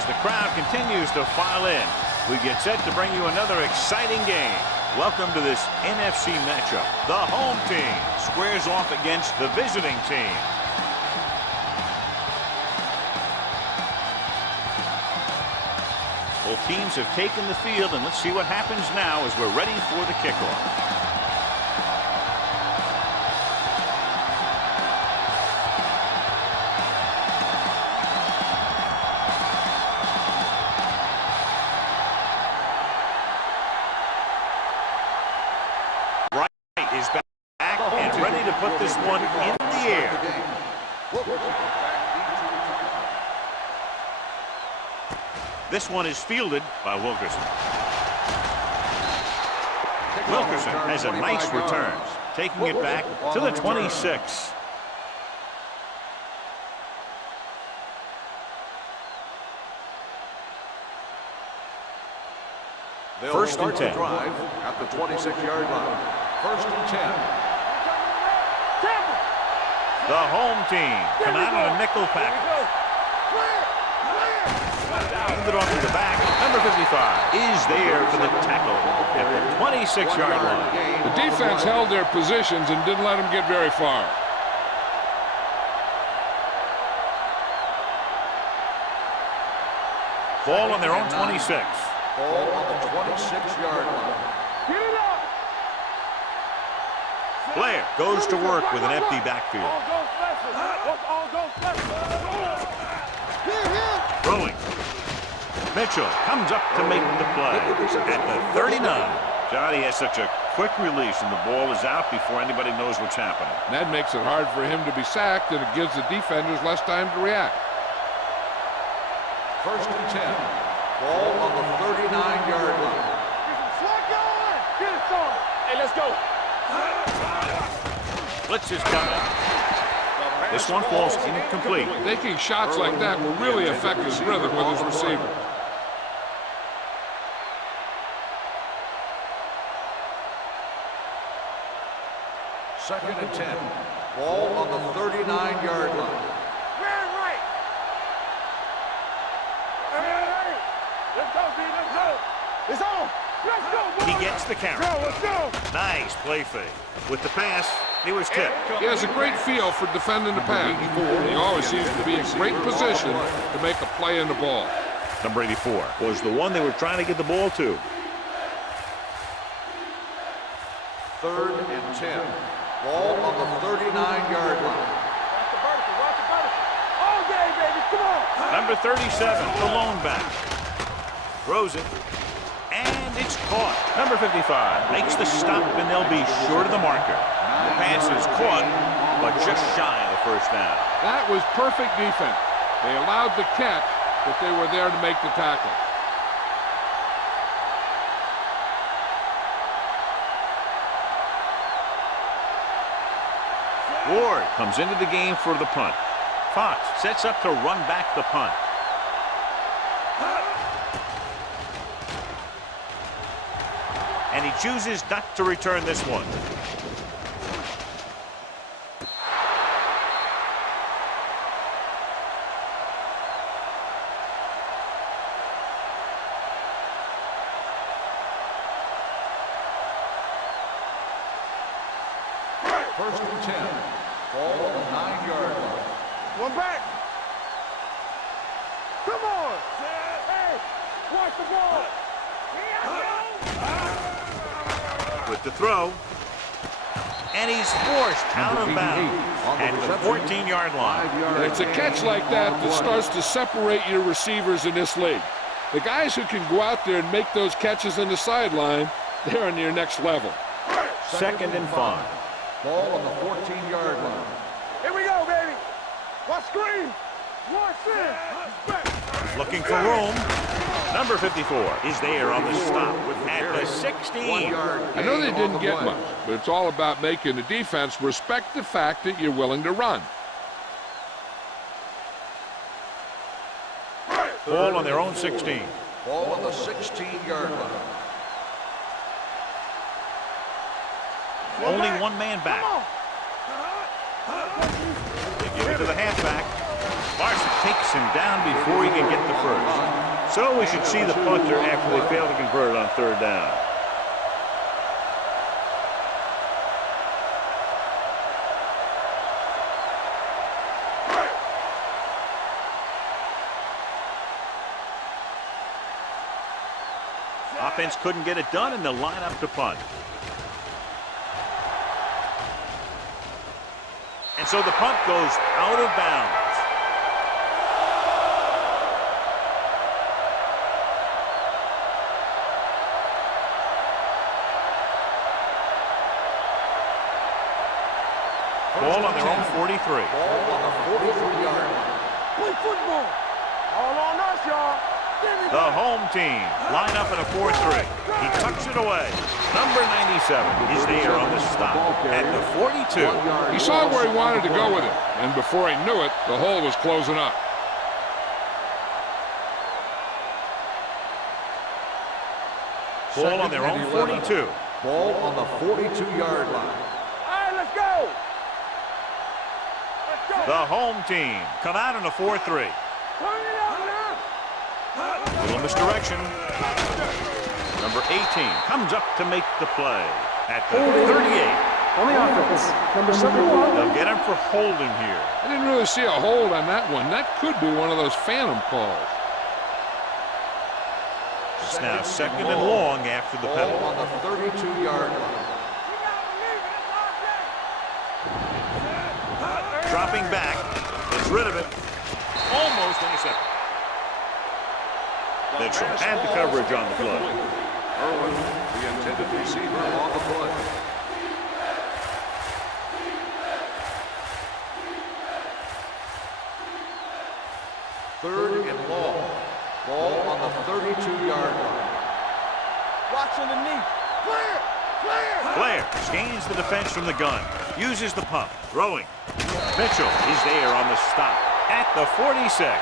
As the crowd continues to file in, we get set to bring you another exciting game. Welcome to this NFC matchup. The home team squares off against the visiting team. Both teams have taken the field, and let's see what happens now as we're ready for the kickoff. Is back and ready to put this one in the air. This one is fielded by Wilkerson. Wilkerson has a nice return, taking it back to the 26. First and 10. Drive at the 26-yard line. First and 10. The home team come out on a nickel package. Hand it off to the back. Number 55 is there for the tackle at the 26-yard line. The defense held their positions and didn't let them get very far. Ball on their own 26. Ball on the 26-yard line. Get it up! Blair goes to work with an empty backfield. Throwing. Mitchell comes up to make the play at the 39. Johnny has such a quick release, and the ball is out before anybody knows what's happening. And that makes it hard for him to be sacked, and it gives the defenders less time to react. First and 10. Ball on the 39-yard line. Get it, son. Hey, let's go. Blitz is coming. This one falls incomplete. Taking shots like that will really affect his rhythm with his receiver. Second and 10. Ball on the 39-yard line. Right. Hey. Let's go, D. Let's go. It's on. Let's go, boy. He gets the carry. Let's go. Nice play fake. With the pass, he was tipped. He has a great feel for defending the pass. He always seems to be in great position to make a play in the ball. Number 84 was the one they were trying to get the ball to. Third and 10. Ball on the 39-yard line. Watch the vertical. All day, baby. Come on. Number 37, the lone back. Throws it. And it's caught. Number 55 makes the stop, and they'll be short of the marker. The pass is caught, but just shy of the first down. That was perfect defense. They allowed the catch, but they were there to make the tackle. Ward comes into the game for the punt. Fox sets up to run back the punt. And he chooses not to return this one. First and 10. Ball on the 9-yard line. One back. Come on. Hey, watch the ball. With the throw. And he's forced out of bounds at the 14-yard line. And it's a catch like that that starts to separate your receivers in this league. The guys who can go out there and make those catches on the sideline, they're on your next level. Second and 5. Ball on the 14-yard line. Here we go, baby. Watch screen. Watch this. Looking for room. Number 54 is there on the stop at the 16. I know they didn't get much, but it's all about making the defense respect the fact that you're willing to run. Ball on their own 16. Ball on the 16-yard line. Only one man back. They give it to the halfback. Larson takes him down before he can get the first. So we should see the punter after they fail to convert on third down. Offense couldn't get it done, and they'll line up to punt. And so the punt goes out of bounds. Ball on their own 43. Ball on the 43-yard line. Play football. All on us, y'all. The home team line up in a 4-3. He tucks it away. Number 97 is there on the stop at the 42. He saw where he wanted to go with it, and before he knew it, the hole was closing up. Ball on their own 42. Ball on the 42-yard line. All right, let's go. Let's go. The home team come out in a 4-3. Turn it up now. Little misdirection. Number 18 comes up to make the play at the 38. On the offense, number 71. They'll get him for holding here. I didn't really see a hold on that one. That could be one of those phantom calls. It's now second and long after the Ball penalty. on the 32-yard line. Dropping back, gets rid of it. Almost intercepted. Mitchell had the coverage on the play. Irwin, the intended receiver, on the play. Third and long. Ball on the 32-yard line. Watch underneath. Clear. Clear. Blair gains the defense from the gun. Uses the pump. Throwing. Mitchell is there on the stop at the 46.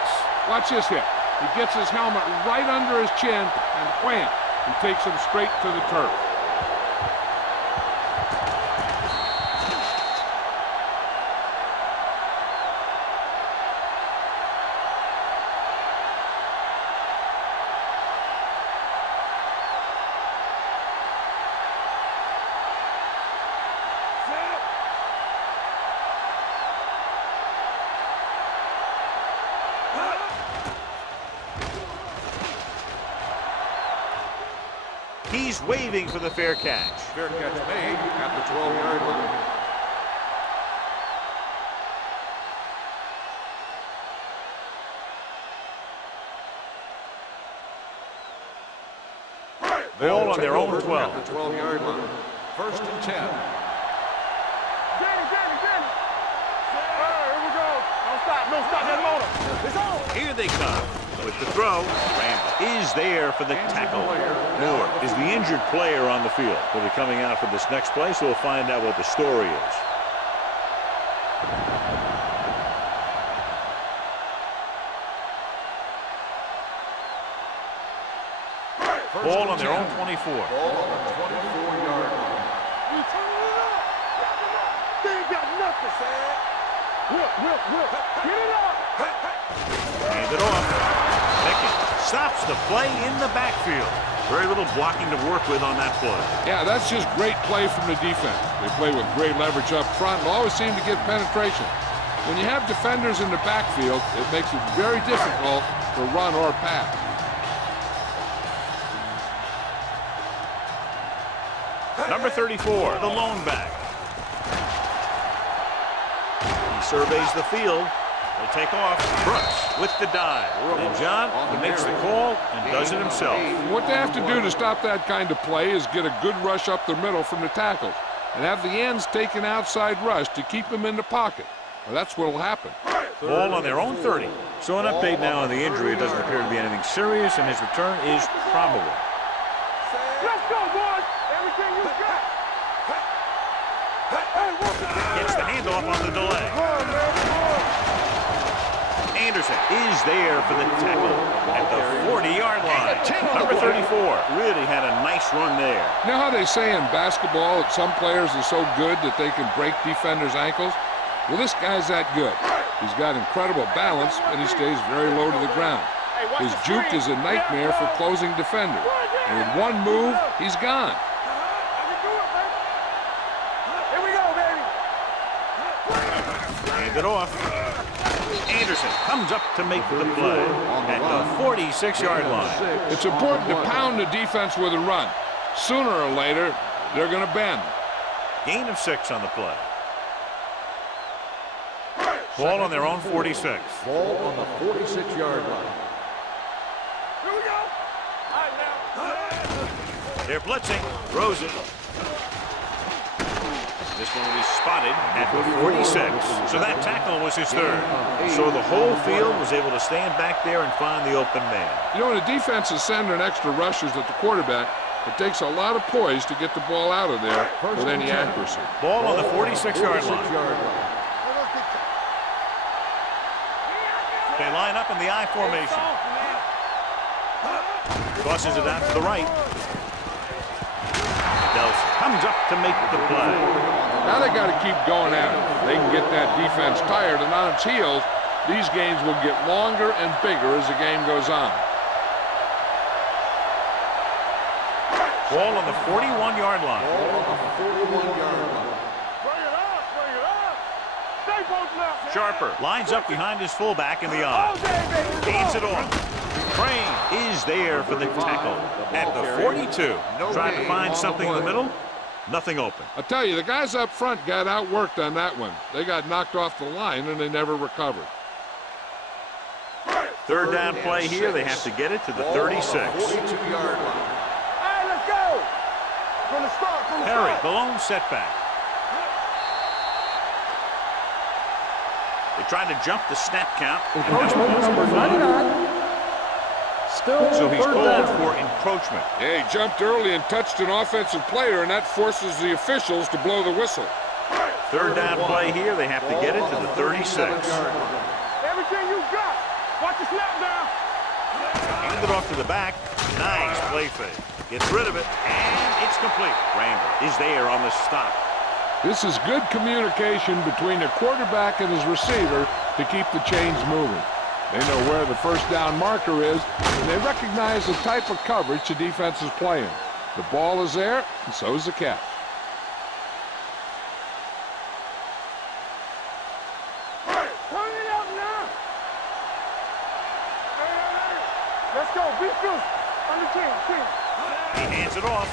Watch this hit. He gets his helmet right under his chin, and wham, he takes him straight to the turf. He's waving for the fair catch. Fair catch made at the 12-yard line. Ball on their own 12. At the 12-yard line. First and 10. Danny. All right, here we go. Don't stop that motor. It's on. Here they come. With the throw, Randall is there for the tackle. Moore is the injured player on the field. He'll be coming out for this next play, so we'll find out what the story is. Ball on their own 24. Ball on the 24-yard line. You turn it up. They ain't got nothing, Sam. Whip. Get it up. Hand it off. Pickens stops the play in the backfield. Very little blocking to work with on that play. Yeah, that's just great play from the defense. They play with great leverage up front and always seem to get penetration. When you have defenders in the backfield, it makes it very difficult to run or pass. Number 34, the lone back. He surveys the field. He'll take off. Brooks with the dive. And John, he makes the call and does it himself. What they have to do to stop that kind of play is get a good rush up the middle from the tackles and have the ends take an outside rush to keep them in the pocket. Well, that's what will happen. Ball on their own 30. So an update now on the injury. It doesn't appear to be anything serious, and his return is probable. Let's go, boys. Everything you got. Gets the handoff on the delay. Anderson is there for the tackle at the 40-yard line. Number 34 really had a nice run there. You know how they say in basketball that some players are so good that they can break defenders' ankles? Well, this guy's that good. He's got incredible balance, and he stays very low to the ground. His juke is a nightmare for closing defenders. And with one move, he's gone. Here we go, baby. Hand it off. Anderson comes up to make the play at the 46-yard line. It's important to pound the defense with a run. Sooner or later, they're going to bend. Gain of 6 on the play. Ball on their own 46. Ball on the 46-yard line. Here we go. All right, now. They're blitzing. Throws it. This one will be spotted at the 46. So that tackle was his third. So the whole field was able to stand back there and find the open man. You know, when a defense is sending extra rushers at the quarterback, it takes a lot of poise to get the ball out of there with any accuracy. Ball on the 46-yard line. They line up in the I formation. Tosses it out to the right. Nelson comes up to make the play. Now they got to keep going at it. They can get that defense tired and on its heels. These games will get longer and bigger as the game goes on. Ball on the 41-yard line. Ball on the 41-yard line. Bring it up, bring it up. Stay posted up. Sharper lines up behind his fullback in the I. Gains it off. Crane is there for the tackle at the 42. Trying to find something in the middle. Nothing open. I tell you, the guys up front got outworked on that one. They got knocked off the line and they never recovered. Third down play here. They have to get it to the 36. 42-yard line. Hey, let's go. From the start, from the Perry, start. the lone setback. They tried to jump the snap count. Encroachment, number 99. Still So he's third called down. for encroachment. Yeah, he jumped early and touched an offensive player, and that forces the officials to blow the whistle. Third down play here. They have to get it to the 36. Everything you got. Watch the snap down. Hand it off to the back. Nice play fake. Gets rid of it, and it's complete. Randall is there on the stop. This is good communication between the quarterback and his receiver to keep the chains moving. They know where the first down marker is, and they recognize the type of coverage the defense is playing. The ball is there, and so is the catch. Turn it up now. Let's go. Be fierce. On the team. He hands it off.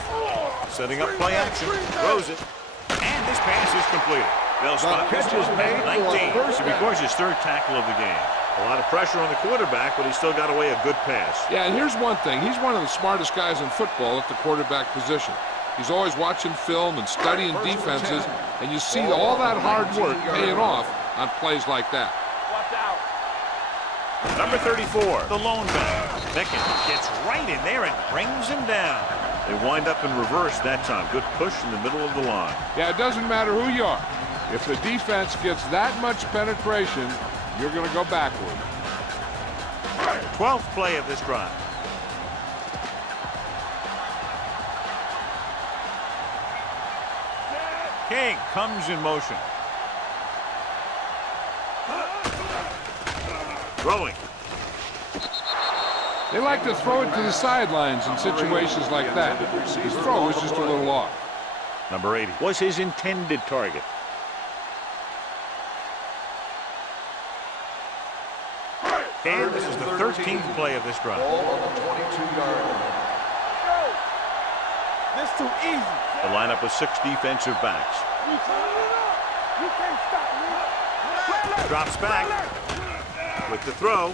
Setting up play action. Throws it. And this pass is completed. They'll stop catch is made for a 19. first Should be down. his third tackle of the game. A lot of pressure on the quarterback, but he still got away a good pass. Yeah, and here's one thing. He's one of the smartest guys in football at the quarterback position. He's always watching film and studying defenses, and you see all that hard work paying off on plays like that. Watch out. Number 34, the lone back. Beckett gets right in there and brings him down. They wind up in reverse that time. Good push in the middle of the line. Yeah, it doesn't matter who you are. If the defense gets that much penetration, you're going to go backward. 12th play of this drive. King comes in motion. Throwing. They like to throw it to the sidelines in situations like that. His throw is just a little off. Number 80 was his intended target. And this is the 13th play of this drive. Ball on the 22-yard line. Go. This too easy. The lineup with 6 defensive backs. You turn it up. You can't stop me. Drops back with the throw.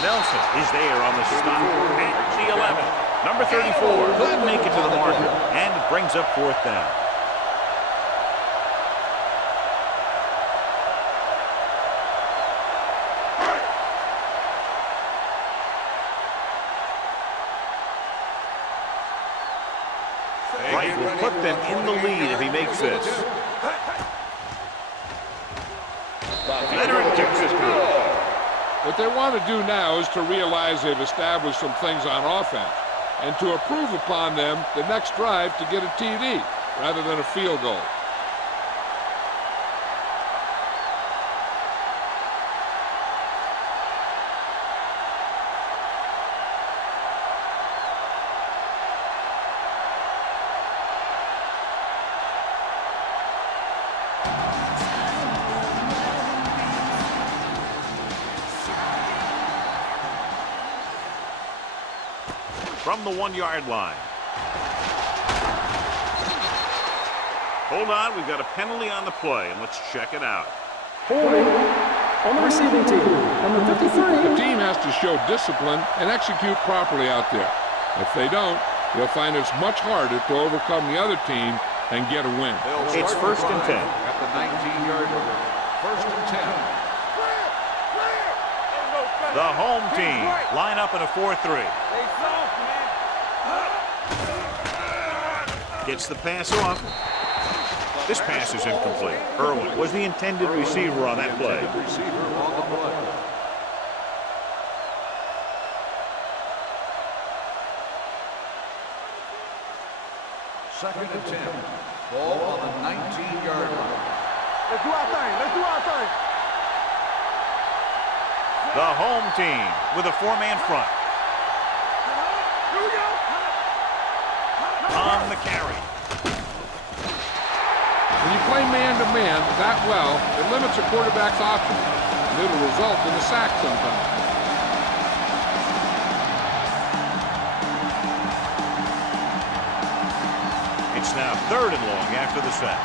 Nelson is there on the stop at the 11. Number 34 couldn't make it to the marker, and it brings up 4th down. Wright will put them in the lead if he makes this. Leonard kicks it through. What they want to do now is to realize they've established some things on offense and to improve upon them the next drive to get a TD rather than a field goal. from the 1-yard line. Hold on, we've got a penalty on the play, and let's check it out. Holding on the receiving team. Number 53. The team has to show discipline and execute properly out there. If they don't, they'll find it's much harder to overcome the other team and get a win. It's first and 10. At the 19-yard line. First and 10. The home team line up in a 4-3. Gets the pass off. This pass is incomplete. Irwin was the intended receiver on that play. Receiver on the play. Second and 10. Ball on the 19-yard line. Let's do our thing. Let's do our thing. The home team with a 4-man front. Here we go. On the carry. When you play man-to-man that well, it limits a quarterback's options, and it'll result in a sack sometimes. It's now 3rd and long after the sack.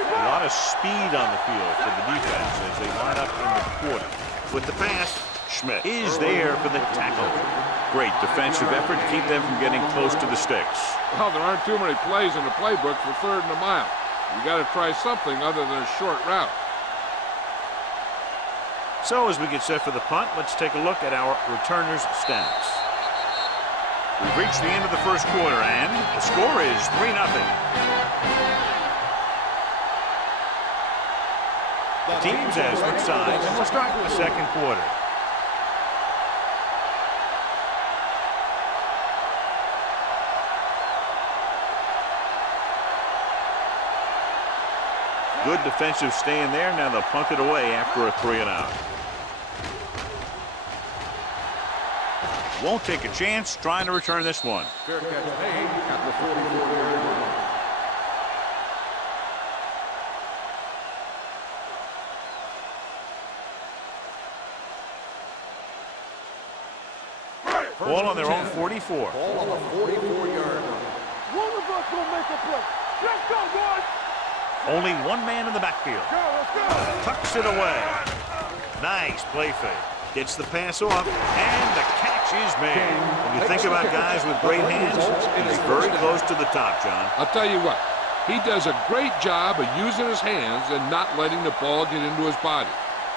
A lot of speed on the field for the defense as they line up in the quarter. With the pass, Schmidt is there for the tackle. Great defensive effort to keep them from getting close to the sticks. Well, there aren't too many plays in the playbook for 3rd and a mile. You got to try something other than a short route. So as we get set for the punt, let's take a look at our returners' stats. We've reached the end of the first quarter, and the score is 3-0. The teams have switched sides, and we'll start the second quarter. Good defensive stand there. Now they'll punt it away after a 3-and-out. Won't take a chance trying to return this one. Fair catch made at the 44-yard line. Ball on their own 44. Ball on the 44-yard line. One of us gonna make a play. Let's go, boys. Only one man in the backfield. Let's go. Tucks it away. Nice play fake. Gets the pass off, and the catch is made. When you think about guys with great hands, he's very close to the top, John. I'll tell you what, he does a great job of using his hands and not letting the ball get into his body.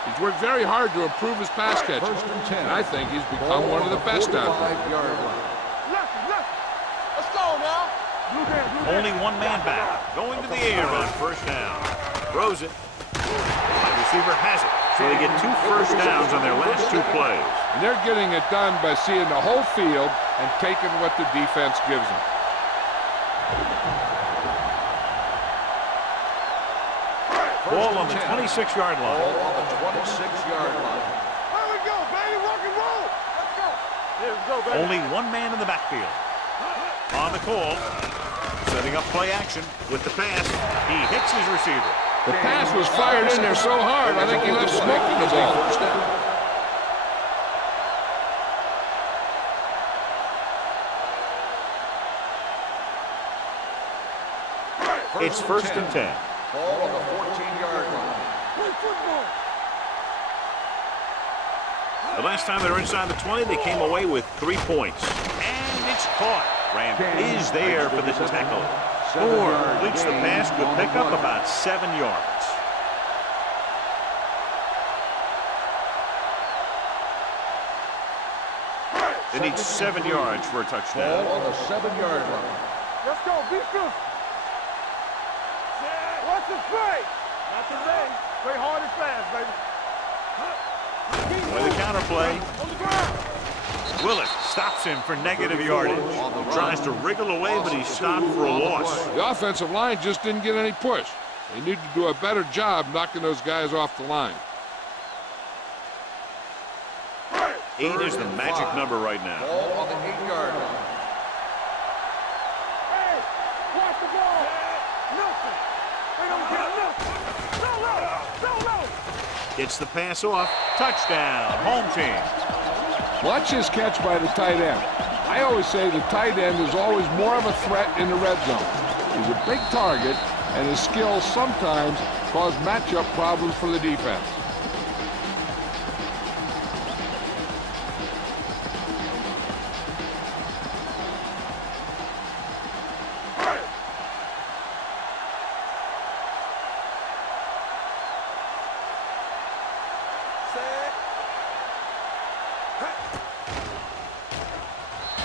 He's worked very hard to improve his pass catching, First and 10. and I think he's become one of the best out there. 45-yard line. Let's go now. Only one man back. Going to the air on first down. Throws it. Wide receiver has it. So they get 2 first downs on their last 2 plays. And they're getting it done by seeing the whole field and taking what the defense gives them. Ball on the 26-yard line. Ball on the 26-yard line. There we go, baby. Rock and roll. Let's go. There we go, baby. Only one man in the backfield. On the call. Setting up play action with the pass. He hits his receiver. The pass was fired in there so hard, I think he left smoke in the ball. First down. It's first and 10. Ball on the 14-yard line. Play football. The last time they were inside the 20, they came away with 3 points. And it's caught. Ram is there for the tackle. Moore completes the pass, could pick up about 7 yards. They need 7 yards for a touchdown. Ball on the 7-yard line. Let's go. Defense. Watch the play. Not today. Play hard and fast, baby. With the counterplay, On the ground. Willis stops him for negative yardage. Tries to wriggle away, but he's stopped for a loss. The offensive line just didn't get any push. They need to do a better job knocking those guys off the line. 8 is the magic number right now. Ball on the 8-yard line. Hey, watch the ball. Nothing. They don't get nothing. No low. No low. Gets the pass off. Touchdown, home team. Watch his catch by the tight end. I always say the tight end is always more of a threat in the red zone. He's a big target, and his skills sometimes cause matchup problems for the defense.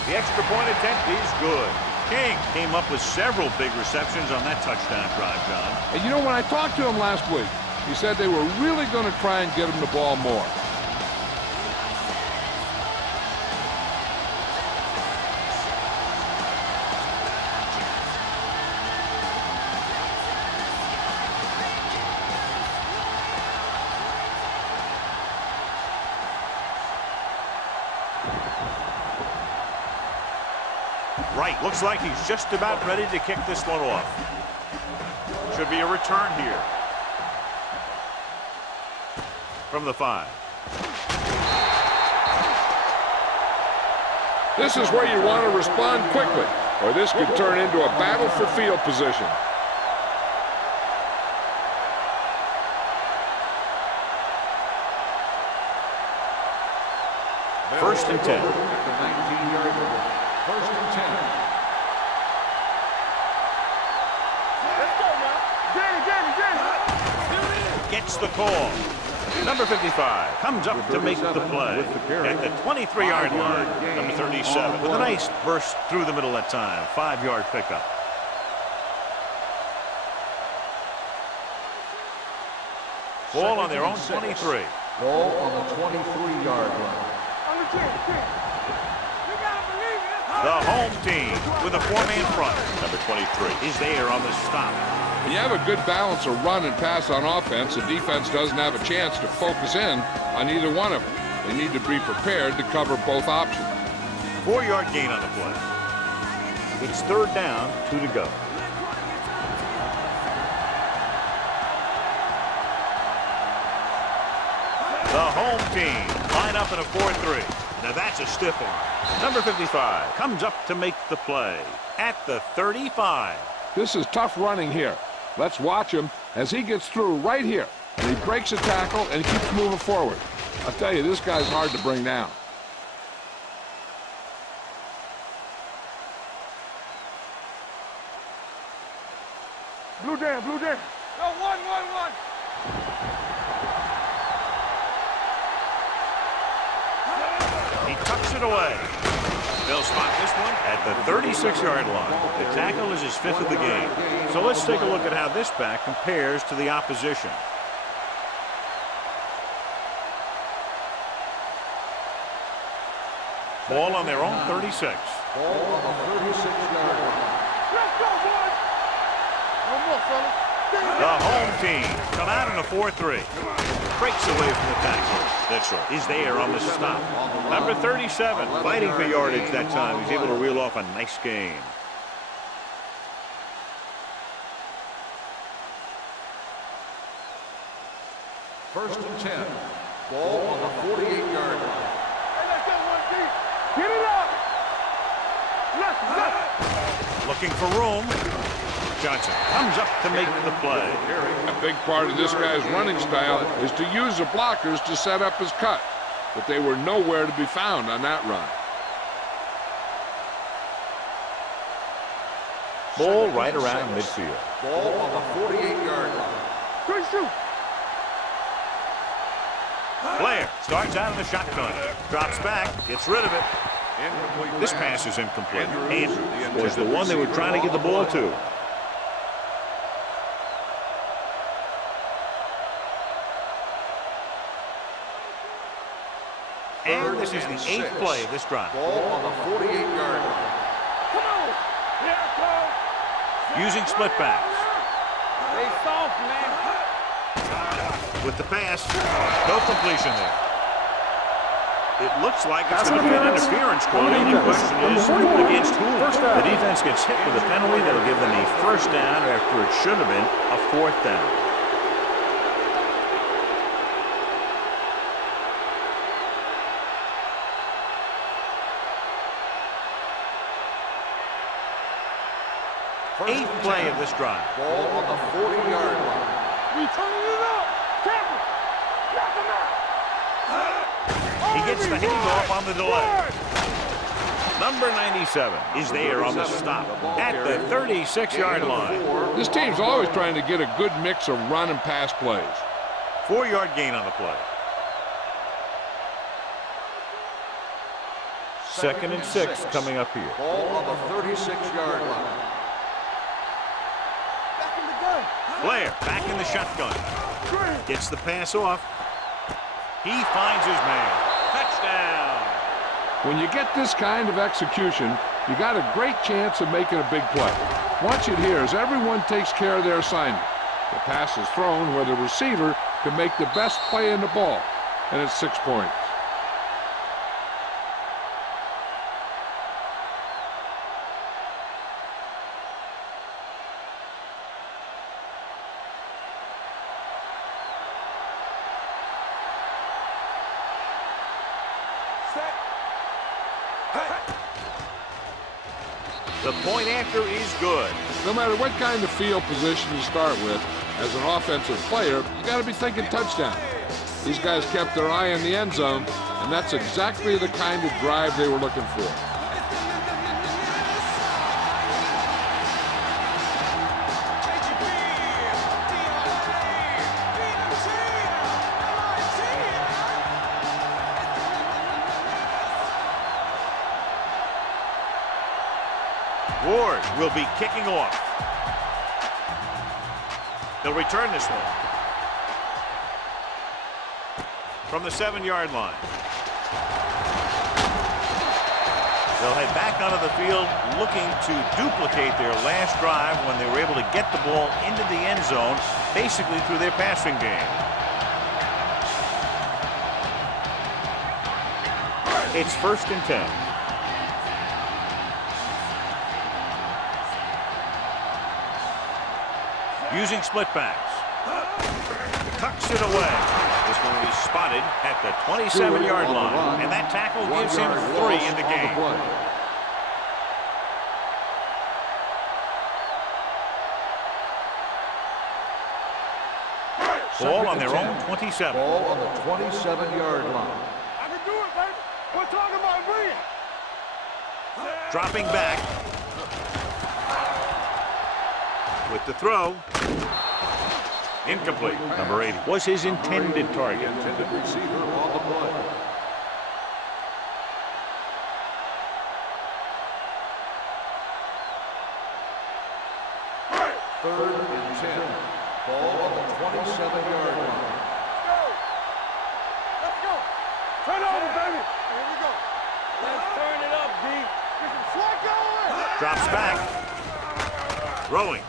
The extra point attempt is good. King came up with several big receptions on that touchdown drive, John. And you know, when I talked to him last week, he said they were really going to try and get him the ball more. Right, looks like he's just about ready to kick this one off. Should be a return here. From the 5. This is where you want to respond quickly, or this could turn into a battle for field position. First and 10. At the 19-yard line. First and 10. Let's go, man. Get it. Gets the call. Number 55 comes up to make the play at the 23-yard line. Number 37 with a nice burst through the middle that time. 5-yard pickup. Ball on their own 23. Ball on the 23-yard line. On the 10. We gotta believe it. The home team with a 4-man front. Number 23 is there on the stop. When you have a good balance of run and pass on offense, the defense doesn't have a chance to focus in on either one of them. They need to be prepared to cover both options. 4-yard gain on the play. It's third down, 2 to go. The home team line up in a 4-3. Now that's a stiff arm. Number 55 comes up to make the play at the 35. This is tough running here. Let's watch him as he gets through right here. And he breaks a tackle and he keeps moving forward. I'll tell you, this guy's hard to bring down. Blue down. Go 1. He tucks it away. They'll spot this one at the 36-yard line. The tackle is his 5th of the game. So let's take a look at how this back compares to the opposition. Ball on their own 36. Ball on the 36-yard line. Let's go, boys. One more, fella. The home team come out in a 4-3. Breaks away from the tackle. Mitchell is there on the stop. Number 37 fighting for yardage that time. He's able to reel off a nice gain. First and 10. Ball on the 48-yard line. Hey, let's go, 1 deep. Get it up. Left. Looking for room. Johnson comes up to make the play. A big part of this guy's running style is to use the blockers to set up his cut. But they were nowhere to be found on that run. Ball right around midfield. Ball on the 48-yard line. Good shoot. Blair starts out in the shotgun. Drops back. Gets rid of it. This pass is incomplete. Andrews was the one they were trying to get the ball to. And this is the 8th play of this drive. Ball on the 48-yard line. Come on. Here it goes. Using split backs. Stay soft, man. With the pass, no completion there. It looks like it's going to be an interference call. The only question is against whom? The defense gets hit with a penalty that'll give them a first down after it should have been a 4th down. Eighth play of this drive. Ball on the 40-yard line. We turning it up. Tackle. Knock him out. He gets the handoff on the delay. Number 97 is there on the stop at the 36-yard line. This team's always trying to get a good mix of run and pass plays. 4-yard gain on the play. 2nd and 6 coming up here. Ball on the 36-yard line. Back in the gun. Blair back in the shotgun. Gets the pass off. He finds his man. Touchdown. When you get this kind of execution, you got a great chance of making a big play. Watch it here as everyone takes care of their assignment. The pass is thrown where the receiver can make the best play in the ball, and it's 6 points. The point after is good. No matter what kind of field position you start with, as an offensive player, you got to be thinking touchdown. These guys kept their eye on the end zone, and that's exactly the kind of drive they were looking for. Ward will be kicking off. They'll return this one from the 7-yard line. They'll head back onto the field looking to duplicate their last drive when they were able to get the ball into the end zone, basically through their passing game. It's 1st and 10. Using split backs. Tucks it away. This one will be spotted at the 27-yard line. And that tackle gives him 3 in the game. Ball on their own 27. Ball on the 27-yard line. I can do it, baby. We're talking about me. Dropping back. With the throw. Incomplete. Number 80 was his intended target. Intended receiver on the play. Third and 10. Ball on the 27-yard line. Let's go. Turn over, baby. Here we go. Let's turn it up, D. Get some slack going. Drops back. Throwing.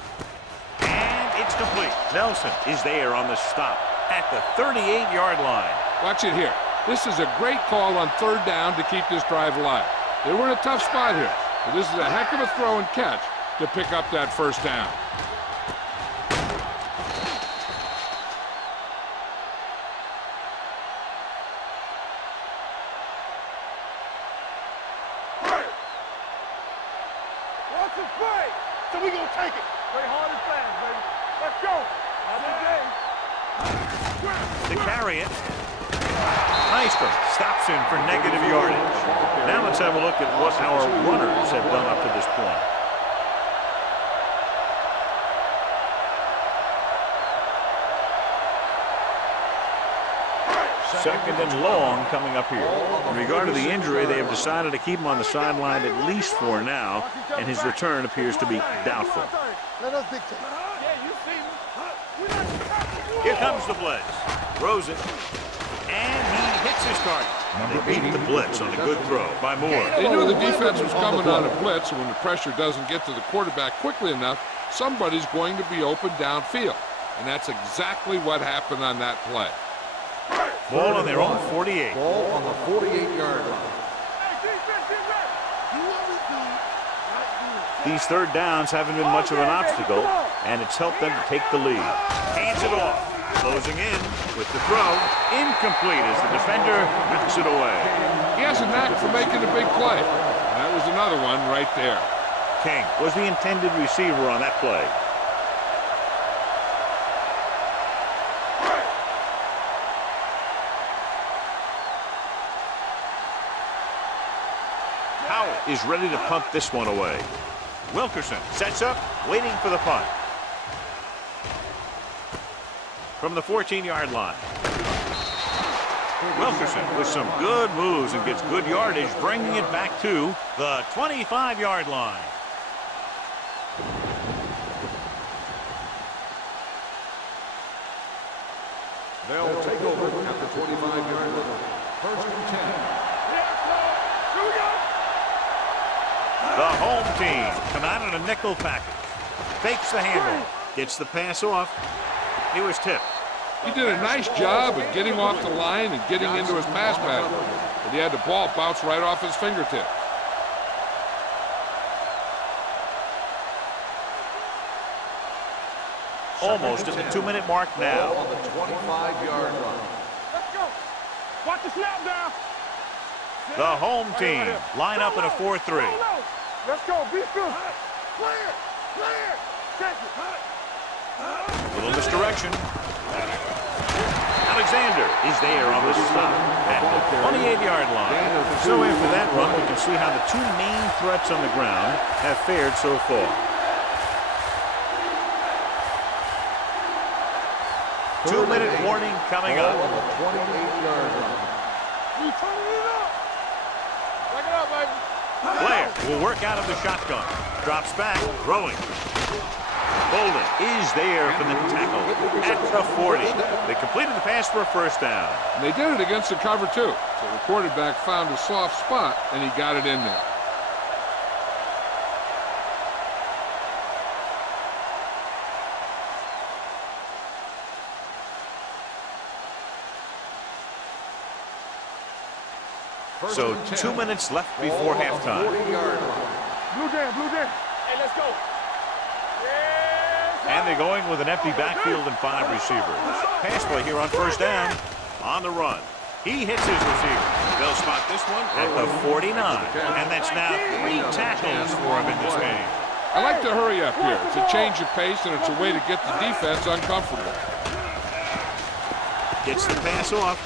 And it's complete. Nelson is there on the stop at the 38-yard line. Watch it here. This is a great call on 3rd down to keep this drive alive. They were in a tough spot here, but this is a heck of a throw and catch to pick up that 1st down. Watch the play. So we gonna take it. Play hard and fast, baby. Let's go. To carry it. Nystrom stops him for negative yardage. Now let's have a look at what our runners have done up to this point. Second and long coming up here. In regard to the injury, they have decided to keep him on the sideline at least for now, and his return appears to be doubtful. Let us dictate. Yeah, you see me. Here comes the blitz. Throws it, and he hits his target. They beat the blitz on a good throw by Moore. They knew the defense was coming on a blitz, and when the pressure doesn't get to the quarterback quickly enough, somebody's going to be open downfield. And that's exactly what happened on that play. Ball on their own 48. Ball on the 48-yard line. These 3rd downs haven't been much of an obstacle, and it's helped them to take the lead. Hands it off. Closing in with the throw. Incomplete as the defender knocks it away. He has a knack for making a big play. And that was another one right there. King was the intended receiver on that play. Howell is ready to punt this one away. Wilkerson sets up, waiting for the punt. From the 14-yard line. Wilkerson with some good moves and gets good yardage, bringing it back to the 25-yard line. They'll take over at the 25-yard line. First and 10. Here we go. The home team come out in a nickel package. Fakes the handle. Gets the pass off. He was tipped. He did a nice job of getting off the line and getting into his pass pattern, but he had the ball bounce right off his fingertips. Almost at the 2-minute mark now. On the 25-yard line. Let's go. Watch the snap down. The home team line up in a 4-3. Let's go. Be good. Clear. Clear. Check it. Little misdirection. Alexander is there on the stop at the 28-yard line. So after that run, we can see how the two main threats on the ground have fared so far. Two-minute warning coming up. On the 28-yard line. You turning it up. Back it up, baby. Blair will work out of the shotgun. Drops back, throwing. Bolden is there for the tackle at the 40. They completed the pass for a first down. And they did it against the cover, too. So the quarterback found a soft spot, and he got it in there. So 2 minutes left before halftime. 40-yard line. Blue jam, blue jam. Hey, let's go. And they're going with an empty backfield and 5 receivers. Pass play here on first down. On the run. He hits his receiver. They'll spot this one at the 49. And that's now 3 tackles for him in this game. I like to hurry up here. It's a change of pace, and it's a way to get the defense uncomfortable. Gets the pass off.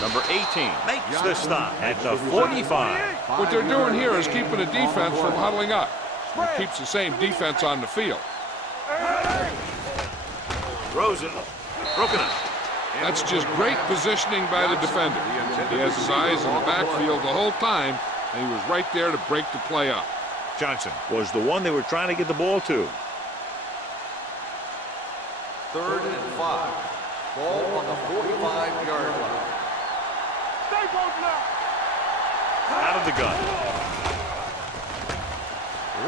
Number 18 makes the stop at the 45. What they're doing here is keeping the defense from huddling up. It keeps the same defense on the field. Throws it. Broken up. That's just great positioning by the defender. He has his eyes in the backfield the whole time, and he was right there to break the play up. Johnson was the one they were trying to get the ball to. 3rd and 5. Ball on the 45-yard line. Stay both now. Out of the gun.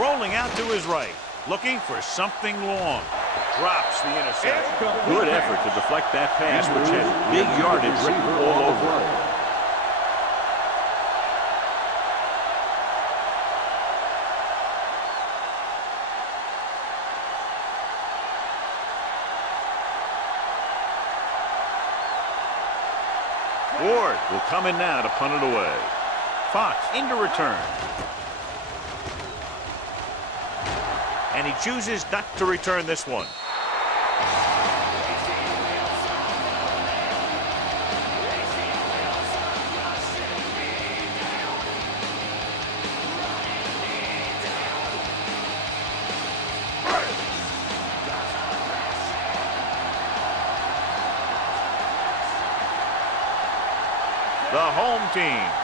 Rolling out to his right. Looking for something long. Drops the interception. Good effort to deflect that pass, which had big yardage written all over it. Ward will come in now to punt it away. Fox into return. And he chooses not to return this one. The home team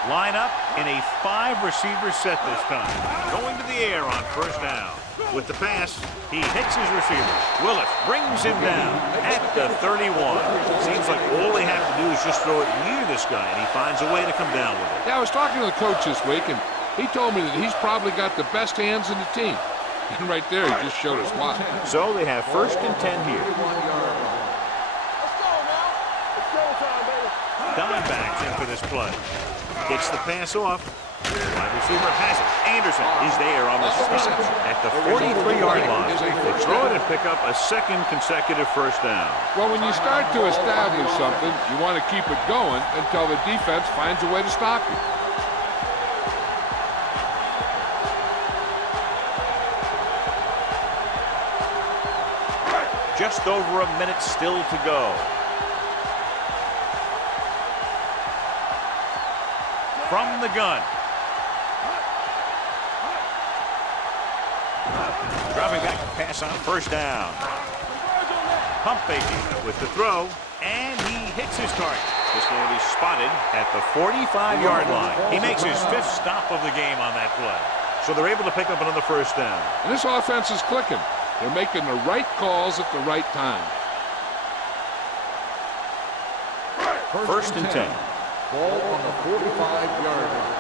line up in a 5-receiver set this time. Going to the air on first down. With the pass, he hits his receiver. Willis brings him down at the 31. Seems like all they have to do is just throw it near this guy, and he finds a way to come down with it. Yeah, I was talking to the coach this week, and he told me that he's probably got the best hands in the team. And right there, he just showed us why. So they have 1st and 10 here. Let's go now. It's showtime, baby. Diamondbacks in for this play. Gets the pass off. Wide receiver has it. Anderson is there on the stop at the 43-yard line. They throw it and pick up a 2nd consecutive first down. Well, when you start to establish something, you want to keep it going until the defense finds a way to stop you. Just over a minute still to go. From the gun. Dropping back to pass on first down. Pump faking with the throw, and he hits his target. This one will be spotted at the 45-yard line. He makes his 5th stop of the game on that play. So they're able to pick up another first down. And this offense is clicking. They're making the right calls at the right time. First and 10. Ball on the 45-yard line.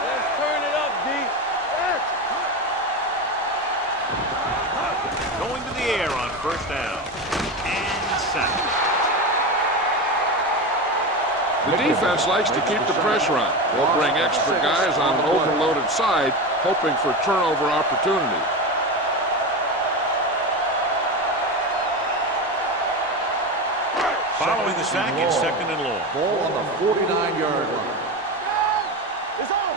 Let's turn it up, D. Going to the air on first down. And sack. The defense likes to keep the pressure on. They'll bring extra guys on the overloaded side, hoping for turnover opportunity. Following the sack, it's second and long. Ball on the 49-yard line. It's on.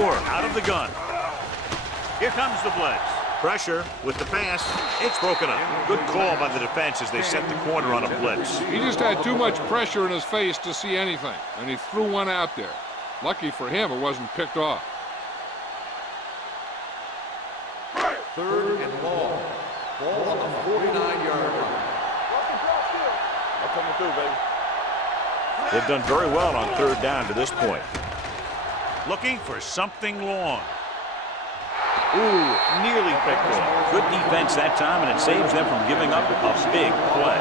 Moore out of the gun. Here comes the blitz. Pressure with the pass. It's broken up. Good call by the defense as they set the corner on a blitz. He just had too much pressure in his face to see anything, and he threw one out there. Lucky for him, it wasn't picked off. Third and long. Ball on the 49-yard line. I'm coming through, baby. They've done very well on third down to this point. Looking for something long. Ooh, nearly picked off. Good defense that time, and it saves them from giving up a big play.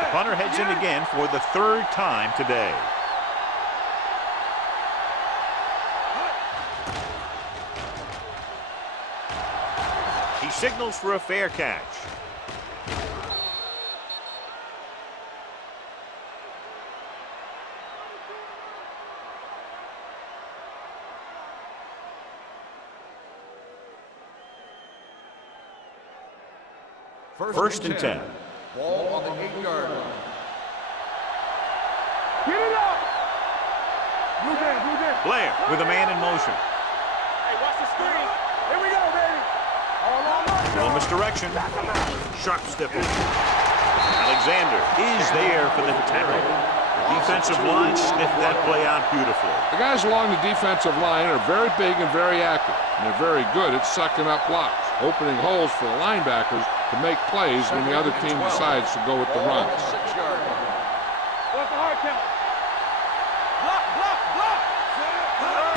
The punter heads in again for the 3rd time today. He signals for a fair catch. First and 10. Ball on the 8-yard line. Get it up. Move in. Blair with a man in motion. Hey, watch the screen. Here we go, baby. All on my Little misdirection. Sharp stiffle. Alexander is there for the tackle. The defensive line sniffed that play out beautifully. The guys along the defensive line are very big and very active, and they're very good at sucking up blocks, opening holes for the linebackers to make plays when the other team decides to go with the run. 6-yard line. What's the hard count? Block.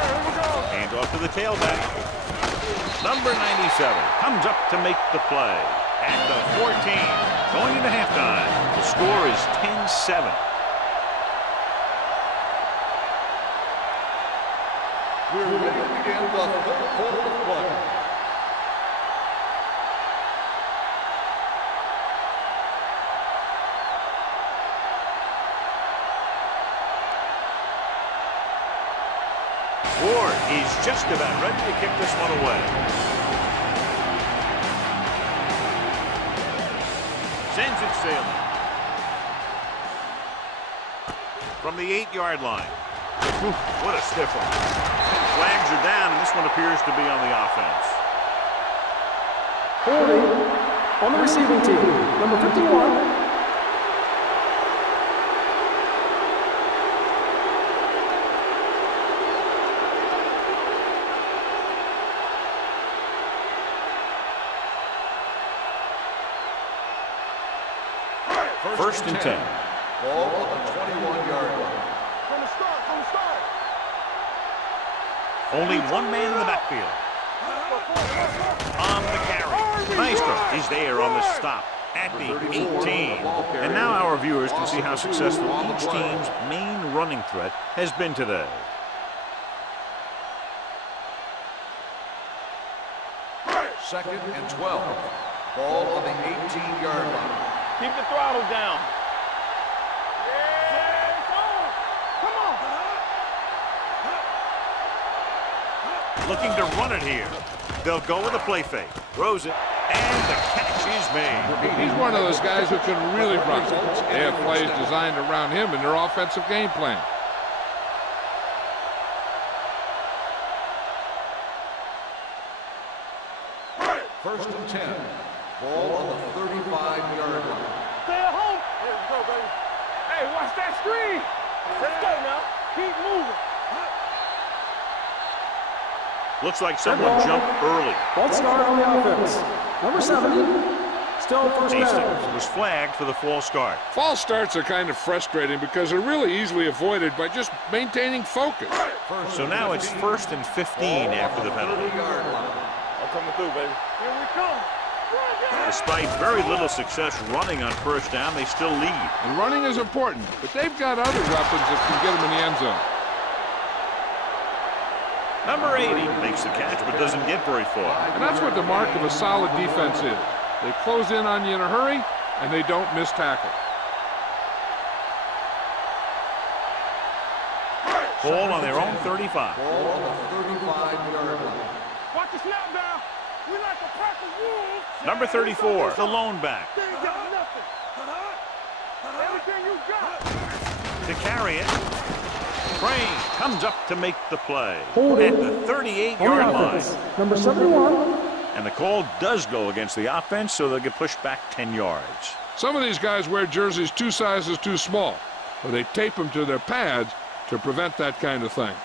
Here we go. Hand off to the tailback. Number 97 comes up to make the play. At the 14, going into halftime, the score is 10-7. We're ready to begin the 3rd quarter of play. Ward is just about ready to kick this one away. Sends it sailing. From the 8-yard line. What a stiff one. Flags are down, and this one appears to be on the offense. Holding on the receiving team, number 51. First and 10. Ball on the 21-yard line. From the start. Only one man in the backfield. On the carry. Maestro is there on the stop at the 18. And now our viewers can see how successful each team's main running threat has been today. Second and 12. Ball on the 18-yard line. Keep the throttle down. Yeah, it's on. Come on. Looking to run it here. They'll go with a play fake. Throws it. And the catch is made. He's one of those guys who can really run. They have plays designed around him in their offensive game plan. First and 10. Ball on the 35-yard line. Stay at home. Here we go, baby. Hey, watch that screen. Let's go now. Keep moving. Looks like someone jumped early. False start on the offense. Number 70. Still first Hastings down. was flagged for the false start. False starts are kind of frustrating because they're really easily avoided by just maintaining focus. So now it's 1st and 15 after the penalty. 30-yard line. I'm coming through, baby. Here we come. Despite very little success running on first down, they still lead. And running is important, but they've got other weapons that can get them in the end zone. Number 80 makes the catch, but doesn't get very far. And that's what the mark of a solid defense is. They close in on you in a hurry, and they don't miss tackle. Ball on their own 35. Ball on the 35-yard line. Watch the snap down. We like a pack of wolves. Number 34, the lone back. They ain't got nothing. Everything you got. To carry it, Crane comes up to make the play Holding at the on 38-yard the line. offense. Number 71. And the call does go against the offense, so they'll get pushed back 10 yards. Some of these guys wear jerseys 2 sizes too small, or they tape them to their pads to prevent that kind of thing.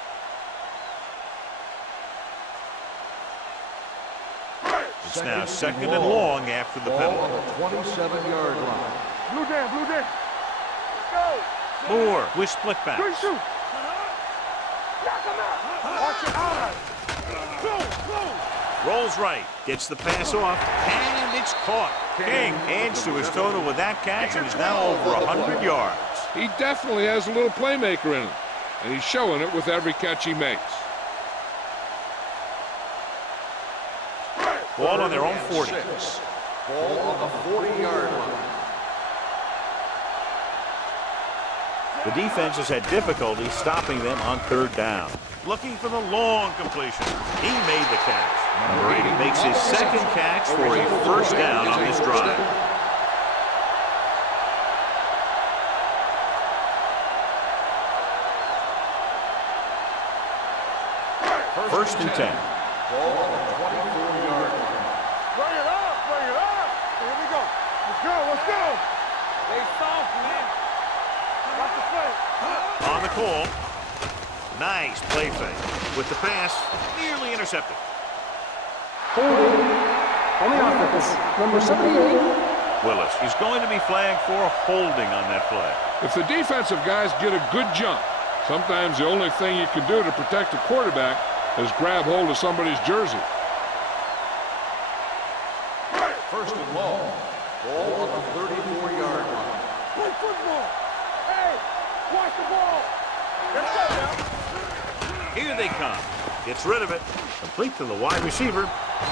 It's now 2nd and long after the Ball penalty. on the 27-yard line. Blue down, blue down. Go. Moore with split Good backs. shoot. Knock him out. Watch your eyes. Blue. Rolls right, gets the pass off, and it's caught. King adds to his total with that catch and is now over 100 yards. He definitely has a little playmaker in him, and he's showing it with every catch he makes. Ball on their own 40. Ball on the 40-yard line. The defense has had difficulty stopping them on 3rd down. Looking for the long completion. He made the catch. Number 80 makes his 2nd catch for a 1st down on this drive. First and 10. Ball on the 24-yard line. Bring it up, bring it up. Here we go. Let's go, let's go. They soft, man. Watch the play. On the call. Nice play fake. With the pass, nearly intercepted. Holding on the offense. Number 78. Willis, he's going to be flagged for holding on that play. If the defensive guys get a good jump, sometimes the only thing you can do to protect the quarterback is grab hold of somebody's jersey. First and long. Ball on the 34-yard line. Play football. Hey, watch the ball. Let's go now. Here they come. Gets rid of it. Complete to the wide receiver.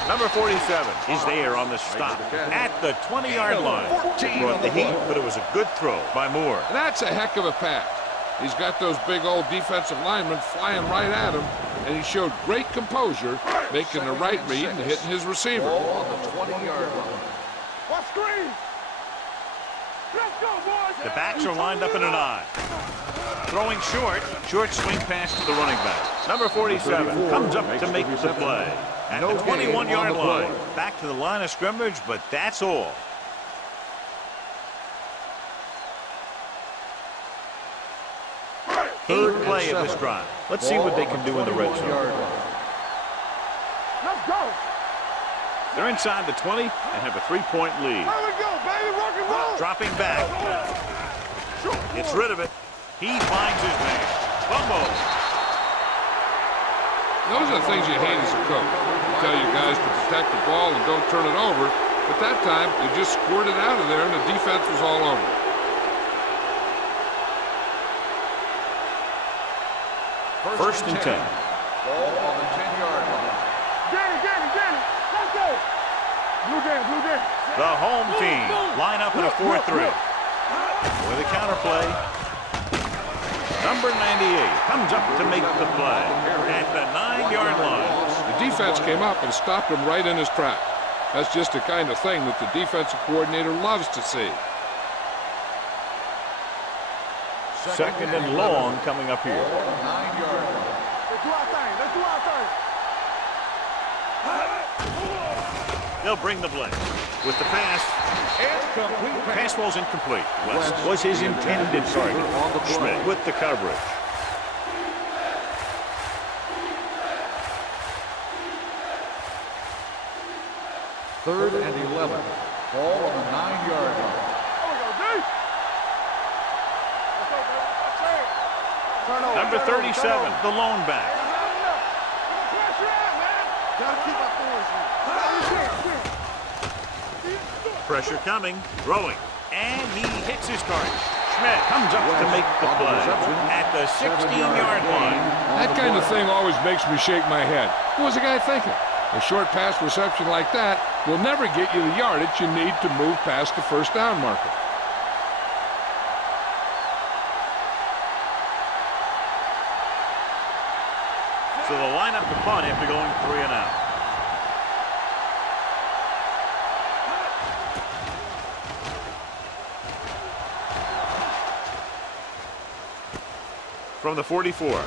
Number 47 is there on the stop at the 20-yard line. Brought the heat, but it was a good throw by Moore. That's a heck of a pass. He's got those big old defensive linemen flying right at him, and he showed great composure, making the right read and hitting his receiver. Ball on the 20-yard line. Watch screen. Let's go, boys. The backs are lined up in an eye. Throwing short. Short swing pass to the running back. Number 47 comes up to make the play. At the 21-yard line. Back to the line of scrimmage, but that's all. Eighth play of this drive. Let's see what they can do in the red zone. Let's go. They're inside the 20 and have a 3-point lead. Here we go, baby. Rock and roll. Dropping back. Gets rid of it. He finds his man. Fumble. Those are the things you hate as a coach. You tell your guys to protect the ball and don't turn it over, but that time they just squirted it out of there and the defense was all over it. First and 10. Ball on the 10-yard line. Danny. Let's go. Blue down. The home team line up in a 4-3. With a counterplay. Number 98 comes up to make the play at the 9-yard line. The defense came up and stopped him right in his track. That's just the kind of thing that the defensive coordinator loves to see. Second and long coming up here. 9-yard line. Let's do our thing. Let's do our thing. They'll bring the blitz. With the pass, Incomplete pass ball's incomplete. West was his intended target. Schmidt with the coverage. Third and 11. Ball on the 9-yard line. There we go, D. Let's go, baby. Turnover. Number 37, the lone back. Pressure out, man. Gotta keep our forwards here. Pressure coming, throwing, and he hits his target. Schmidt comes up to make the play at the 16-yard line. That kind of thing always makes me shake my head. What was the guy thinking? A short pass reception like that will never get you the yardage you need to move past the first down marker. So they'll line up the punt after going 3 and out. From the 44.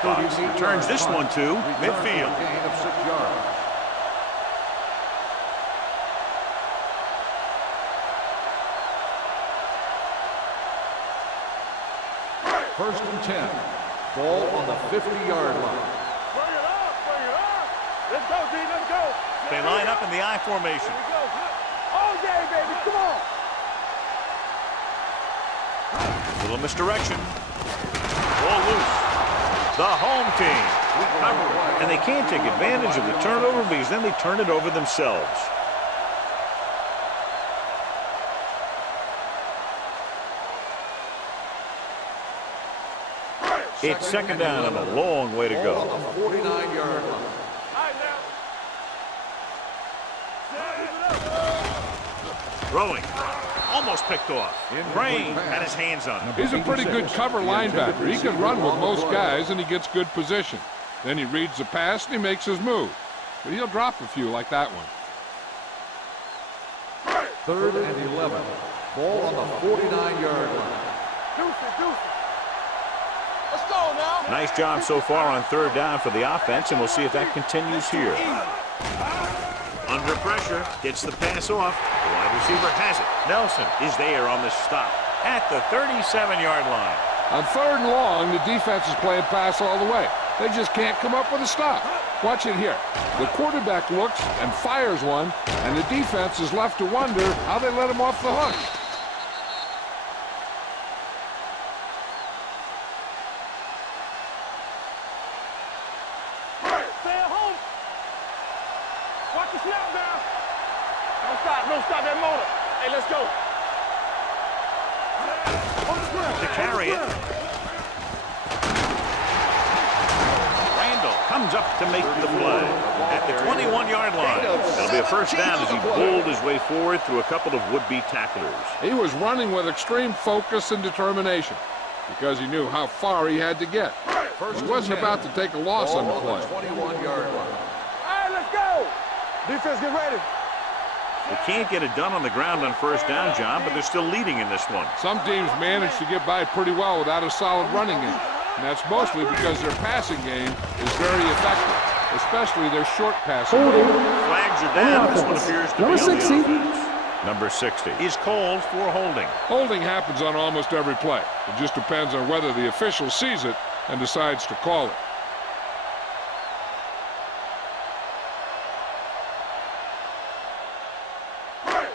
Fox returns this one to midfield. Gain of 6 yards. First and 10. Ball on the 50-yard line. Bring it up, bring it up. Let's go, D, let's go. They line up in the I formation. Here we go. All day, baby, come on. Little misdirection. Ball loose. The home team recover it. And they can't take advantage of the turnover because then they turn it over themselves. It's second down and a long way to Ball go. on the 49-yard line. All right, now. Throwing. Almost picked off. Crane had his hands on it. He's a pretty good cover linebacker. He can run with most guys, and he gets good position. Then he reads the pass, and he makes his move. But he'll drop a few like that one. Third and 11. Ball on the 49-yard line. Deuce it. Let's go now. Nice job so far on third down for the offense, and we'll see if that continues here. Under pressure, gets the pass off. The wide receiver has it. Nelson is there on the stop at the 37-yard line. On third and long, the defense is playing pass all the way. They just can't come up with a stop. Watch it here. The quarterback looks and fires one, and the defense is left to wonder how they let him off the hook. Stay at home. Watch the snap down. Don't stop that motor. Hey, let's go. To carry it. Randall comes up to make the play at the 21-yard line. That'll be a first down as he bowled his way forward through a couple of would-be tacklers. He was running with extreme focus and determination because he knew how far he had to get. He wasn't about to take a loss on the play. 21-yard line. All right, let's go. Defense, get ready. They can't get it done on the ground on first down, John, but they're still leading in this one. Some teams manage to get by pretty well without a solid running game. And that's mostly because their passing game is very effective, especially their short passing Holding. game. Flags are down. This one appears to Number be on the 60. offense. Number 60 is called for holding. Holding happens on almost every play. It just depends on whether the official sees it and decides to call it.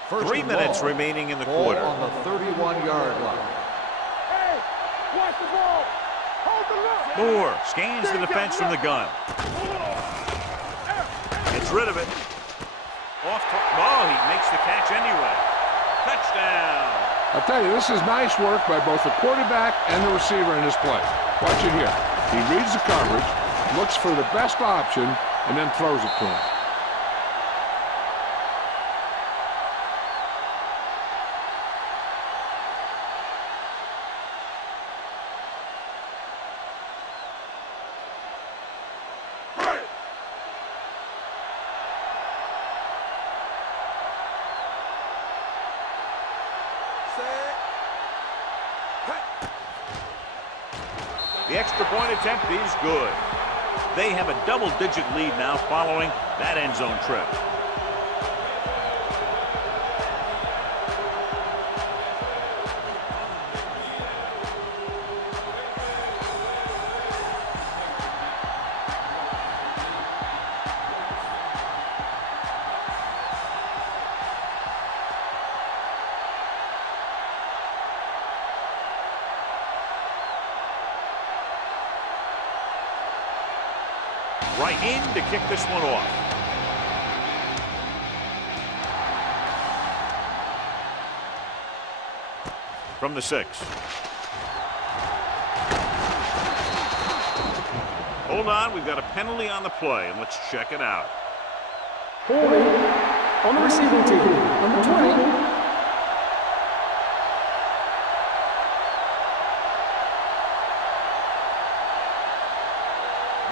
First 3 and minutes long. remaining in the Ball quarter. on the 31-yard line. Hey, watch the ball. Hold the look. Moore scans the defense from the gun. Gets rid of it. He makes the catch anyway. Touchdown. I'll tell you, this is nice work by both the quarterback and the receiver in this play. Watch it here. He reads the coverage, looks for the best option, and then throws it to him. The extra point attempt is good. They have a double-digit lead now following that end zone trip. Right in to kick this one off. From the 6. Hold on, we've got a penalty on the play, and let's check it out. Holding on the receiving team. Number 20.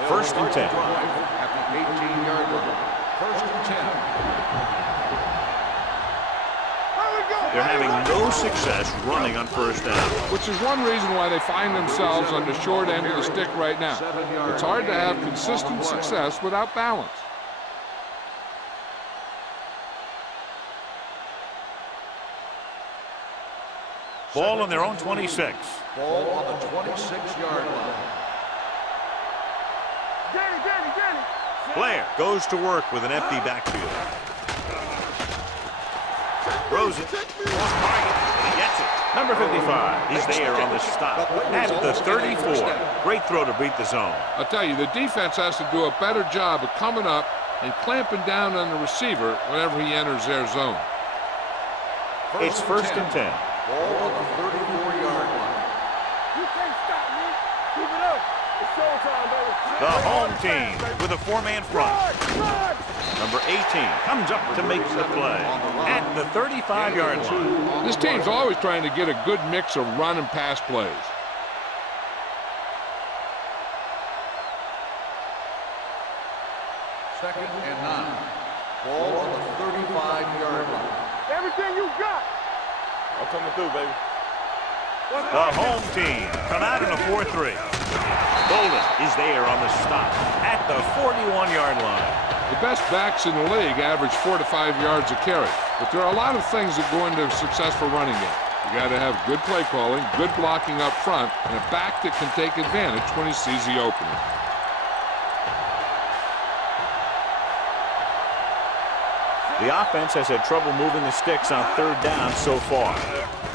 First and 10. At the 18-yard line. First and 10. They're having no success running on first down. Which is one reason why they find themselves on the short end of the stick right now. It's hard to have consistent success without balance. Ball on their own 26. Ball on the 26-yard line. Blair goes to work with an empty backfield. Throws it. On target. He gets it. Number 55. He's there on the stop. At the 34. Great throw to beat the zone. I'll tell you, the defense has to do a better job of coming up and clamping down on the receiver whenever he enters their zone. It's first and 10. Ball on the 34-yard line. You can't stop me. Keep it up. It's showtime, baby. The home team with a 4-man front. Number 18 comes up to make the play at the 35-yard line. This team's always trying to get a good mix of run and pass plays. Second and 9. Ball on the 35-yard line. Everything you got. I'm coming through, baby. The home team come out in a 4-3. Bolden is there on the stop at the 41-yard line. The best backs in the league average 4 to 5 yards a carry. But there are a lot of things that go into a successful running game. You got to have good play calling, good blocking up front, and a back that can take advantage when he sees the opening. The offense has had trouble moving the sticks on third down so far.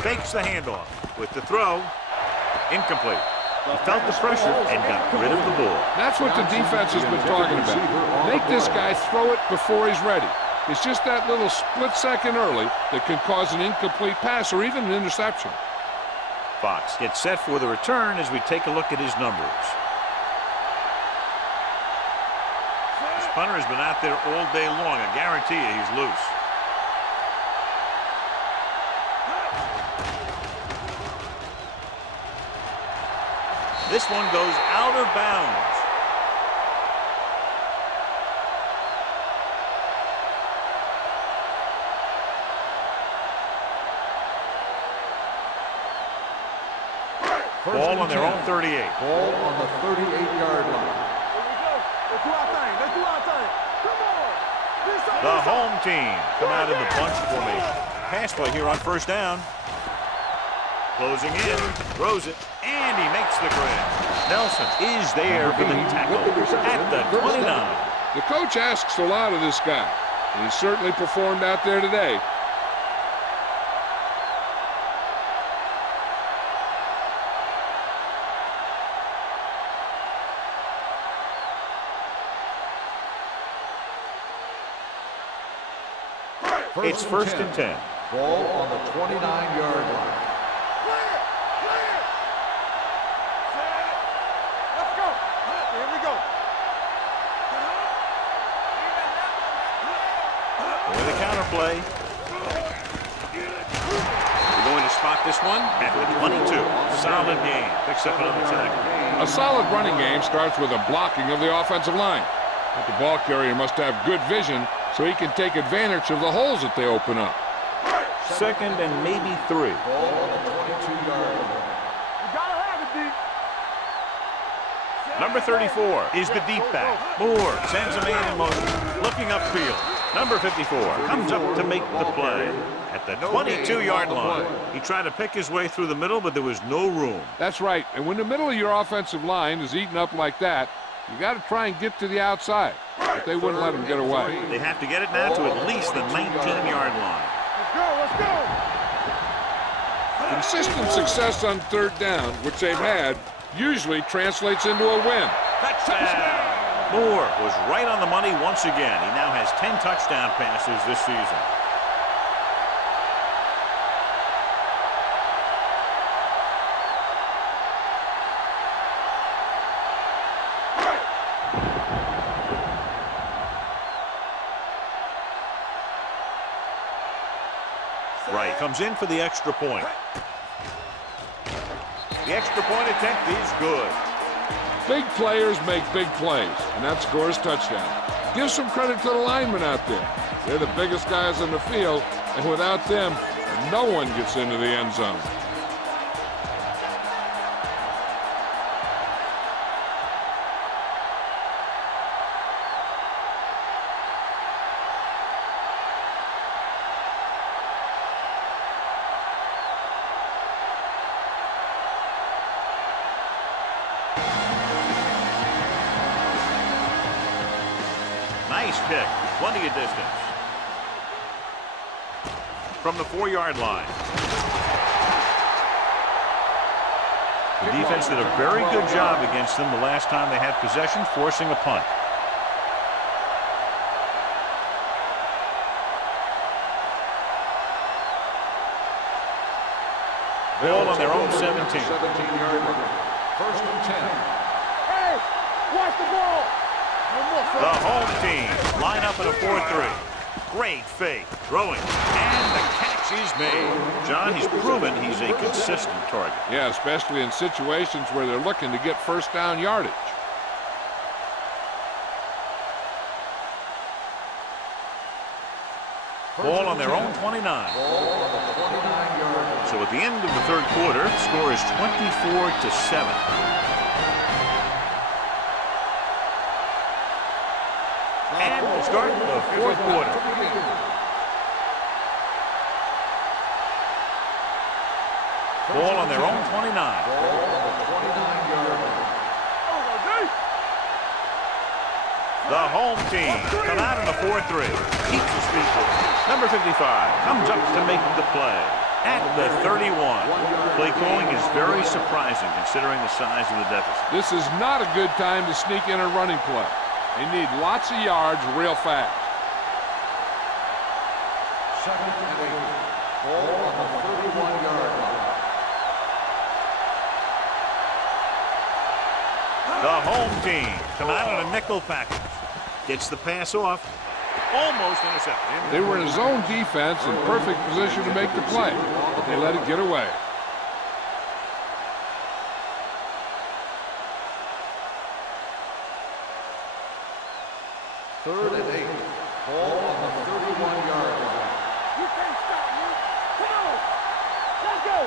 Fakes the handoff with the throw. Incomplete. He felt the pressure and got rid of the ball. That's what the defense has been talking about. Make this guy throw it before he's ready. It's just that little split second early that can cause an incomplete pass or even an interception. Fox gets set for the return as we take a look at his numbers. This punter has been out there all day long. I guarantee you he's loose. This one goes out of bounds. Ball on their own 38. Ball on the 38-yard line. Here we go. Let's do our thing. Let's do our thing. Come on. The home team come out in the bunch formation. Pass play here on first down. Closing in, throws it, and he makes the grab. Nelson is there for the tackle at the 29. The coach asks a lot of this guy, and he certainly performed out there today. It's first and 10. Ball on the 29-yard line. Let's go. Here we go. With a counter play. We're going to spot this one at the 22. Solid game. Picks up another tackle. A solid running game starts with a blocking of the offensive line. But the ball carrier must have good vision so he can take advantage of the holes that they open up. Second and maybe 3. Ball on the 22-yard line. You gotta have it, D. Number 34 is the deep back. Moore sends a man in motion, looking upfield. Number 54 comes up to make the play at the 22-yard line. He tried to pick his way through the middle, but there was no room. That's right. And when the middle of your offensive line is eaten up like that, you got to try and get to the outside. But they wouldn't let him get away. They have to get it now to at least the 19-yard line. Let's go. Consistent success on third down, which they've had, usually translates into a win. Touchdown! Moore was right on the money once again. He now has 10 touchdown passes this season. Right, comes in for the extra point. The extra point attempt is good. Big players make big plays, and that scores touchdown. Give some credit to the linemen out there. They're the biggest guys on the field, and without them, no one gets into the end zone. Nice pick, plenty of distance. From the 4-yard line. The defense did a very good job against them the last time they had possession, forcing a punt. Ball on their own 17. 17-yard line. First and 10. Hey, watch the ball. The home team line up in a 4-3. Great fake, throwing, and the catch is made. John, he's proven he's a consistent target. Yeah, especially in situations where they're looking to get first down yardage. Ball on their own 29. So at the end of the third quarter, the score is 24-7. And we'll start the fourth quarter. Ball on their own 29. The home team come out in a 4-3. Keeps his feet moving. Number 55 comes up to make the play at the 31. Play calling is very surprising considering the size of the deficit. This is not a good time to sneak in a running play. They need lots of yards real fast. Second and 8. Ball on the 31-yard line. The home team come out in a nickel package. Gets the pass off. Almost intercepted. They were in a zone defense in perfect position to make the play, but they let it get away. Third and 8. Ball on the 31-yard line. You can't stop me. Come on. Let's go.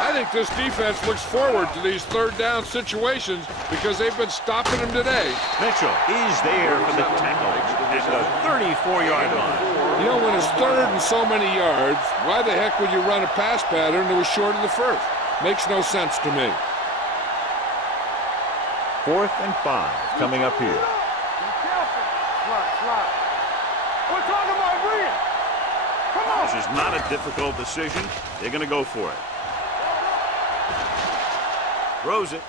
I think this defense looks forward to these third down situations because they've been stopping them today. Mitchell is there for the tackle at the 34-yard line. You know, when it's third and so many yards, why the heck would you run a pass pattern that was short of the first? Makes no sense to me. 4th and 5 coming up here. Slide. We're talking about Rhea. Come on. This is not a difficult decision. They're going to go for it. Throws it.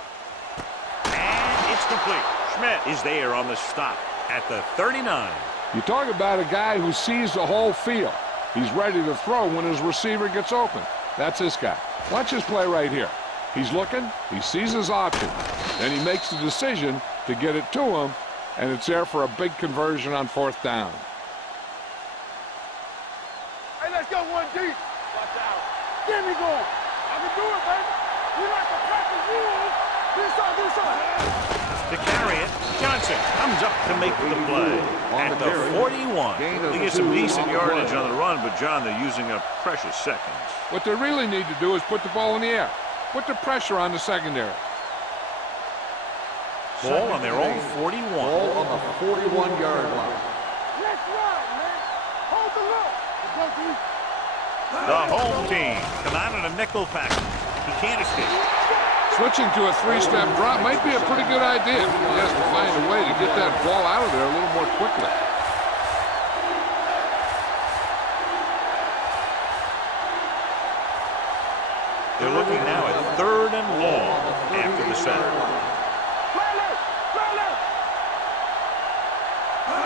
And it's complete. Schmidt is there on the stop at the 39. You talk about a guy who sees the whole field. He's ready to throw when his receiver gets open. That's this guy. Watch his play right here. He's looking, he sees his option, and he makes the decision to get it to him, and it's there for a big conversion on 4th down. Hey, let's go one deep. Watch out. Get me going. I can do it, baby. We like to practice rules. Do something. To carry it, Johnson comes up to make the play at the 41. They get some decent yardage on the run, but John, they're using up precious seconds. What they really need to do is put the ball in the air. Put the pressure on the secondary. Ball on their own 41. Ball on the 41-yard line. Let's ride, man. Hold the look. The home team come out in a nickel package. He can't escape. Switching to a three-step drop might be a pretty good idea. He has to find a way to get that ball out of there a little more quickly. They're looking now at 3rd and long after the set.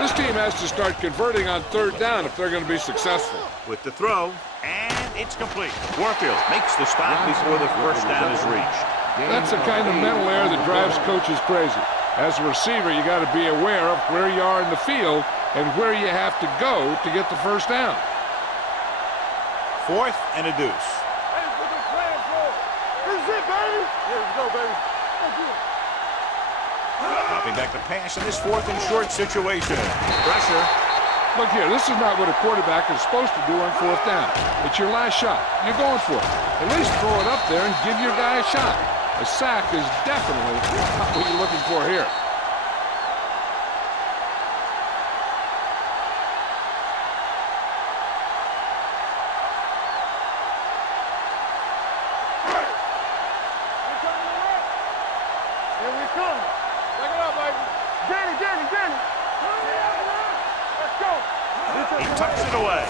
This team has to start converting on 3rd down if they're going to be successful. With the throw, and it's complete. Warfield makes the stop before the first down is reached. That's the kind of mental error that drives coaches crazy. As a receiver, you got to be aware of where you are in the field and where you have to go to get the first down. 4th and a deuce. This is it, baby. Yeah, let's go, baby. Dropping back the pass in this 4th and short situation. Pressure. Look here, this is not what a quarterback is supposed to do on 4th down. It's your last shot. You're going for it. At least throw it up there and give your guy a shot. A sack is definitely not what you're looking for here. Here we come. Check it out, baby. Danny. Let's go. He tucks it away.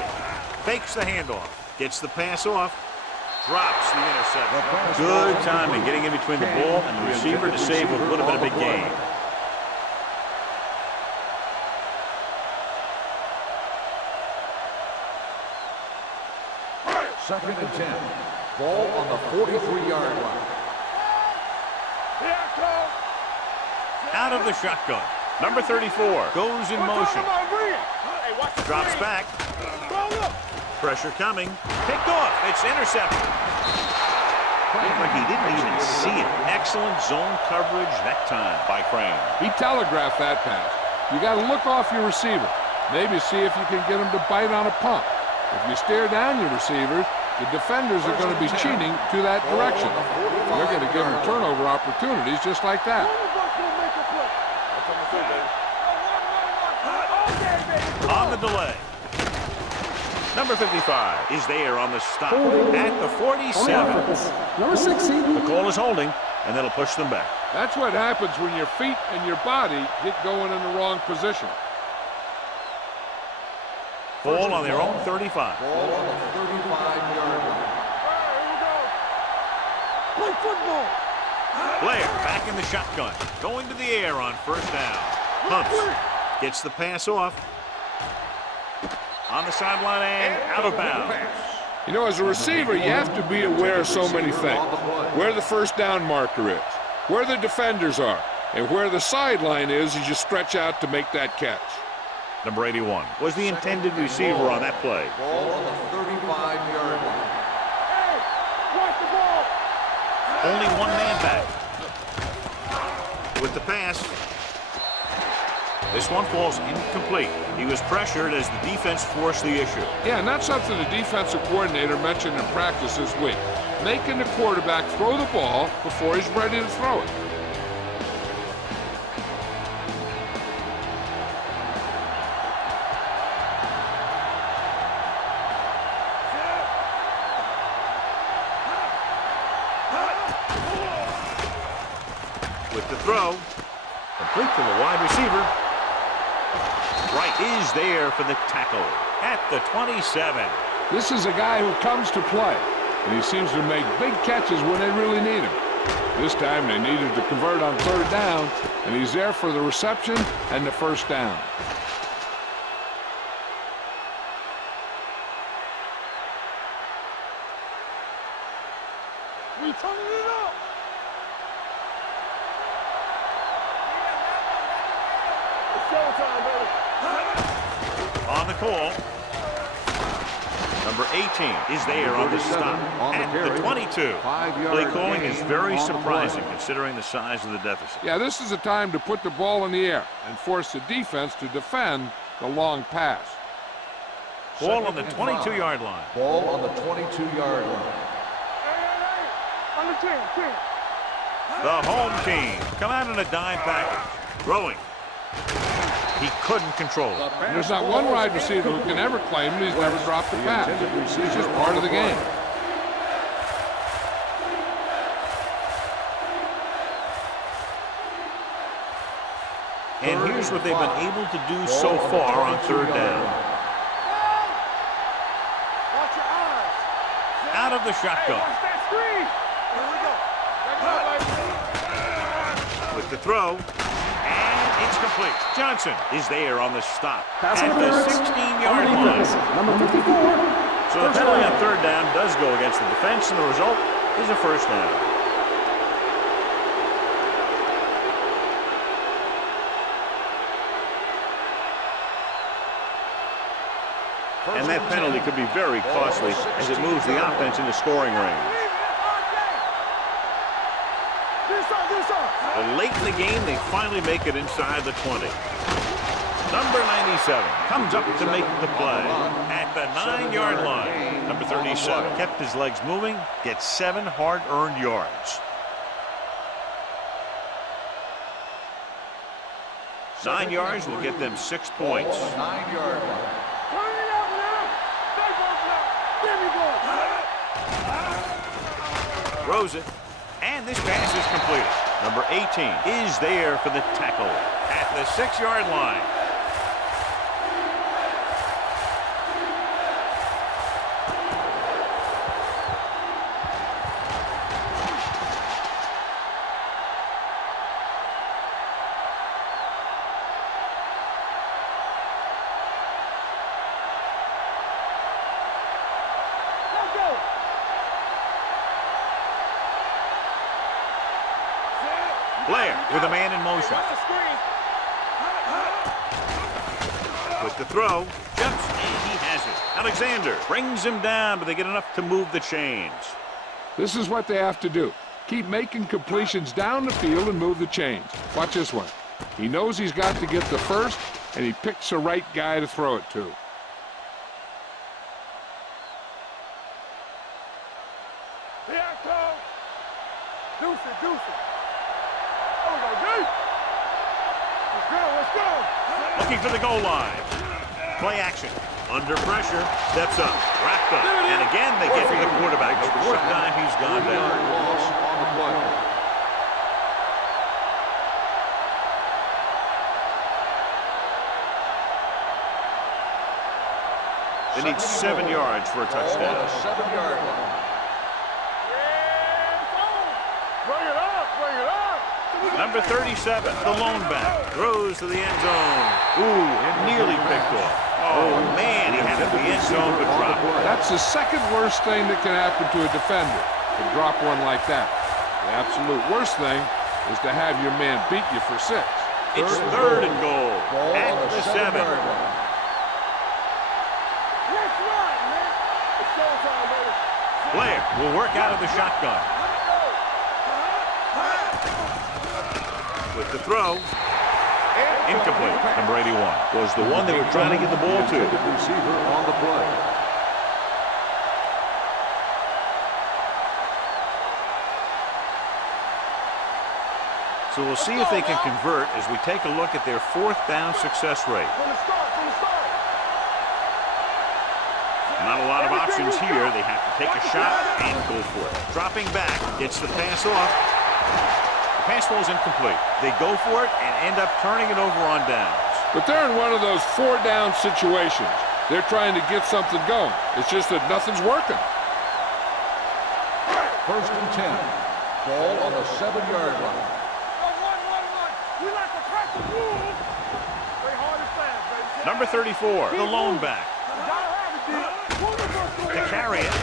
Fakes the handoff. Gets the pass off. Drops the interception. Good timing getting in between the ball and the receiver to save a little bit of big gain. Second and 10. Ball on the 43-yard line. Out of the shotgun. Number 34 goes in motion. Drops back. Pressure coming. Picked off. It's intercepted. But he didn't even see it. Excellent zone coverage that time by Crane. He telegraphed that pass. You got to look off your receiver. Maybe see if you can get him to bite on a pump. If you stare down your receivers, the defenders are going to be cheating to that direction. They're going to give them turnover opportunities just like that. On the delay. Number 55 is there on the stop Holding. at the 47. Number 16. The call is holding, and that'll push them back. That's what happens when your feet and your body get going in the wrong position. Ball on their own 35. Ball on the 35-yard line. Play football. Blair back in the shotgun. Going to the air on first down. Pumps. Gets the pass off. On the sideline and out of bounds. You know, as a receiver, you have to be aware of so many things. Where the first down marker is, where the defenders are, and where the sideline is as you stretch out to make that catch. Number 81 was the intended receiver on that play. Ball on the 35-yard line. Hey, watch the ball. Only one man back. With the pass. This one falls incomplete. He was pressured as the defense forced the issue. Yeah, and that's something the defensive coordinator mentioned in practice this week. Making the quarterback throw the ball before he's ready to throw it. With the throw, complete to the wide receiver. Wright is there for the tackle at the 27. This is a guy who comes to play, and he seems to make big catches when they really need him. This time they needed to convert on third down, and he's there for the reception and the first down. We turning it up. It's showtime, baby. On the call. Number 18 is there on the stop at the 22. Play calling is very surprising considering the size of the deficit. Yeah, this is a time to put the ball in the air and force the defense to defend the long pass. Ball on the 22-yard line. Ball on the 22-yard line. Hey. On the 10. The home team come out in a dime package. Throwing. He couldn't control it. And there's not one wide receiver who can ever claim that he's never dropped a pass. It's just part of the game. And here's what they've been able to do so far on third down. Watch your eyes. Out of the shotgun. Watch that screen. Here we go. With the throw. And it's complete. Johnson is there on the stop. Pass At the interference. 16-yard On line. defense, number 54. So the penalty on third down does go against the defense, and the result is a first down. And that penalty could be very costly as it moves the offense into scoring range. But late in the game, they finally make it inside the 20. Number 97 comes up to make the play at the 9-yard line. Number 37 kept his legs moving, gets 7 hard-earned yards. 9 yards will get them 6 points. 9-yard line. Throws it, and this pass is completed. Number 18 is there for the tackle at the 6-yard line. Blair with a man in motion. With the throw, jumps, and he has it. Alexander brings him down, but they get enough to move the chains. This is what they have to do. Keep making completions down the field and move the chains. Watch this one. He knows he's got to get the first, and he picks the right guy to throw it to. Here I come. Deuce it. Let's go. Looking for the goal line. Play action. Under pressure. Steps up. Wrapped up. And again, they get to the quarterback. It's the 4th time he's gone down. Loss on the play. They need 7 yards for a touchdown. On the 7-yard line. Bring it up. Number 37, the lone back, throws to the end zone. Ooh, and nearly picked off. Oh, man, he had it in the end zone, but dropped it. That's the second worst thing that can happen to a defender, to drop one like that. The absolute worst thing is to have your man beat you for 6. It's 3rd and goal Ball at on the 7. yard line. Let's run, man. It's showtime, baby. Blair will work out of the shotgun. With the throw, incomplete. Number 81 was the one they were trying to get the ball to. Receiver on the play. So we'll see if they can convert as we take a look at their 4th down success rate. From the start. Not a lot of options here. They have to take a shot and go for it. Dropping back, gets the pass off. The pass falls incomplete. They go for it and end up turning it over on downs. But they're in one of those 4-down situations. They're trying to get something going. It's just that nothing's working. 1st and 10. Ball on the 7-yard line. We like to crack the rules. Stay hard and fast, baby. Number 34, the lone back. To carry it.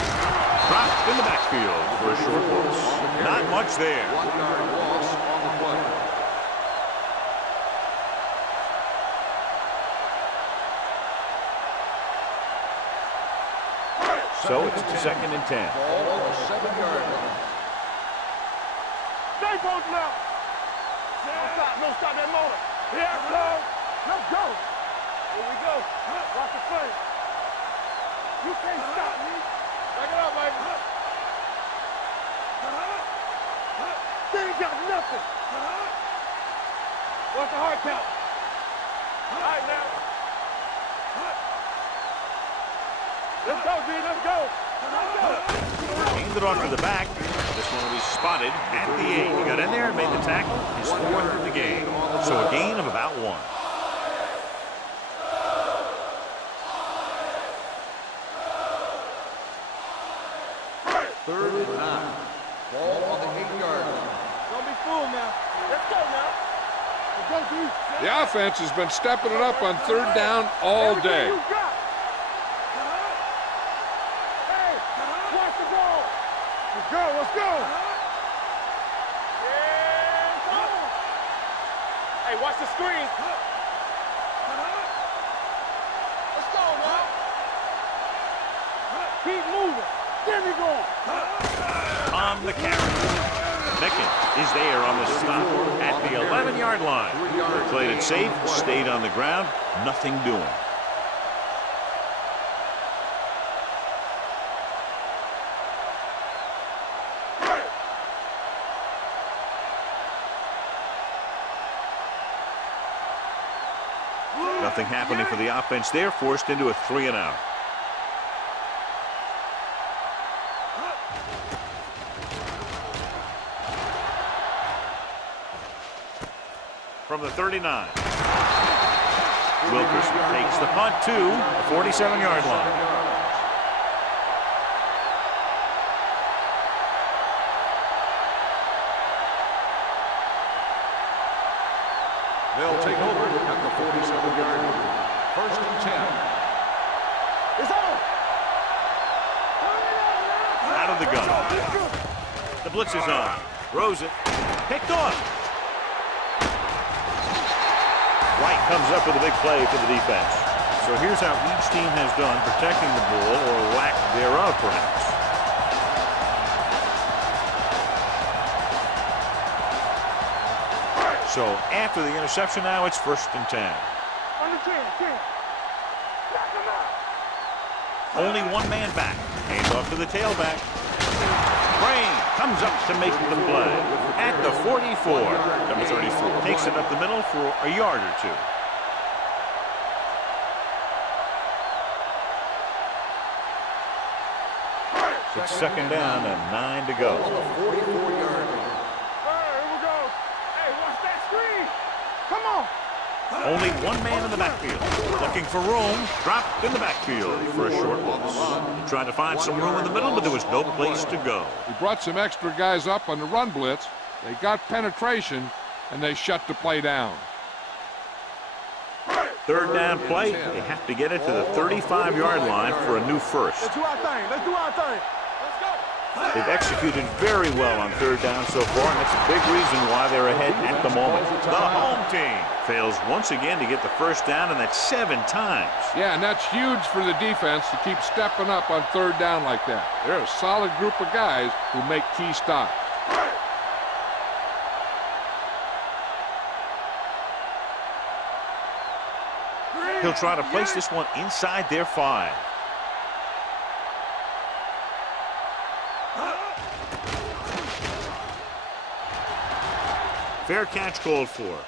Dropped in the backfield for a short loss. Not much there. 1-yard loss on the play. So it's 2nd and 10. Ball on the 7-yard line. Stay posted now. No stop that motor. Here I come. Let's go. Here we go. Watch the play. You can't stop me. Back it up, baby. They ain't got What's the hard count? All right, now. Let's go, D. Let's go. Aimed it off to the back. This one will be spotted at the 8. He got in there and made the tackle. His 4th of the game. So a gain of about 1. Third and 9. Ball on the 8-yard line. Don't be fooled now. Let's go now. Let's go, D. The offense has been stepping it up on 3rd down all day. You got. Hey, watch the ball. Let's go. Let's go. Yeah, hey, watch the screen. Let's go now. Keep moving. There we go. On the carry. Micken is there on the stop at the 11-yard line. Played it safe, stayed on the ground, nothing doing. Nothing happening for the offense there, forced into a 3-and-out. From the 39. Wilkerson takes the punt to the 47-yard line. They'll take over at the 47-yard line. 1st and 10. It's on. Out of the gun. The blitz is on. Throws it. Picked off. White comes up with a big play for the defense. So here's how each team has done protecting the ball, or lack thereof, perhaps. So after the interception now, it's 1st and 10. On the 10. Knock him out. Only one man back. Hands off to the tailback. Brain comes up to make the play at the 44. Number 34 takes it up the middle for a yard or 2. It's 2nd down and 9 to go. On the 44-yard line. Here we go. Hey, watch that screen. Come on. Only one man in the backfield. Looking for room. Dropped in the backfield for a short loss. He tried to find some room in the middle, but there was no place to go. He brought some extra guys up on the run blitz. They got penetration, and they shut the play down. 3rd down play. They have to get it to the 35-yard line for a new first. Let's do our thing. Let's do our thing. Let's go. They've executed very well on 3rd down so far, and that's a big reason why they're ahead at the moment. The home team fails once again to get the 1st down, and that's 7 times. Yeah, and that's huge for the defense to keep stepping up on 3rd down like that. They're a solid group of guys who make key stops. He'll try to place this one inside their 5. Fair catch called for.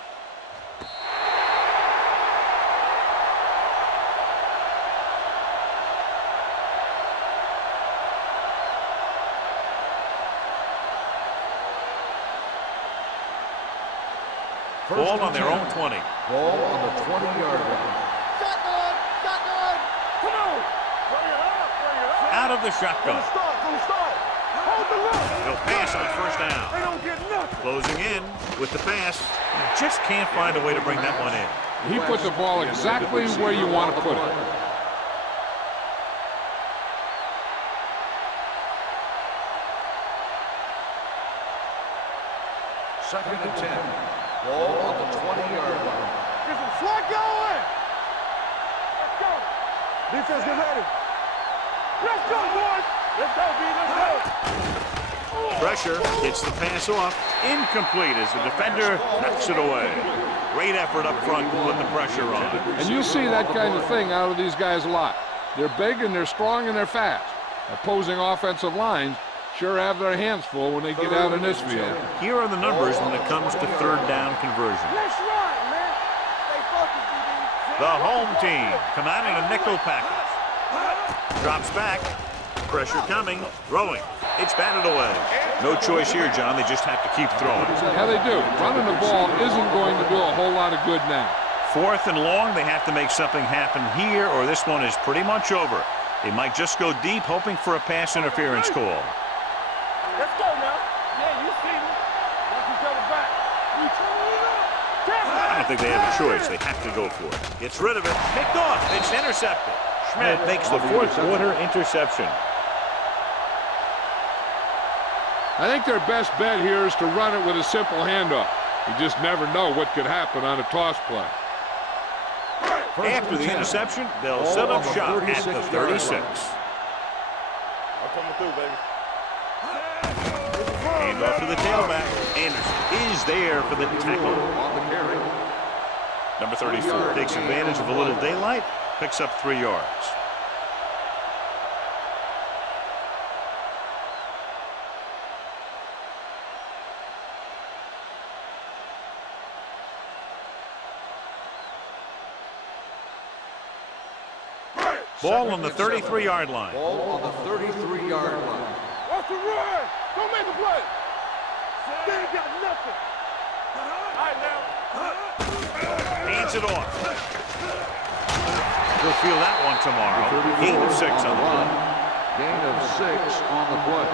Ball on their own 20. Ball on the 20-yard line. Shotgun. Come on. Bring it up. Out of the shotgun. Start. Hold the look. They'll pass on 1st down. They don't get nothing. Closing in with the pass. Just can't find a way to bring that one in. He put the ball exactly where you want to put it. Second and 10. Ball on the 20-yard line. Get some slot going. Let's go. Defense, get ready. Let's go, boys. Let's go, B. Let's go. Pressure gets the pass off. Incomplete as the defender knocks it away. Great effort up front to put the pressure on. And you'll see that kind of thing out of these guys a lot. They're big and they're strong and they're fast. Opposing offensive lines sure have their hands full when they get out in this field. Here are the numbers when it comes to third down conversion. Let's run, man. Stay focused, DB. The home team come out in a nickel package. Drops back. Pressure coming. Throwing. It's batted away. No choice here, John. They just have to keep throwing. Yeah, they do. Running the ball isn't going to do a whole lot of good now. 4th and long. They have to make something happen here, or this one is pretty much over. They might just go deep, hoping for a pass interference call. Let's go now. Yeah, you see me. Watch each other back. We turn it up. I don't think they have a choice. They have to go for it. Gets rid of it. Picked off. It's intercepted. Schmidt makes the 4th quarter interception. I think their best bet here is to run it with a simple handoff. You just never know what could happen on a toss play. After the interception, they'll set up shop at the 36. I'm coming through, baby. Hand off to the tailback. Anderson is there for the tackle. On the carry. Number 34 takes advantage of a little daylight, picks up 3 yards. Ball on the 33-yard line. Ball on the 33-yard line. Watch the run. Don't make a play. They ain't got nothing. All right, now. Hands it off. He'll feel that one tomorrow. Gain of 6 on the play. Gain of 6 on the play.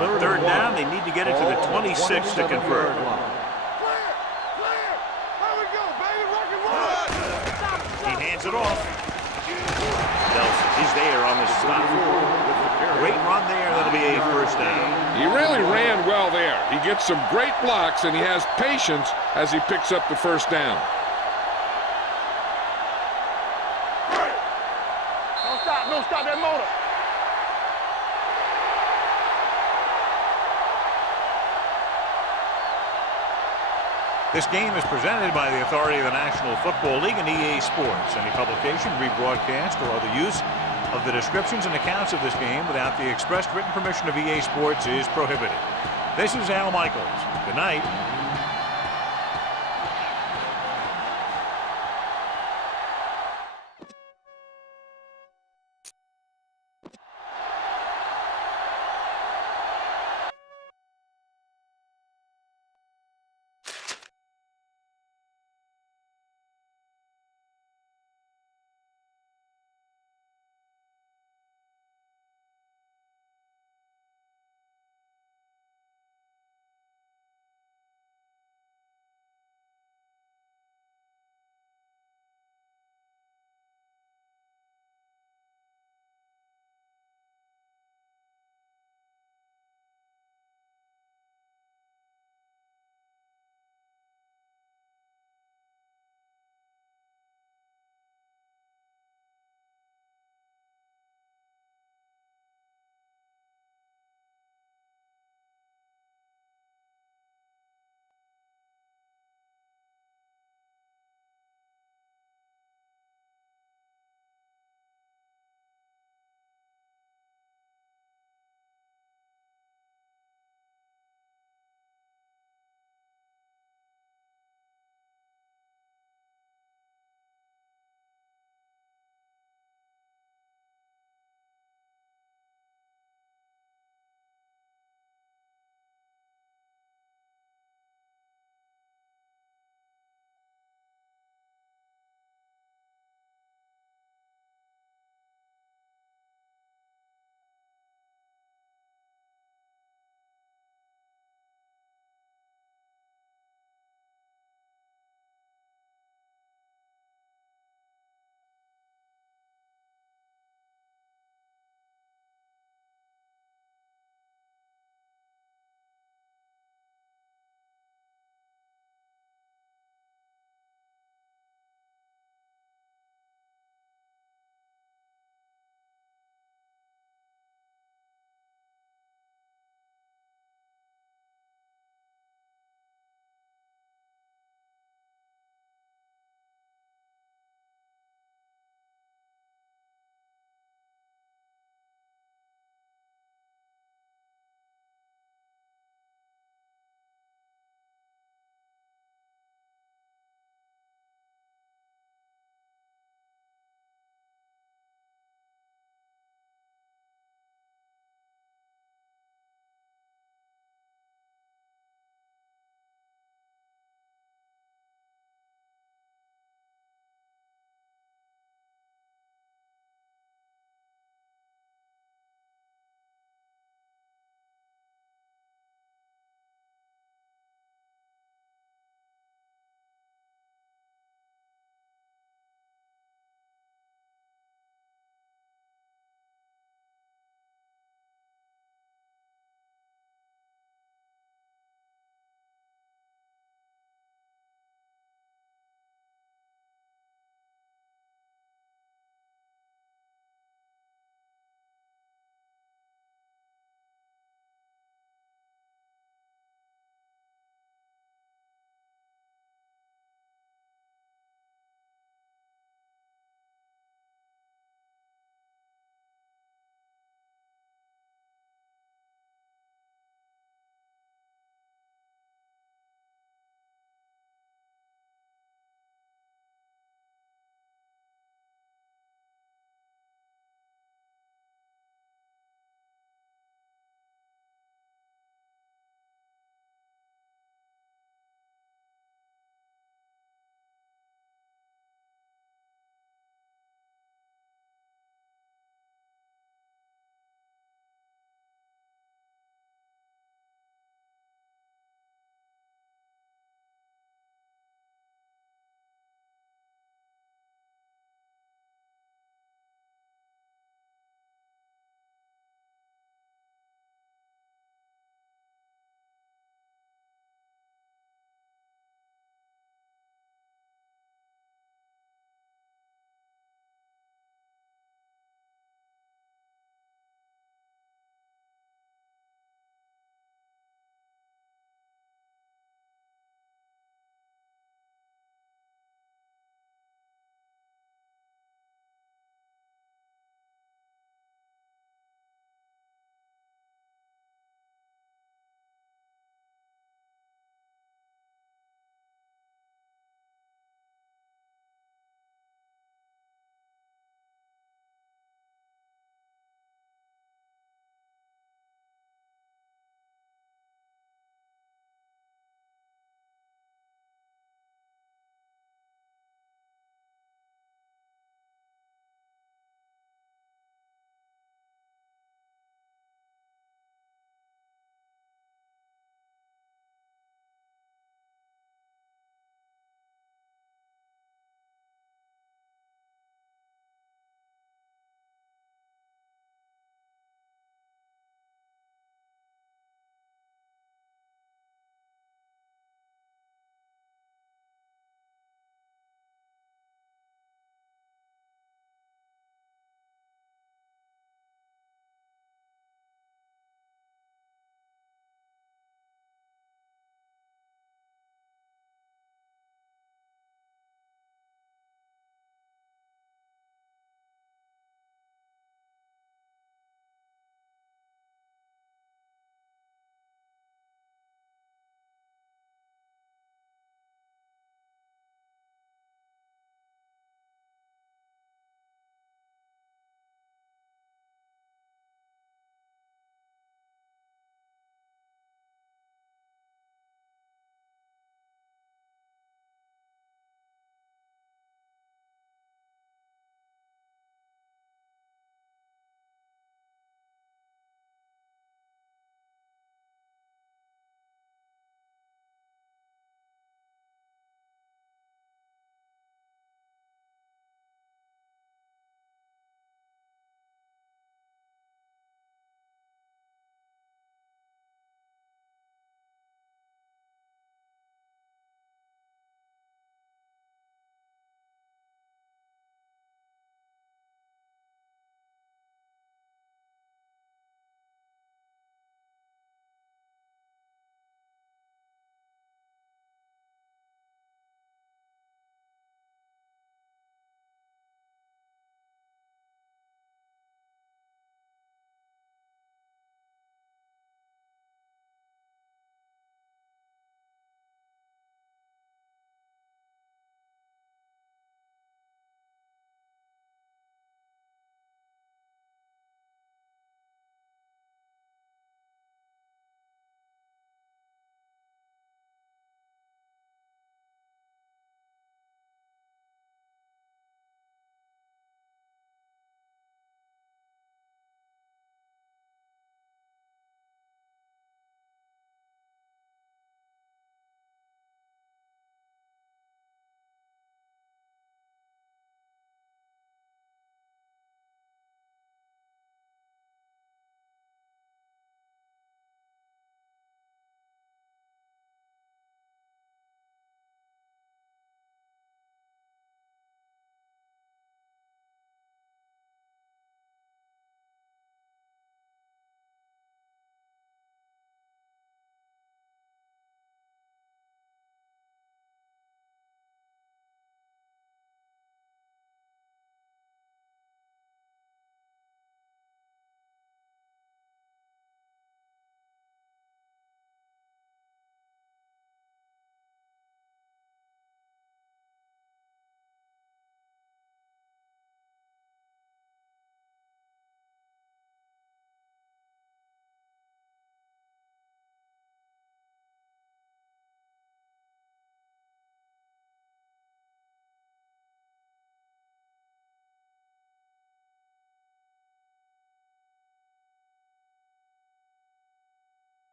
On 3rd down, they need to get it to the 26 to convert. Clear. Clear. There we go, baby. Rock and roll. He hands it off. Nelson is there on the stop. Great run there. That'll be a 1st down. He really ran well there. He gets some great blocks, and he has patience as he picks up the 1st down. Don't stop. Don't stop that motor. This game is presented by the authority of the National Football League and EA Sports. Any publication, rebroadcast, or other use of the descriptions and accounts of this game without the expressed written permission of EA Sports is prohibited. This is Al Michaels. Good night.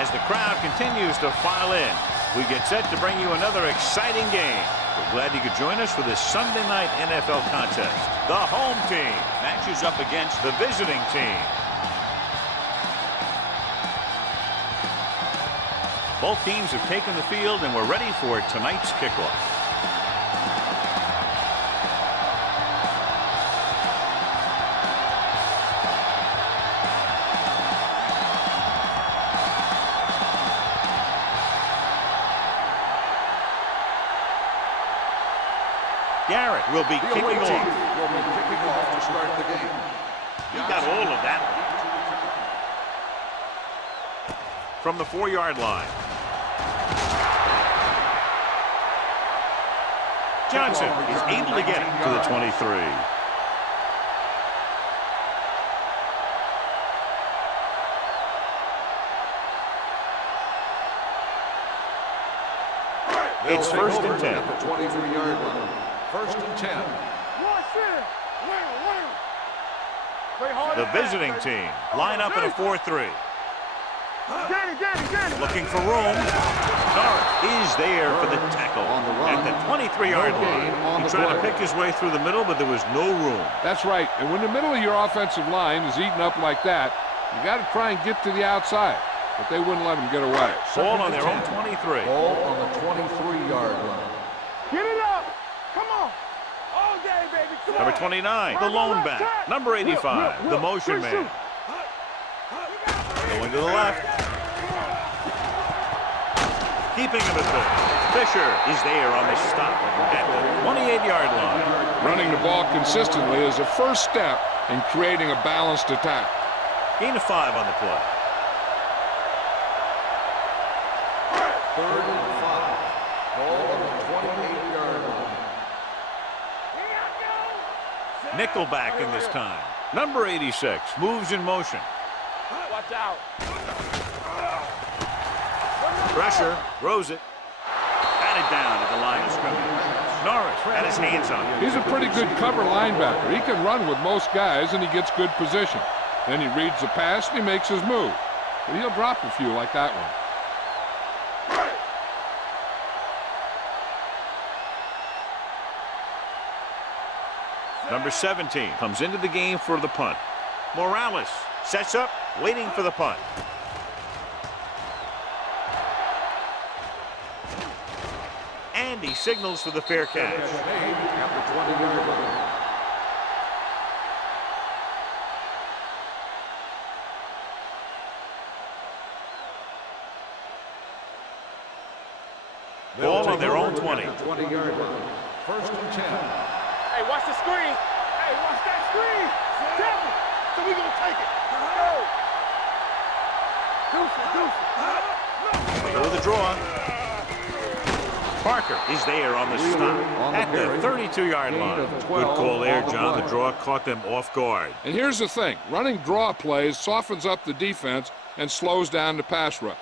As the crowd continues to file in, we get set to bring you another exciting game. We're glad you could join us for this Sunday night NFL contest. The home team matches up against the visiting team. Both teams have taken the field and we're ready for tonight's kickoff. Garrett will be kicking off. Will be kicking off to start the game. He got all of that. From the 4-yard line. Johnson is able to get it to the 23. It's first and 10. At the 23-yard line. First and 10. The visiting team line up in a 4-3. Looking for room. Norris is there for the tackle at the 23-yard line. He tried to pick his way through the middle, but there was no room. That's right. And when the middle of your offensive line is eaten up like that, you got to try and get to the outside. But they wouldn't let him get away. Ball on their own 23. Ball on the 23-yard line. Get it up. Come on. All day, baby. Come Number on. 29, the lone back. Number 85, the motion man. Going to the left. Keeping him at the Fisher is there on the stop at the 28-yard line. Running the ball consistently is a first step in creating a balanced attack. Gain of 5 on the play. Third and 5. Ball on the 28-yard line. Nickelback in this time. Number 86 moves in motion. Watch out. Pressure, throws it. Batted down at the line of scrimmage. Norris had his hands on it. He's a pretty good cover linebacker. He can run with most guys, and he gets good position. Then he reads the pass, and he makes his move. But he'll drop a few like that one. Number 17 comes into the game for the punt. Morales sets up, waiting for the punt. And he signals for the fair catch. At the 20-yard line. Ball on their own 20. 20-yard line. First and 10. Hey, watch the screen. Hey, watch that screen. Tap it. So we gonna take it. Let's go. Go to the draw. Parker is there on the stop at the 32-yard line. Good call there, John. The draw caught them off guard. And here's the thing. Running draw plays softens up the defense and slows down the pass rush.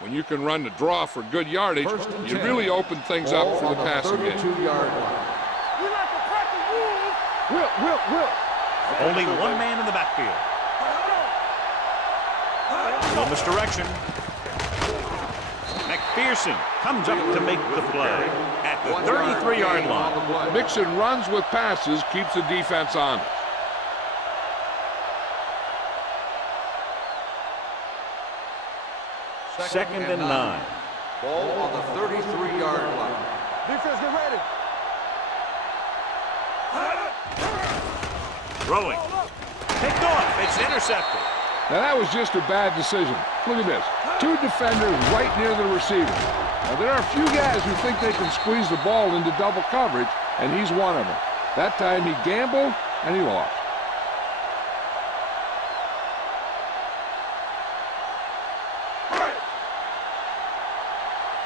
When you can run the draw for good yardage, you really open things up for the passing game. 32-yard line. We like to practice rules. Will. Only one man in the backfield. No misdirection. McPherson comes up to make the play at the 33-yard line. Mixing runs with passes keeps the defense honest. Second and 9. Ball on the 33-yard line. Defense, get ready. Throwing. Picked off. It's intercepted. Now that was just a bad decision. Look at this. 2 defenders right near the receiver. Now there are a few guys who think they can squeeze the ball into double coverage, and he's one of them. That time he gambled, and he lost.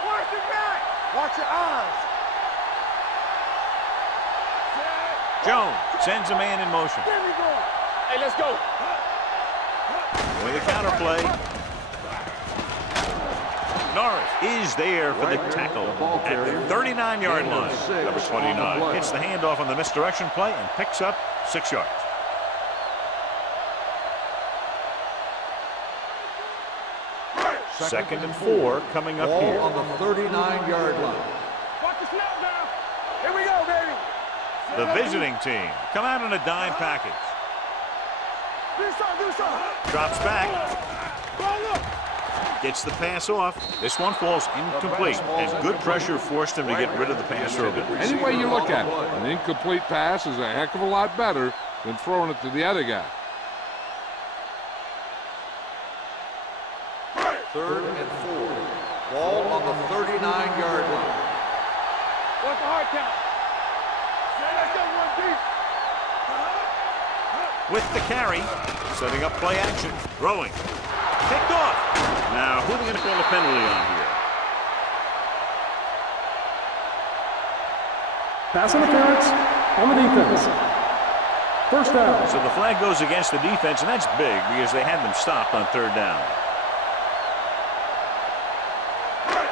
Watch it back. Watch your eyes. Jones sends a man in motion. There we go. Hey, let's go. With a counterplay. Norris is there for the tackle at the 39-yard line. Number 29 gets the handoff on the misdirection play and picks up 6 yards. 2nd and 4 coming up Ball here. on the 39-yard line. Watch the snap now. Here we go, baby. The visiting team come out in a dime package. Do something. Drops back. Ball up. Gets the pass off. This one falls incomplete, as good pressure forced him to get rid of the pass early. Any way you look at it, an incomplete pass is a heck of a lot better than throwing it to the other guy. 3rd and 4. Ball on the 39-yard line. Watch the hard count. Let's go, one deep. With the carry, setting up play action, throwing. Picked off. Now, who are they going to call a penalty on here? Pass interference on the defense. First down. So the flag goes against the defense, and that's big because they had them stopped on 3rd down.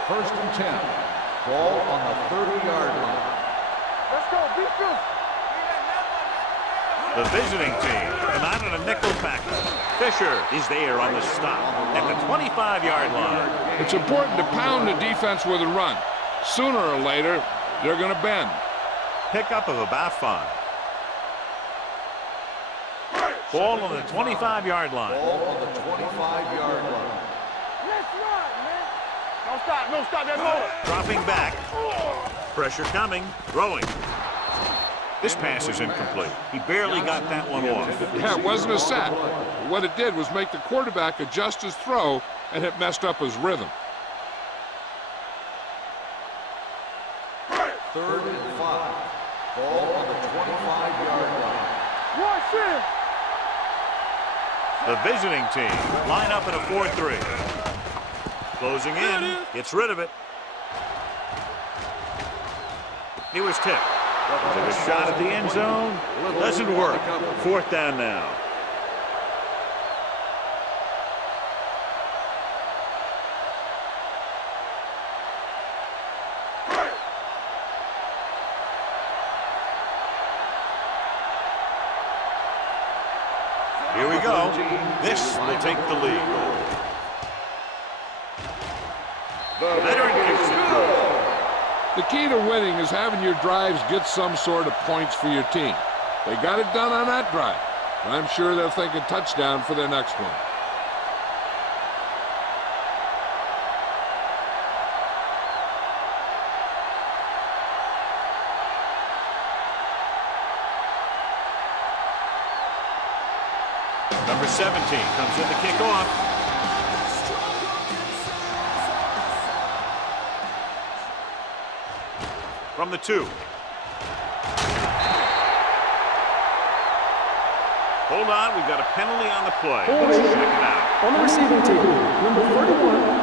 1st and 10. Ball on the 30-yard line. Let's go, beat you. The visiting team come out in a nickel package. Fisher is there on the stop at the 25-yard line. It's important to pound the defense with a run. Sooner or later, they're going to bend. Pickup of about 5. Ball on the 25-yard line. Ball on the 25-yard line. Let's run, man. Don't stop that motor. Dropping back. Pressure coming. Throwing. This pass is incomplete. He barely got that one off. Yeah, it wasn't a set. What it did was make the quarterback adjust his throw, and it messed up his rhythm. 3rd and 5. Ball on the 25-yard line. Watch it. The visiting team line up in a 4-3. Closing in. Gets rid of it. He was tipped. Took a shot at the end zone. Doesn't work. 4th down now. Here we go. This will take the lead. Veteran kicks it good. The key to winning is having your drives get some sort of points for your team. They got it done on that drive. I'm sure they'll think a touchdown for their next one. Number 17 comes in to kick off. From the 2. Hold on, we've got a penalty on the play. Let's check it out. On the receiving team, number 31.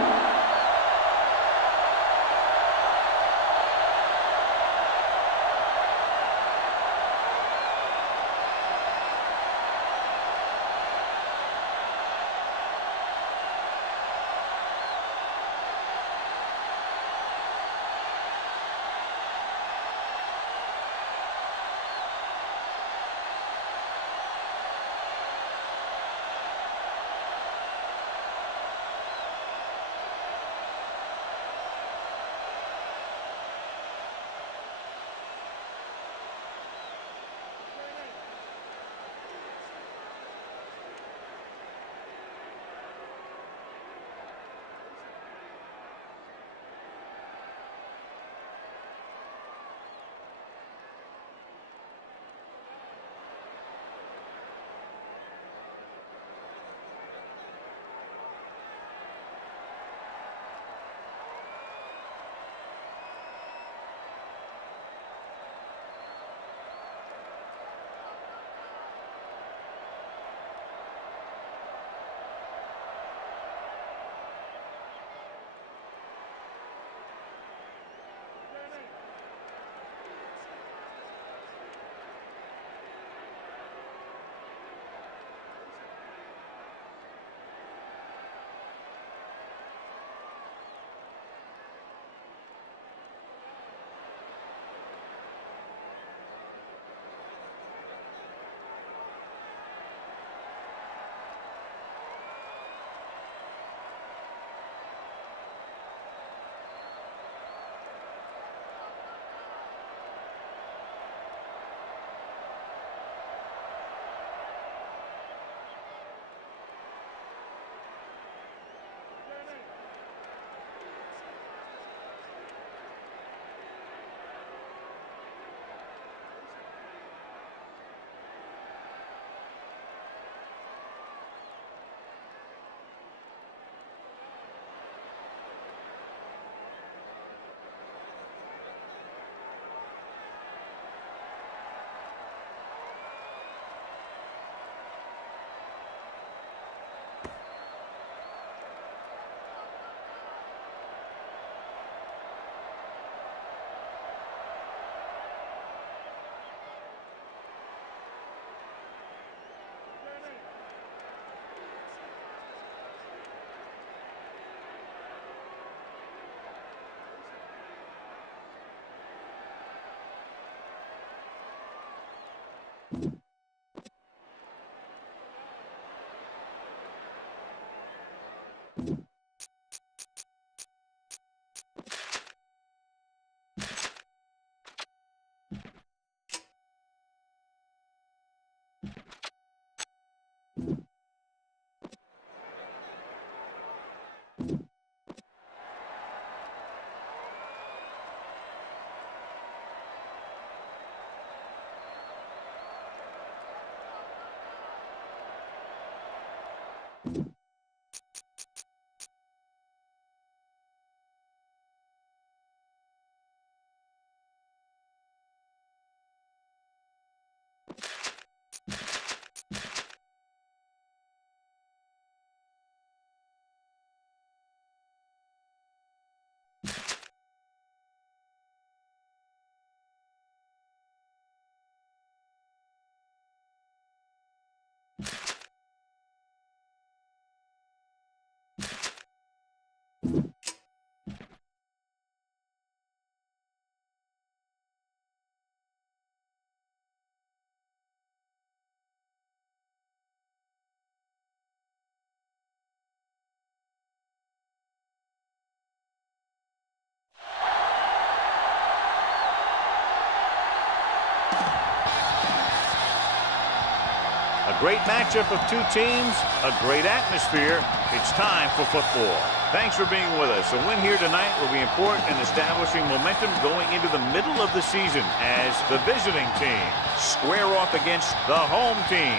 A great matchup of two teams, a great atmosphere. It's time for football. Thanks for being with us. A win here tonight will be important in establishing momentum going into the middle of the season as the visiting team square off against the home team.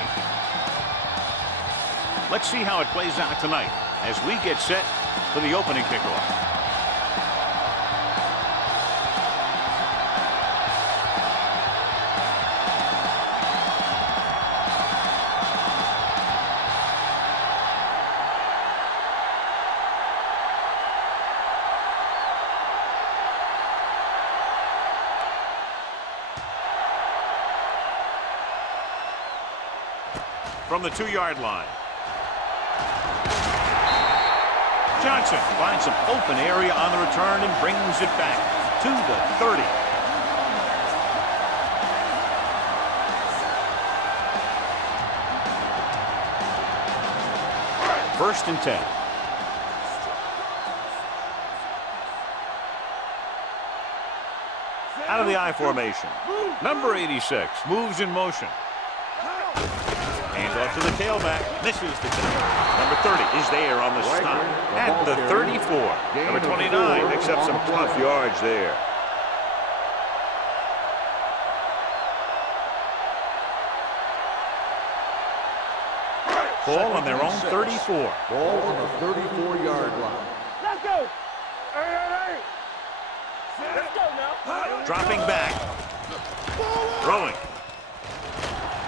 Let's see how it plays out tonight as we get set for the opening kickoff. From the 2-yard line. Johnson finds some open area on the return and brings it back to the 30. First and 10. Out of the I formation. Number 86 moves in motion. Hands off to the tailback. Misses the tail. Number 30 is there on the stop at the 34. Number 29 picks up some tough yards there. Ball on their own 34. Ball on the 34-yard line. Let's go. Hey. Let's go now. Dropping back. Throwing.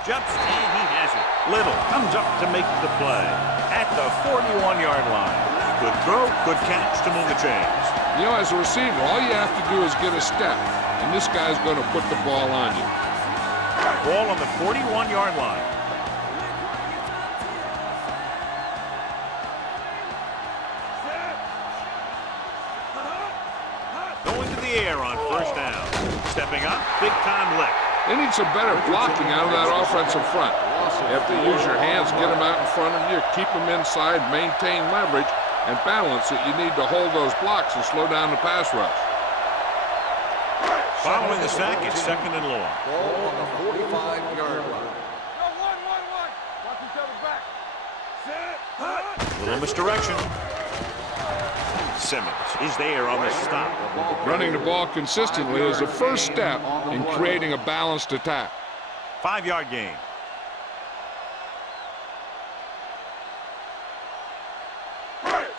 Jumps, and he has it. Little comes up to make the play at the 41-yard line. Good throw, good catch to move the chains. You know, as a receiver, all you have to do is get a step, and this guy's going to put the ball on you. Ball on the 41-yard line. Going to the air on first down. Stepping up, big-time lick. They need some better blocking out of that offensive front. You have to use your hands, get them out in front of you, keep them inside, maintain leverage, and balance it. You need to hold those blocks and slow down the pass rush. Following the sack, it's second and long. Ball on the 45-yard line. Watch each other back. Little misdirection. Simmons is there on the stop. Running the ball consistently is the first step in creating a balanced attack. 5-yard gain.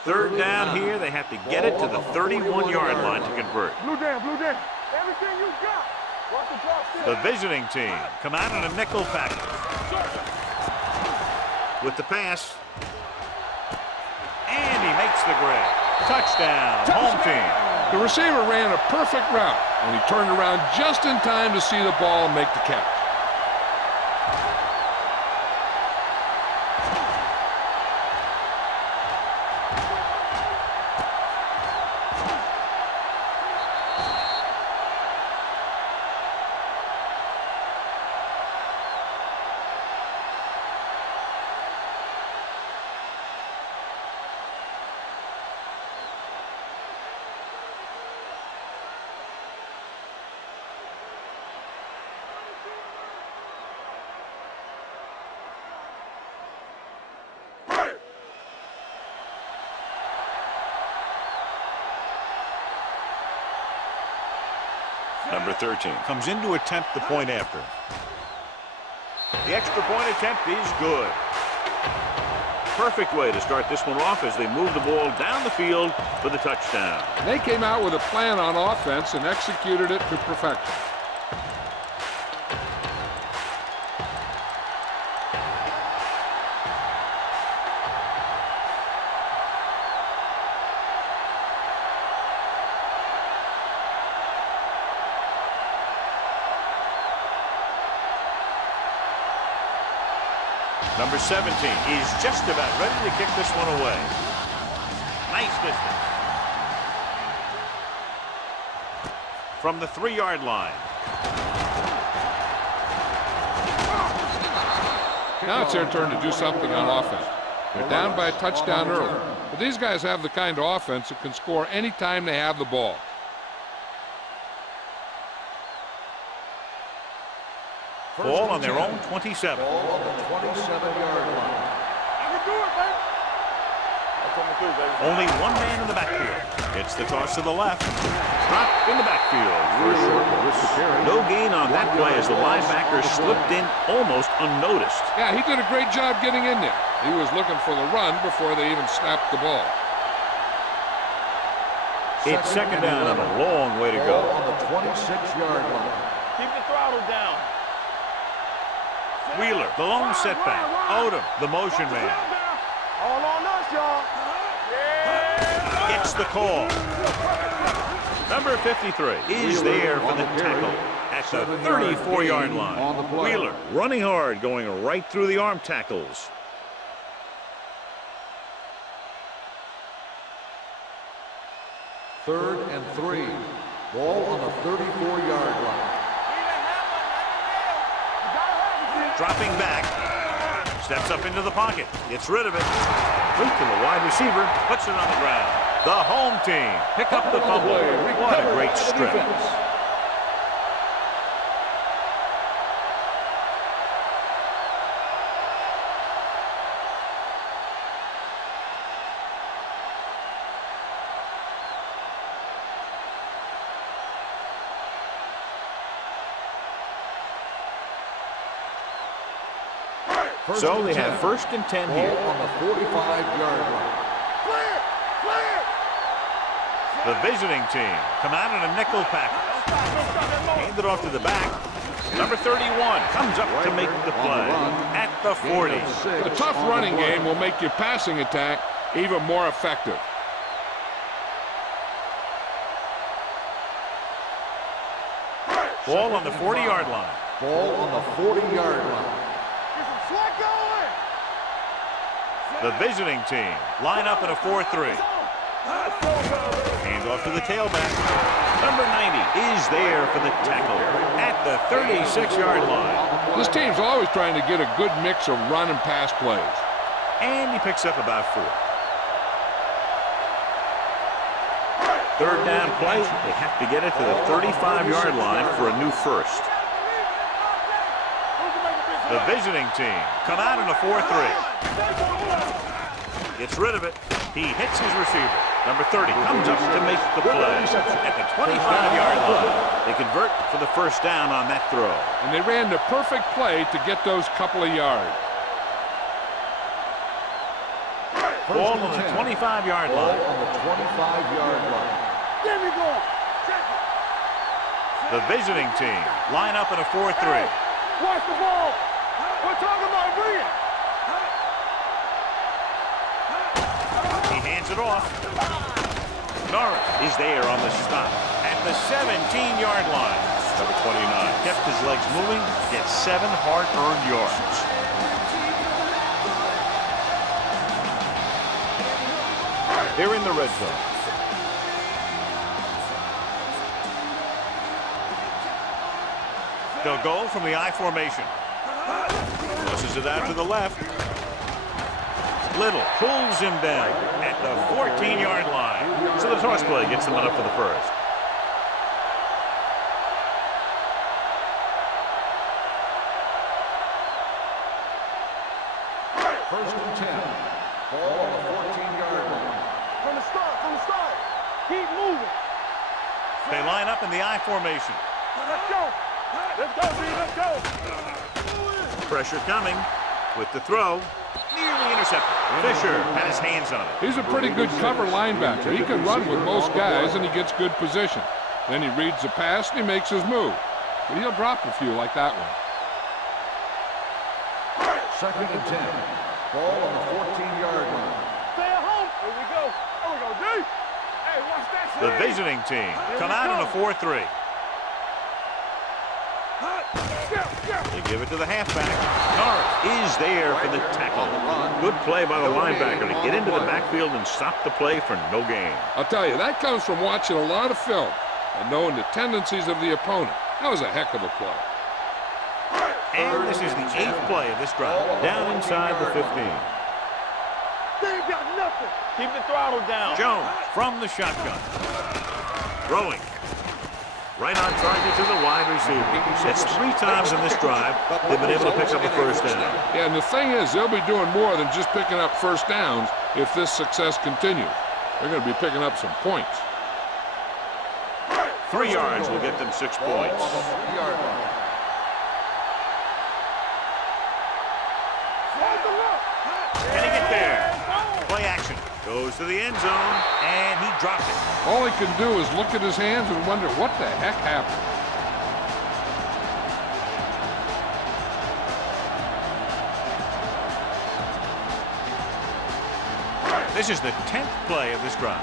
Third down here. They have to get it to the 31-yard line to convert. Blue down. Everything you got. Watch the drop still. The visiting team come out in a nickel package. With the pass. And he makes the grab. Touchdown, home team. The receiver ran a perfect route, and he turned around just in time to see the ball and make the catch. Number 13 comes in to attempt the point after. The extra point attempt is good. Perfect way to start this one off as they move the ball down the field for the touchdown. They came out with a plan on offense and executed it to perfection. Number 17 is just about ready to kick this one away. Nice distance. From the 3-yard line. Now it's their turn to do something on offense. They're down by a touchdown early. But these guys have the kind of offense that can score anytime they have the ball. Ball on their own 27. Ball on the 27-yard line. I can do it, baby. That's coming through, baby. Only one man in the backfield. It's the toss to the left. Drop in the backfield for a short loss. No gain on that play as the linebacker slipped in almost unnoticed. Yeah, he did a great job getting in there. He was looking for the run before they even snapped the ball. It's second down and a long way to go. Ball on the 26-yard line. Keep the throttle down. Wheeler, the lone setback. Odom, the motion man. All on us, y'all. Yeah. Gets the call. Number 53 is there for the tackle at the 34-yard line. Wheeler running hard, going right through the arm tackles. Third and 3. Ball on the 34-yard line. Dropping back. Steps up into the pocket. Gets rid of it. Quick to the wide receiver. Puts it on the ground. The home team pick up the fumble. What a great strip. So they have first and 10 here. Ball on the 45-yard line. Clear! Clear! The visiting team come out in a nickel package. Hand it off to the back. Number 31 comes up to make the play at the 40. A tough running game will make your passing attack even more effective. Ball on the 40-yard line. Ball on the 40-yard line. Sweat going! The visiting team line up in a 4-3. Hand off to the tailback. Number 90 is there for the tackle at the 36-yard line. This team's always trying to get a good mix of run and pass plays. And he picks up about 4. Third down play. They have to get it to the 35-yard line for a new first. The visiting team come out in a 4-3. Gets rid of it. He hits his receiver. Number 30 comes up to make the play at the 25-yard line. They convert for the first down on that throw. And they ran the perfect play to get those couple of yards. Ball on the 25-yard line. Ball on the 25-yard line. There we go. Check it. The visiting team line up in a 4-3. Watch the ball. We're talking about brilliant. He hands it off. Norris is there on the stop at the 17-yard line. Number 29 kept his legs moving, gets 7 hard-earned yards. They're in the red zone. They'll go from the I formation. Tosses it out to the left. Little pulls him down at the 14-yard line. So the toss play gets them up for the first. First and 10. Ball on the 14-yard line. From the start. Keep moving. They line up in the I formation. Let's go. Let's go, B. Let's go. Pressure coming with the throw. Nearly intercepted. Fisher had his hands on it. He's a pretty good cover linebacker. He can run with most guys, and he gets good position. Then he reads the pass, and he makes his move. But he'll drop a few like that one. 2nd and 10. Ball on the 14-yard line. Stay at home. Here we go. There we go, D. Hey, watch that. The visiting team come out in a 4-3. They give it to the halfback. Norris is there for the tackle. Good play by the linebacker to get into the backfield and stop the play for no gain. I'll tell you, that comes from watching a lot of film and knowing the tendencies of the opponent. That was a heck of a play. And this is the 8th play of this drive. Down inside the 15. They ain't got nothing. Keep the throttle down. Jones from the shotgun. Throwing. Right on target to the wide receiver. That's 3 times in this drive they've been able to pick up a first down. Yeah, and the thing is, they'll be doing more than just picking up first downs if this success continues. They're going to be picking up some points. 3 yards will get them 6 points. Can he get there? Play action. Goes to the end zone, and he dropped it. All he can do is look at his hands and wonder what the heck happened. This is the 10th play of this drive.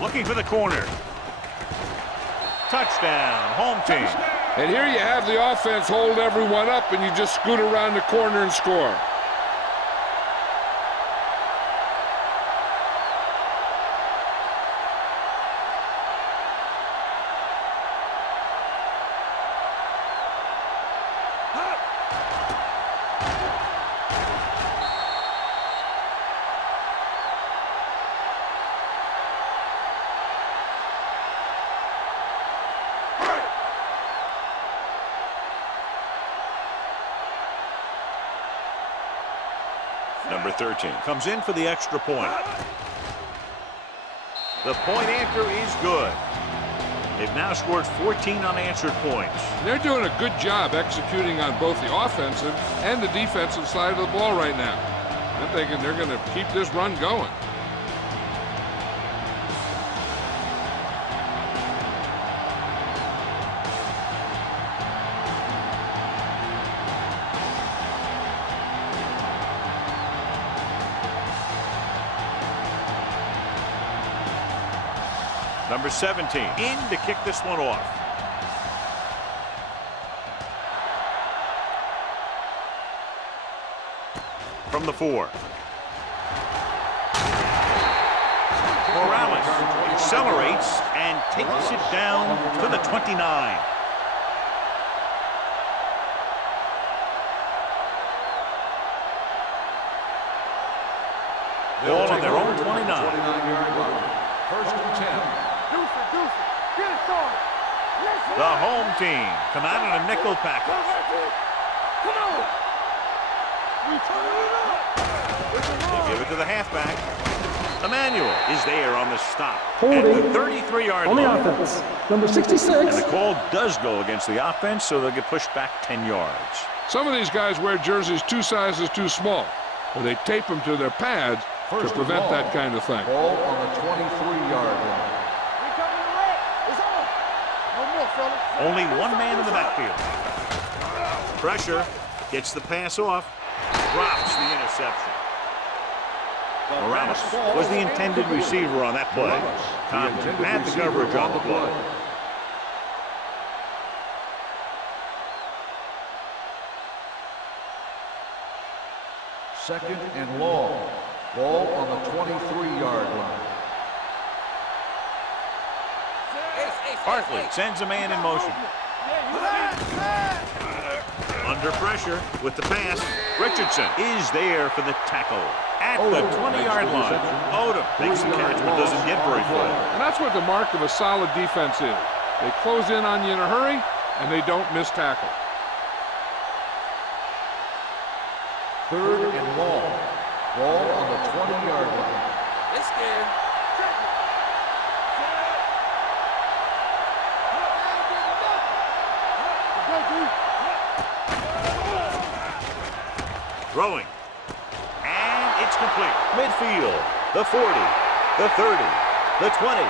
Looking for the corner. Touchdown, home team. And here you have the offense hold everyone up, and you just scoot around the corner and score. Number 13 comes in for the extra point. The point after is good. They've now scored 14 unanswered points. They're doing a good job executing on both the offensive and the defensive side of the ball right now. I'm thinking they're going to keep this run going. Number 17 in to kick this one off. From the 4. Morales accelerates and takes it down to the 29. Ball on their own 29. 29-yard line. 1st and 10. Get it started. The home team come out in a nickel package. Come on. We turn it up. They give it to the halfback. Emmanuel is there on the stop. Holding at the 33-yard on the line. offense. Number 66. And the call does go against the offense, so they'll get pushed back 10 yards. Some of these guys wear jerseys 2 sizes too small, or they tape them to their pads to prevent that kind of thing. Ball on the 23-yard line. Only one man in the backfield. Pressure, gets the pass off, drops the interception. Morales was the intended receiver on that play. Compton had the coverage on the play. Second and long. Ball on the 23-yard line. Hartley sends a man in motion. Under pressure with the pass. Richardson is there for the tackle at the 20-yard line. Odom makes the catch but doesn't get very far. And that's what the mark of a solid defense is. They close in on you in a hurry, and they don't miss tackle. 3rd and long. Ball on the 20-yard line. It's scared. Throwing. And it's complete. Midfield. The 40. The 30. The 20.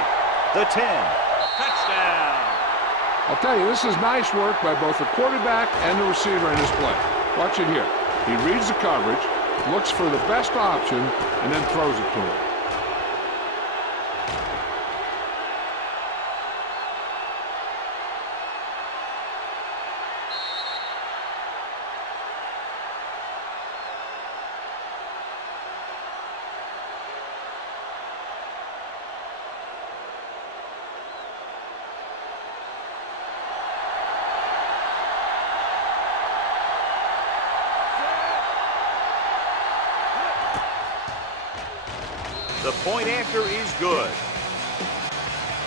The 10. Touchdown. I'll tell you, this is nice work by both the quarterback and the receiver in this play. Watch it here. He reads the coverage, looks for the best option, and then throws it to him. The point after is good.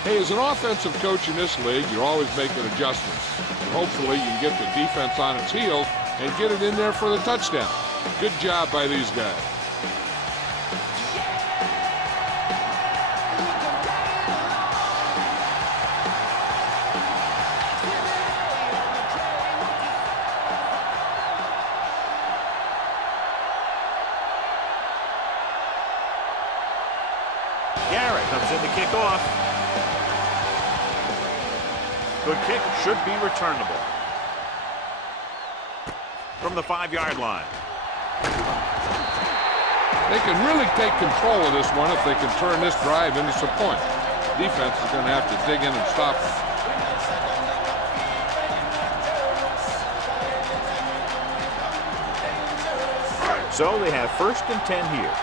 Hey, as an offensive coach in this league, you're always making adjustments. And hopefully you can get the defense on its heels and get it in there for the touchdown. Good job by these guys. Comes in to kick off. Good kick, should be returnable. From the 5-yard line. They can really take control of this one if they can turn this drive into some points. Defense is going to have to dig in and stop them. So they have 1st and 10 here.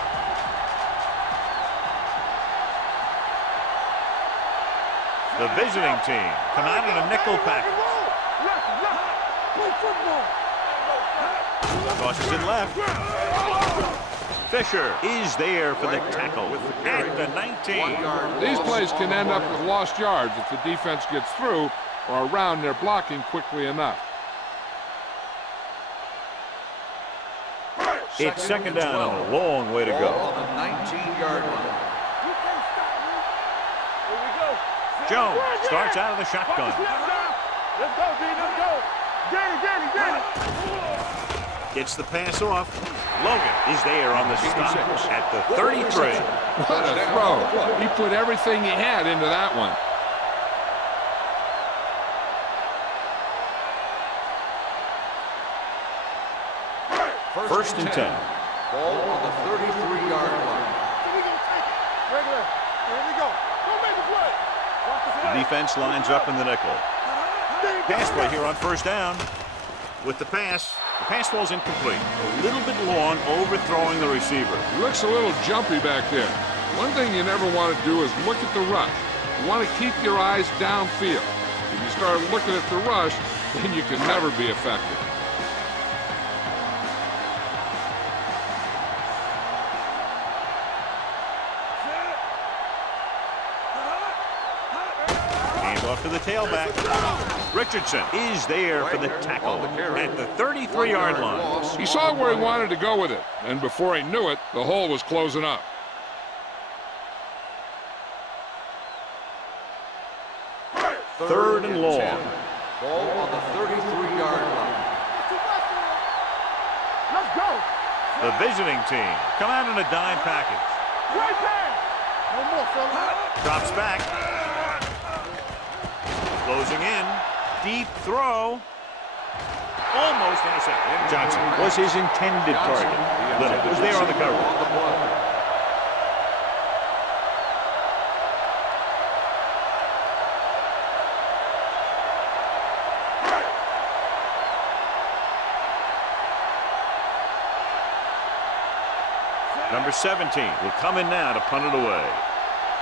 The visiting team come out in a nickel package. Tosses it left. Fisher is there for the tackle at the 19. These plays can end up with lost yards if the defense gets through or around their blocking quickly enough. It's 2nd down and a long way to go. On the 19-yard line. Jones starts out of the shotgun. Let's go, D. Let's go. Get it. Gets the pass off. Logan is there on the stop at the 33. What a throw. He put everything he had into that one. First and 10. Ball on the 33-yard line. Regular. Here we go. Don't make a play. The defense lines up in the nickel. Pass play here on 1st down. With the pass falls incomplete. A little bit long, overthrowing the receiver. He looks a little jumpy back there. One thing you never want to do is look at the rush. You want to keep your eyes downfield. If you start looking at the rush, then you can never be effective. Off to the tailback. Richardson is there for the tackle at the 33-yard line. He saw where he wanted to go with it, and before he knew it, the hole was closing up. Third and long. Ball on the 33-yard line. Let's go. The visiting team come out in a dime package. Right there. No more, fella. Drops back. Closing in. Deep throw. Almost intercepted. Johnson was his intended target. Little was there on the cover. Number 17 will come in now to punt it away.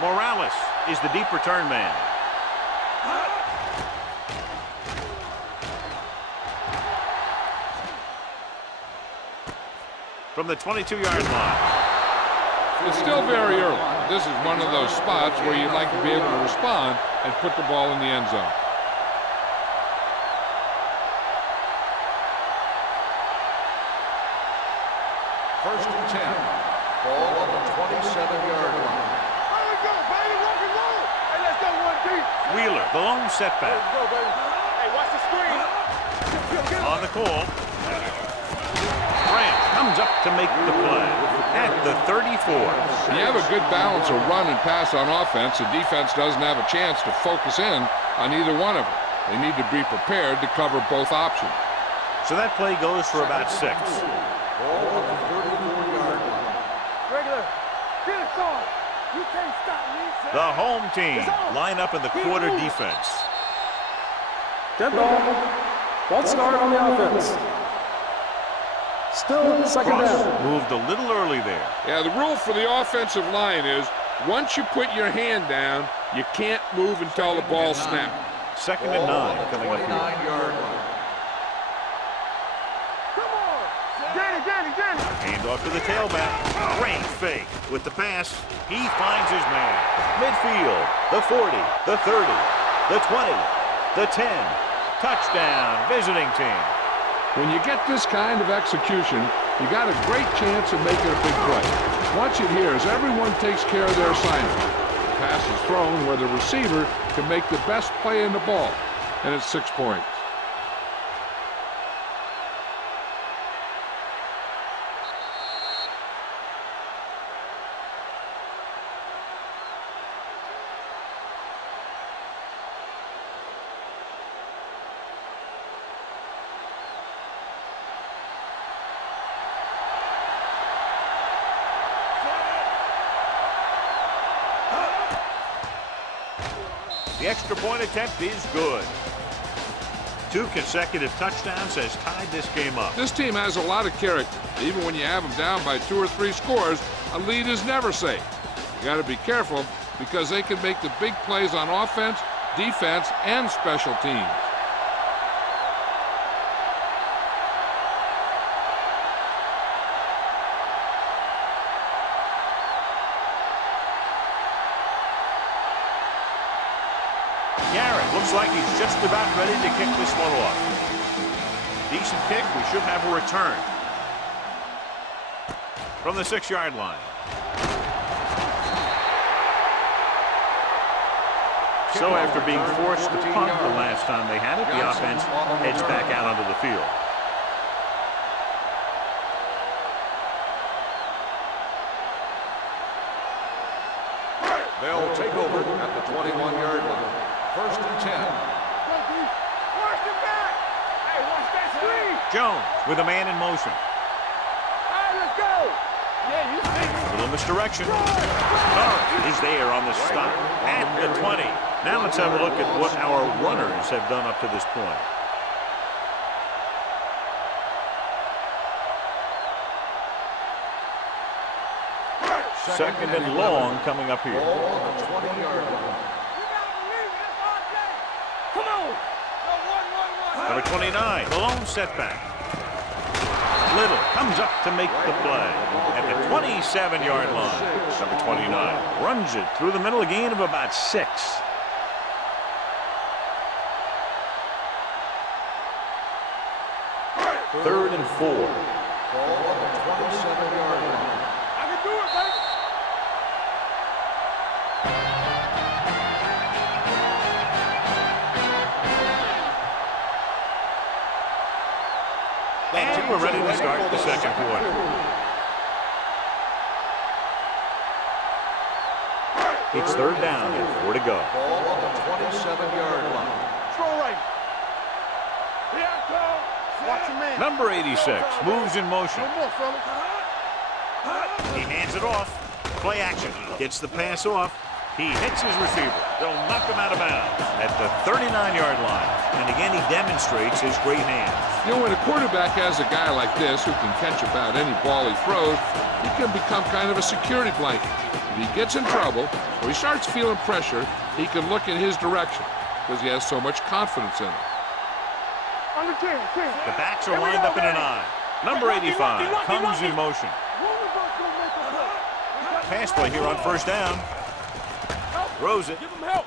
Morales is the deep return man. From the 22-yard line. It's still very early. This is one of those spots where you'd like to be able to respond and put the ball in the end zone. Wheeler, the lone setback. Go, baby. Hey, watch the screen. On the call. Grant comes up to make the play at the 34. When you have a good balance of run and pass on offense, the defense doesn't have a chance to focus in on either one of them. They need to be prepared to cover both options. So that play goes for about 6. Ball at the 34-yard line. Regular. Get it on. You can't stop me. The home team line up in the quarter defense. Dead ball. False start on the offense. Still second Cross down. moved a little early there. Yeah, the rule for the offensive line is once you put your hand down, you can't move until the ball snaps. 2nd and 9 coming up here. 29-yard line. Come on. Danny. Hand off to the tailback. Great fake with the pass. He finds his man. Midfield, the 40, the 30, the 20, the 10. Touchdown, visiting team. When you get this kind of execution, you got a great chance of making a big play. Watch it here as everyone takes care of their assignment. The pass is thrown where the receiver can make the best play in the ball, and it's 6 points. The extra point attempt is good. 2 consecutive touchdowns has tied this game up. This team has a lot of character. Even when you have them down by 2 or 3 scores, a lead is never safe. You got to be careful because they can make the big plays on offense, defense, and special teams. Garrett looks like he's just about ready to kick this one off. Decent kick. We should have a return. From the 6-yard line. So after being forced to punt the last time they had it, the offense heads back out onto the field. They'll take over at the 21-yard line. 1st and 10. Work it back. Hey, watch that screen. Jones with a man in motion. All right, let's go. Yeah, you see me. Little misdirection. Norris is there on the stop at the 20. Now let's have a look at what our runners have done up to this point. Second and long coming up here. Ball on the 20-yard line. Come on. No, 1. Number 29, the lone setback. Little comes up to make the play at the 27-yard line. Number 29 runs it through the middle, a gain of about 6. Third and 4. Ball on the 27-yard line. I can do it, baby. And we're ready to start the second quarter. It's 3rd down and 4 to go. Ball on the 27-yard line. Throw right. Here I go. Watch your man. Number 86 moves in motion. No more, fella. He hands it off. Play action. Gets the pass off. He hits his receiver. They'll knock him out of bounds at the 39-yard line. And again, he demonstrates his great hands. You know, when a quarterback has a guy like this who can catch about any ball he throws, he can become kind of a security blanket. If he gets in trouble or he starts feeling pressure, he can look in his direction because he has so much confidence in him. On the 10. The backs are lined up in an eye. Number 85 comes in motion. Pass play here on 1st down. Throws it. Give him help.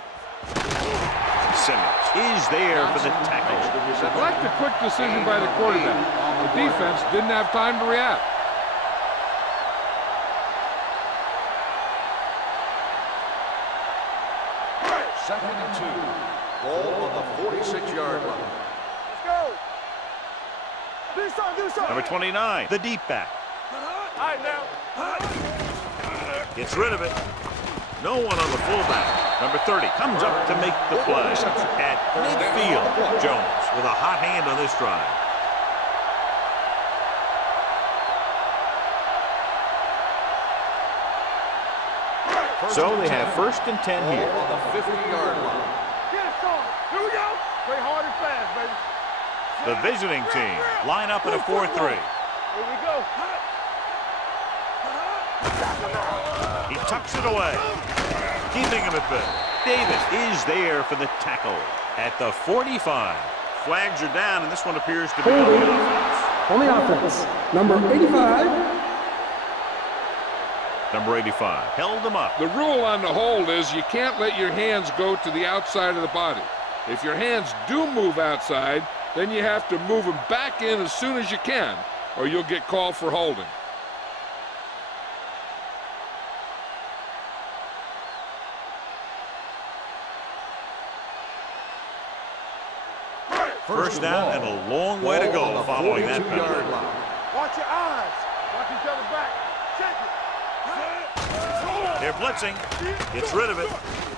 Simmons is there for the tackle. I like the quick decision by the quarterback. The defense didn't have time to react. 2nd and 2. Ball on the 46-yard line. Let's go. Do something. Number 29, the deep back. All right, now. Gets rid of it. No one on the fullback. Number 30 comes up to make the play. At midfield, Jones with a hot hand on this drive. So they have 1st and 10 here. On the 50-yard line. Get it, Sean. Here we go. Play hard and fast, baby. The visiting team line up in a 4-3. Here we go. He tucks it away, keeping him at bay. Davis is there for the tackle at the 45. Flags are down, and this one appears to be on the offense. On the offense, number 85. Number 85 held him up. The rule on the hold is you can't let your hands go to the outside of the body. If your hands do move outside, then you have to move them back in as soon as you can, or you'll get called for holding. First down and a long way to go following that penalty. Watch your eyes. Watch each other back. Check it. They're blitzing. Gets rid of it.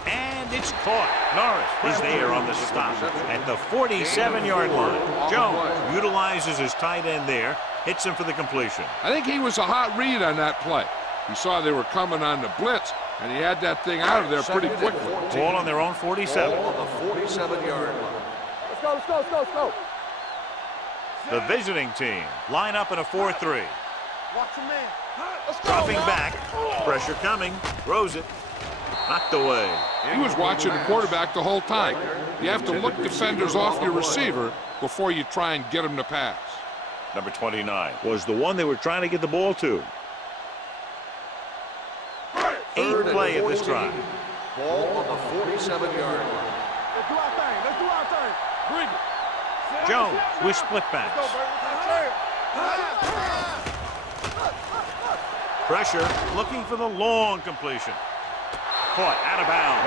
And it's caught. Norris is there on the stop at the 47-yard line. Jones utilizes his tight end there. Hits him for the completion. I think he was a hot read on that play. He saw they were coming on the blitz, and he had that thing out of there pretty quickly. Ball on their own 47. Ball on the 47-yard line. Let's go. The visiting team line up in a 4-3. Watch your man. Let's go. Dropping back. Pressure coming. Throws it. Knocked away. He was watching the quarterback the whole time. You have to look defenders off your receiver before you try and get him to pass. Number 29 was the one they were trying to get the ball to. 8th play at this drive. Ball on the 47-yard line. Let's do our thing. Bring it. Jones with split backs. Pressure, looking for the long completion. Caught out of bounds.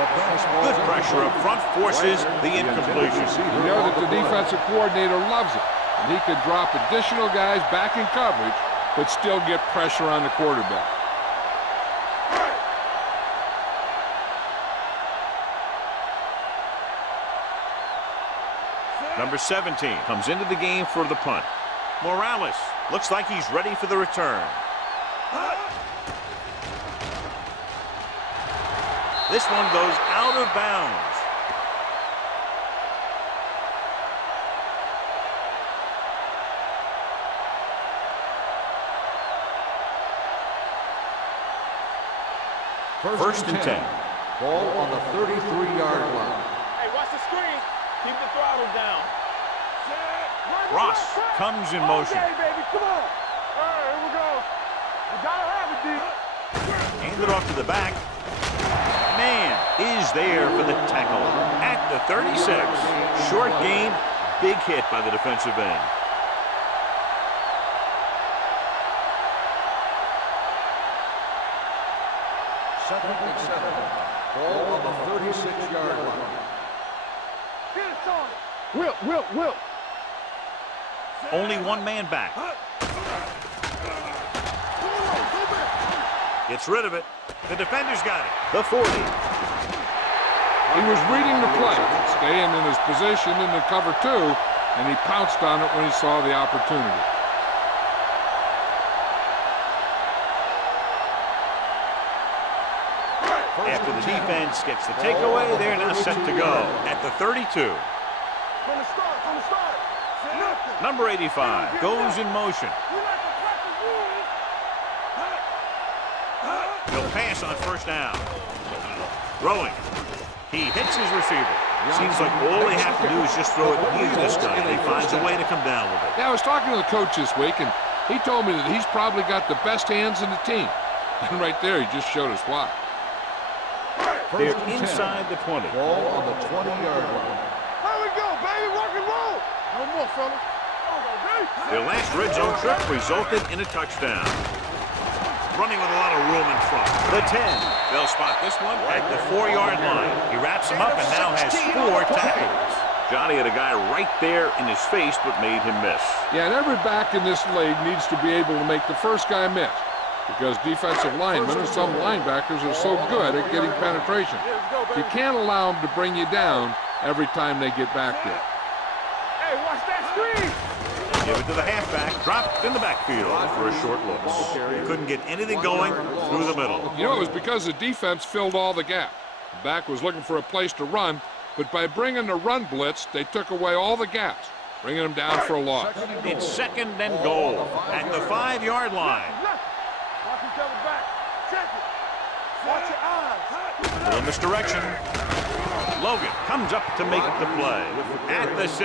Good pressure up front forces the incompletion. You know that the defensive coordinator loves it. And he could drop additional guys back in coverage, but still get pressure on the quarterback. Number 17 comes into the game for the punt. Morales looks like he's ready for the return. This one goes out of bounds. First and 10. Ball on the 33-yard line. Hey, watch the screen. Keep the throttle down. Ross comes in motion. Okay, baby, come on. All right, here we go. We gotta have it, D. Hand it off to the back. Man is there for the tackle at the 36. Short gain, big hit by the defensive end. Second and 7. Ball on the 36-yard line. Get it, Sean. Will. Only one man back. Gets rid of it. The defender's got it. The 40. He was reading the play, staying in his position in the cover 2, and he pounced on it when he saw the opportunity. After the defense gets the takeaway, they're now set to go at the 32. From the start. Nothing. Number 85 goes in motion. He'll pass on first down. Throwing. He hits his receiver. Seems like all they have to do is just throw it near this guy, and he finds a way to come down with it. Yeah, I was talking to the coach this week, and he told me that he's probably got the best hands in the team. And right there, he just showed us why. They're inside the 20. Ball on the 20-yard line. Here we go, baby. Rock and roll. No more, fellas. Their last red zone trip resulted in a touchdown. running with a lot of room in front. The 10. They'll spot this one at the 4-yard line. He wraps him up and now has 4 tackles. Johnny had a guy right there in his face but made him miss. Yeah, and every back in this league needs to be able to make the first guy miss, because defensive linemen and some linebackers are so good at getting penetration. You can't allow them to bring you down every time they get back there. Hey, watch that screen! Give it to the halfback, dropped in the backfield for a short loss. He couldn't get anything going through the middle. You know, it was because the defense filled all the gaps. The back was looking for a place to run, but by bringing the run blitz, they took away all the gaps, bringing them down for a loss. It's 2nd and goal at the 5-yard line. Watch each other back. Check it. Watch your eyes. Little misdirection. Logan comes up to make the play at the 6.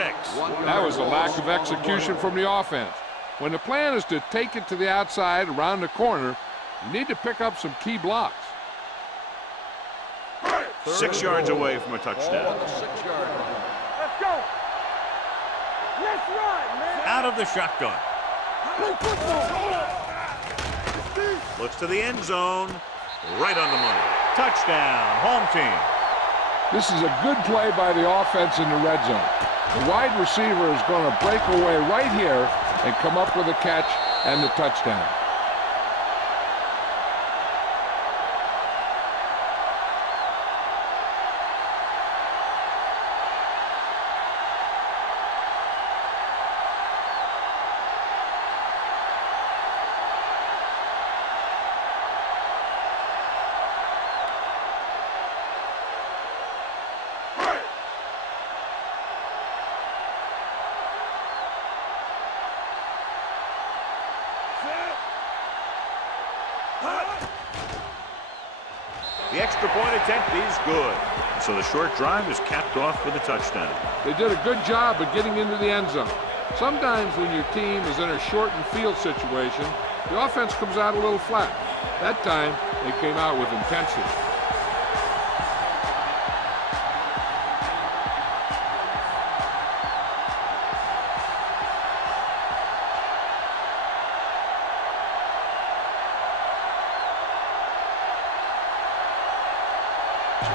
That was a lack of execution from the offense. When the plan is to take it to the outside around the corner, you need to pick up some key blocks. 6 yards away from a touchdown. Let's go. Let's run, man. Out of the shotgun. Play football. Looks to the end zone. Right on the money. Touchdown, home team. This is a good play by the offense in the red zone. The wide receiver is going to break away right here and come up with a catch and the touchdown. The extra point attempt is good. So the short drive is capped off with a touchdown. They did a good job of getting into the end zone. Sometimes when your team is in a shortened field situation, the offense comes out a little flat. That time, they came out with intensity.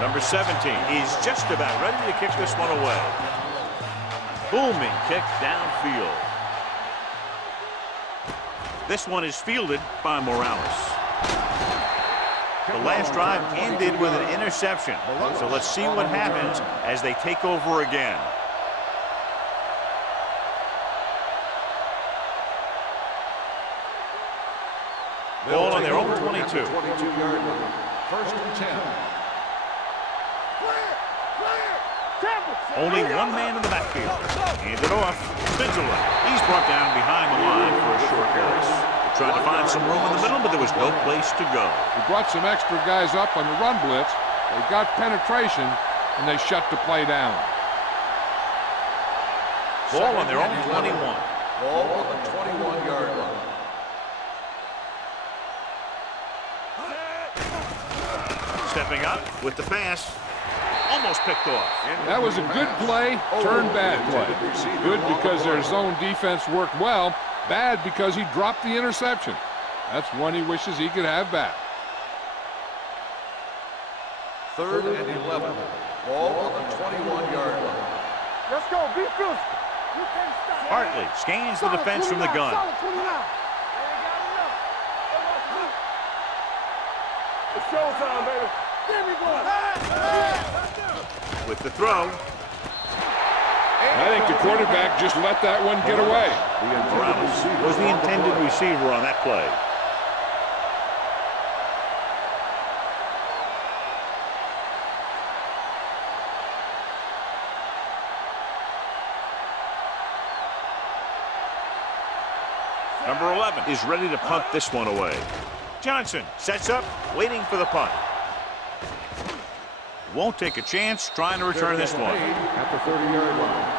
Number 17, he's just about ready to kick this one away. Booming kick downfield. This one is fielded by Morales. The last drive ended with an interception. So let's see what happens as they take over again. Ball on their own 22. 22-yard line. 1st and 10. Only one man in the backfield. Hand it off. Spinzler. He's brought down behind the line for a short pass. Tried to find some room in the middle, but there was no place to go. He brought some extra guys up on the run blitz. They got penetration, and they shut the play down. Ball on their own 21. Ball on the 21-yard line. Stepping up with the pass. Almost picked off. That was a good play, turned bad play. Good because their zone defense worked well. Bad because he dropped the interception. That's one he wishes he could have back. 3rd and 11. Ball on the 21-yard line. Let's go. Be physical. You can't stop. Hartley scans the defense from the gun. Solid 29. It's showtime, baby. Give me one. With the throw. I think the quarterback just let that one get away. Morales was the intended receiver on that play. Number 11 is ready to punt this one away. Johnson sets up, waiting for the punt. Won't take a chance trying to return this one. At the 30-yard line.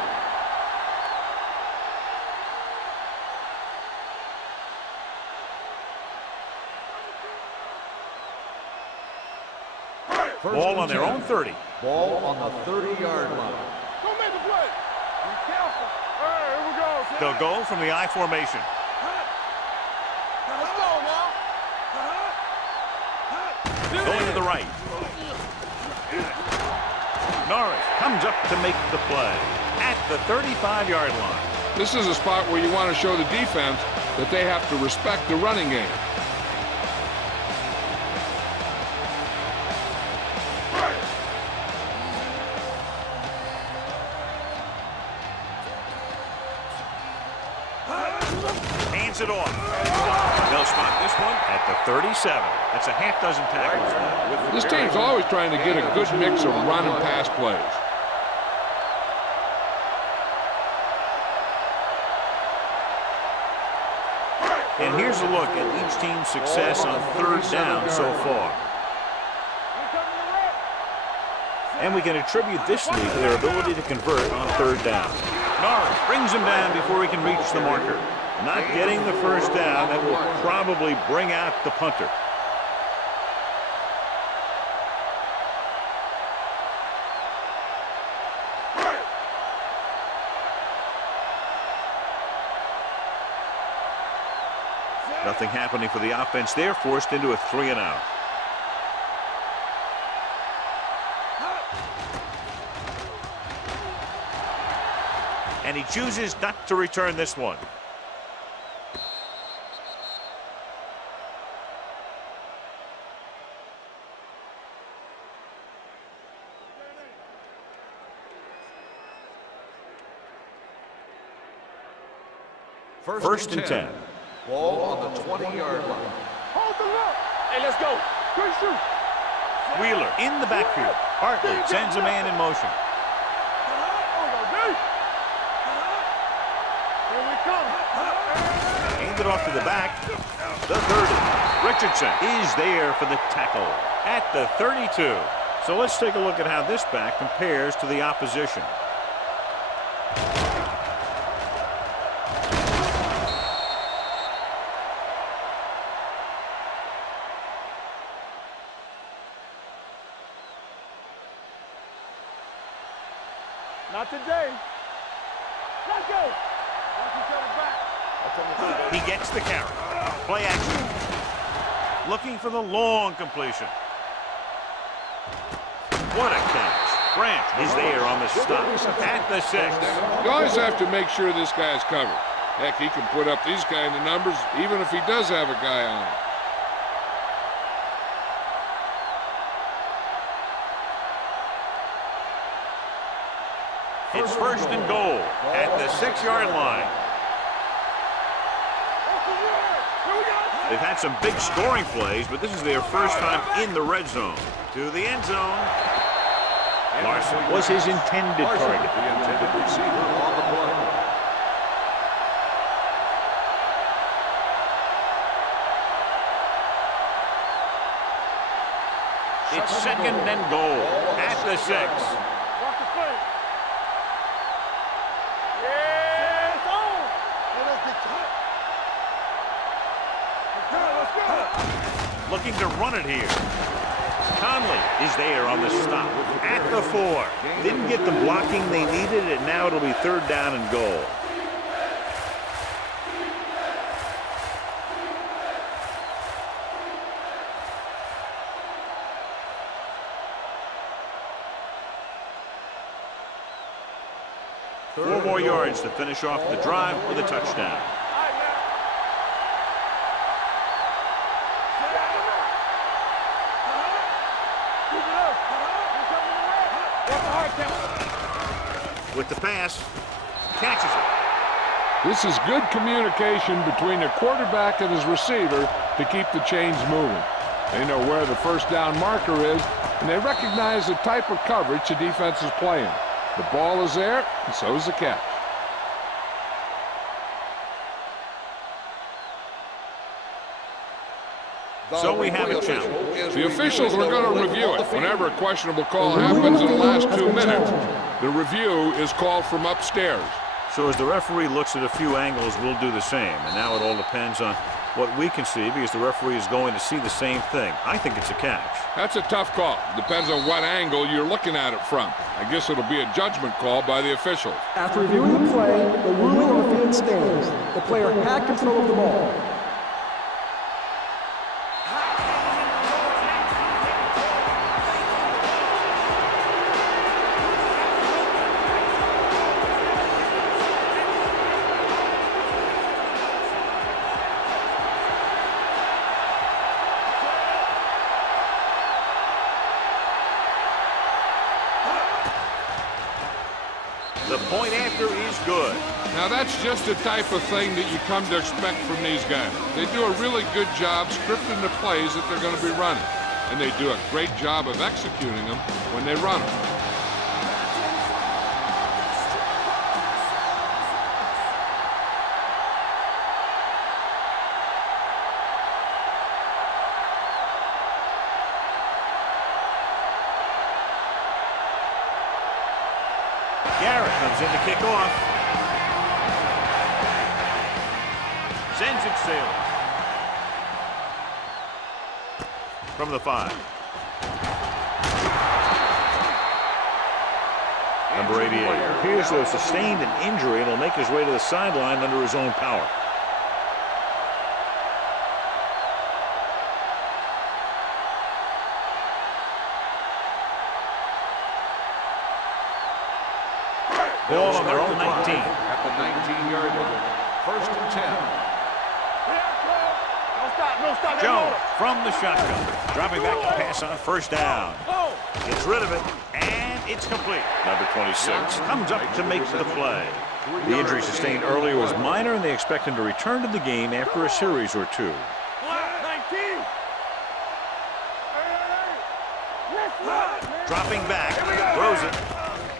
Ball on their own 30. Ball on the 30-yard line. Don't make the play. Be careful. All right, here we go. They'll go from the I formation. Let's go now. Going to the right. Norris comes up to make the play at the 35-yard line. This is a spot where you want to show the defense that they have to respect the running game. Hands it off. They'll spot this one at the 37. That's a half dozen tackles now. This team's always trying to get a good mix of run and pass plays. And here's a look at each team's success on third down so far. And we can attribute this lead to their ability to convert on third down. Norris brings him down before he can reach the marker. Not getting the first down, that will probably bring out the punter. Nothing happening for the offense there, forced into a 3-and-out. And he chooses not to return this one. First and 10. Ball on the 20-yard line. Hold the look. Hey, let's go. Good shoot. Wheeler in the backfield. Hartley sends a man in motion. Here we come. Hand it off to the back. The 30. Richardson is there for the tackle at the 32. So let's take a look at how this back compares to the opposition. Not today. Let's go. Watch each other back. He gets the carry. Play action. Looking for the long completion. What a catch. Grant is there on the stop at the 6. You always have to make sure this guy's covered. Heck, he can put up these kind of numbers even if he does have a guy on him. It's first and goal at the 6-yard line. They've had some big scoring plays, but this is their first time in the red zone. To the end zone. Larson was his intended target. The intended receiver on the play. It's second and goal at the 6. Watch the play. Yeah, it's on. Let's get cut. Let's go. Looking to run it here. Conley is there on the stop at the 4. Didn't get the blocking they needed, and now it'll be third down and goal. Four more yards to finish off the drive with a touchdown. With the pass, catches it. This is good communication between the quarterback and his receiver to keep the chains moving. They know where the first down marker is, and they recognize the type of coverage the defense is playing. The ball is there, and so is the catch. So we have a challenge. The officials are going to review it. Whenever a questionable call happens in the last 2 minutes, the review is called from upstairs. So as the referee looks at a few angles, we'll do the same. And now it all depends on what we can see, because the referee is going to see the same thing. I think it's a catch. That's a tough call. Depends on what angle you're looking at it from. I guess it'll be a judgment call by the officials. After reviewing the play, the ruling on the field stands. The player had control of the ball. The point after is good. Now that's just the type of thing that you come to expect from these guys. They do a really good job scripting the plays that they're going to be running. And they do a great job of executing them when they run them. Garrett comes in to kick off. Sends it sailing. From the 5. Number 88 appears to have sustained an injury and will make his way to the sideline under his own power. Ball on their own 19. At the 19-yard line. 1st and 10. Don't stop. Jones from the shotgun. Dropping back to pass on 1st down. Gets rid of it, and it's complete. Number 26 comes up to make the play. The injury sustained earlier was minor, and they expect him to return to the game after a series or 2. 19. Dropping back, throws it.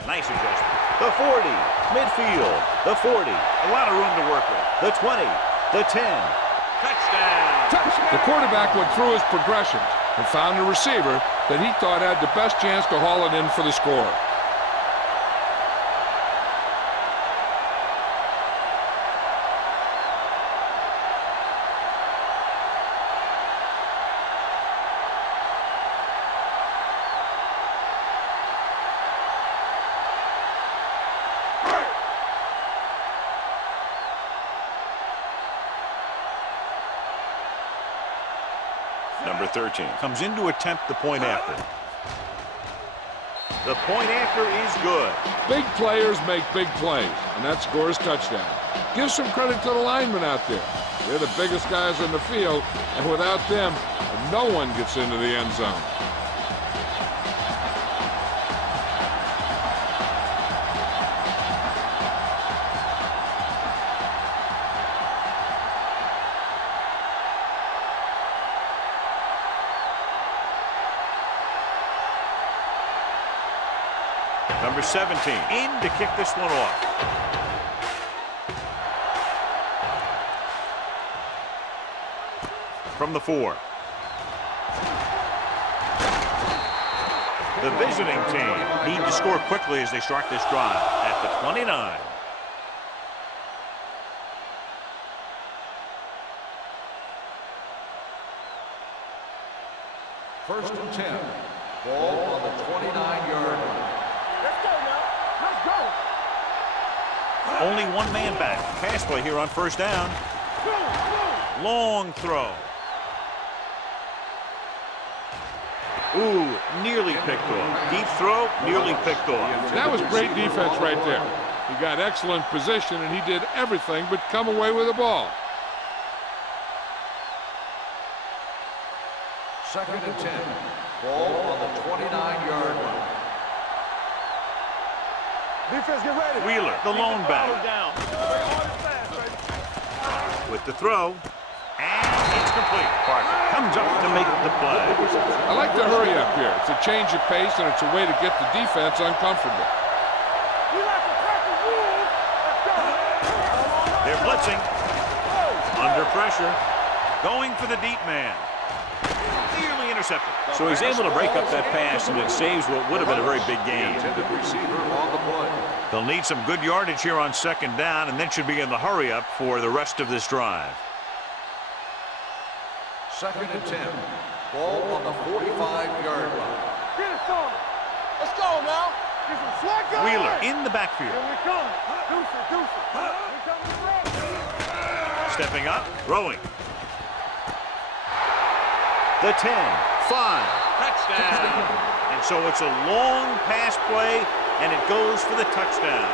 Nice adjustment. The 40, midfield, the 40. A lot of room to work with. The 20, the 10. Touchdown. The quarterback went through his progressions and found a receiver that he thought had the best chance to haul it in for the score. Number 13 comes in to attempt the point after. The point after is good. Big players make big plays, and that scores touchdown. Give some credit to the linemen out there. They're the biggest guys on the field, and without them, no one gets into the end zone. Number 17 in to kick this one off. From the 4. The visiting team need to score quickly as they start this drive at the 29. First and 10. Ball on the 29-yard line. Let's go now. Let's go. Only one man back. Pass play here on 1st down. Long throw. Ooh, nearly picked off. Deep throw, nearly picked off. That was great defense right there. He got excellent position, and he did everything but come away with the ball. 2nd and 10. Ball on the 29-yard line. Defense, get ready. Wheeler, the lone back. With the throw, and it's complete. Parker comes up to make the play. I like the hurry up here. It's a change of pace, and it's a way to get the defense uncomfortable. They're blitzing. Under pressure. Going for the deep man. Nearly intercepted. So he's able to break up that pass, and it saves what would have been a very big gain. Intended receiver on the play. They'll need some good yardage here on 2nd down, and then should be in the hurry up for the rest of this drive. 2nd and 10. Ball on the 45-yard line. Get it started. Let's go now. Get some slack going. Wheeler in the backfield. Here we come. Deuce it. We coming to run. Stepping up, throwing. The 10, 5, touchdown. And so it's a long pass play, and it goes for the touchdown.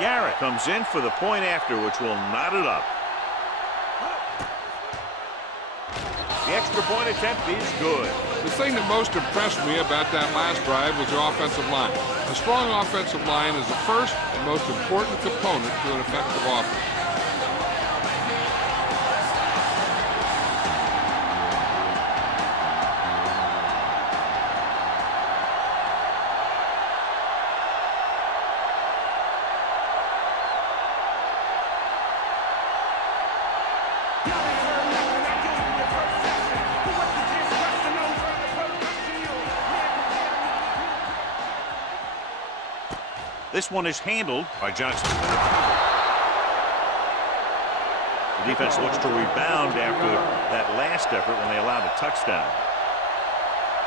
Garrett comes in for the point after, which will knot it up. The extra point attempt is good. The thing that most impressed me about that last drive was the offensive line. A strong offensive line is the first and most important component to an effective offense. This one is handled by Johnson. The defense looks to rebound after that last effort when they allowed a touchdown.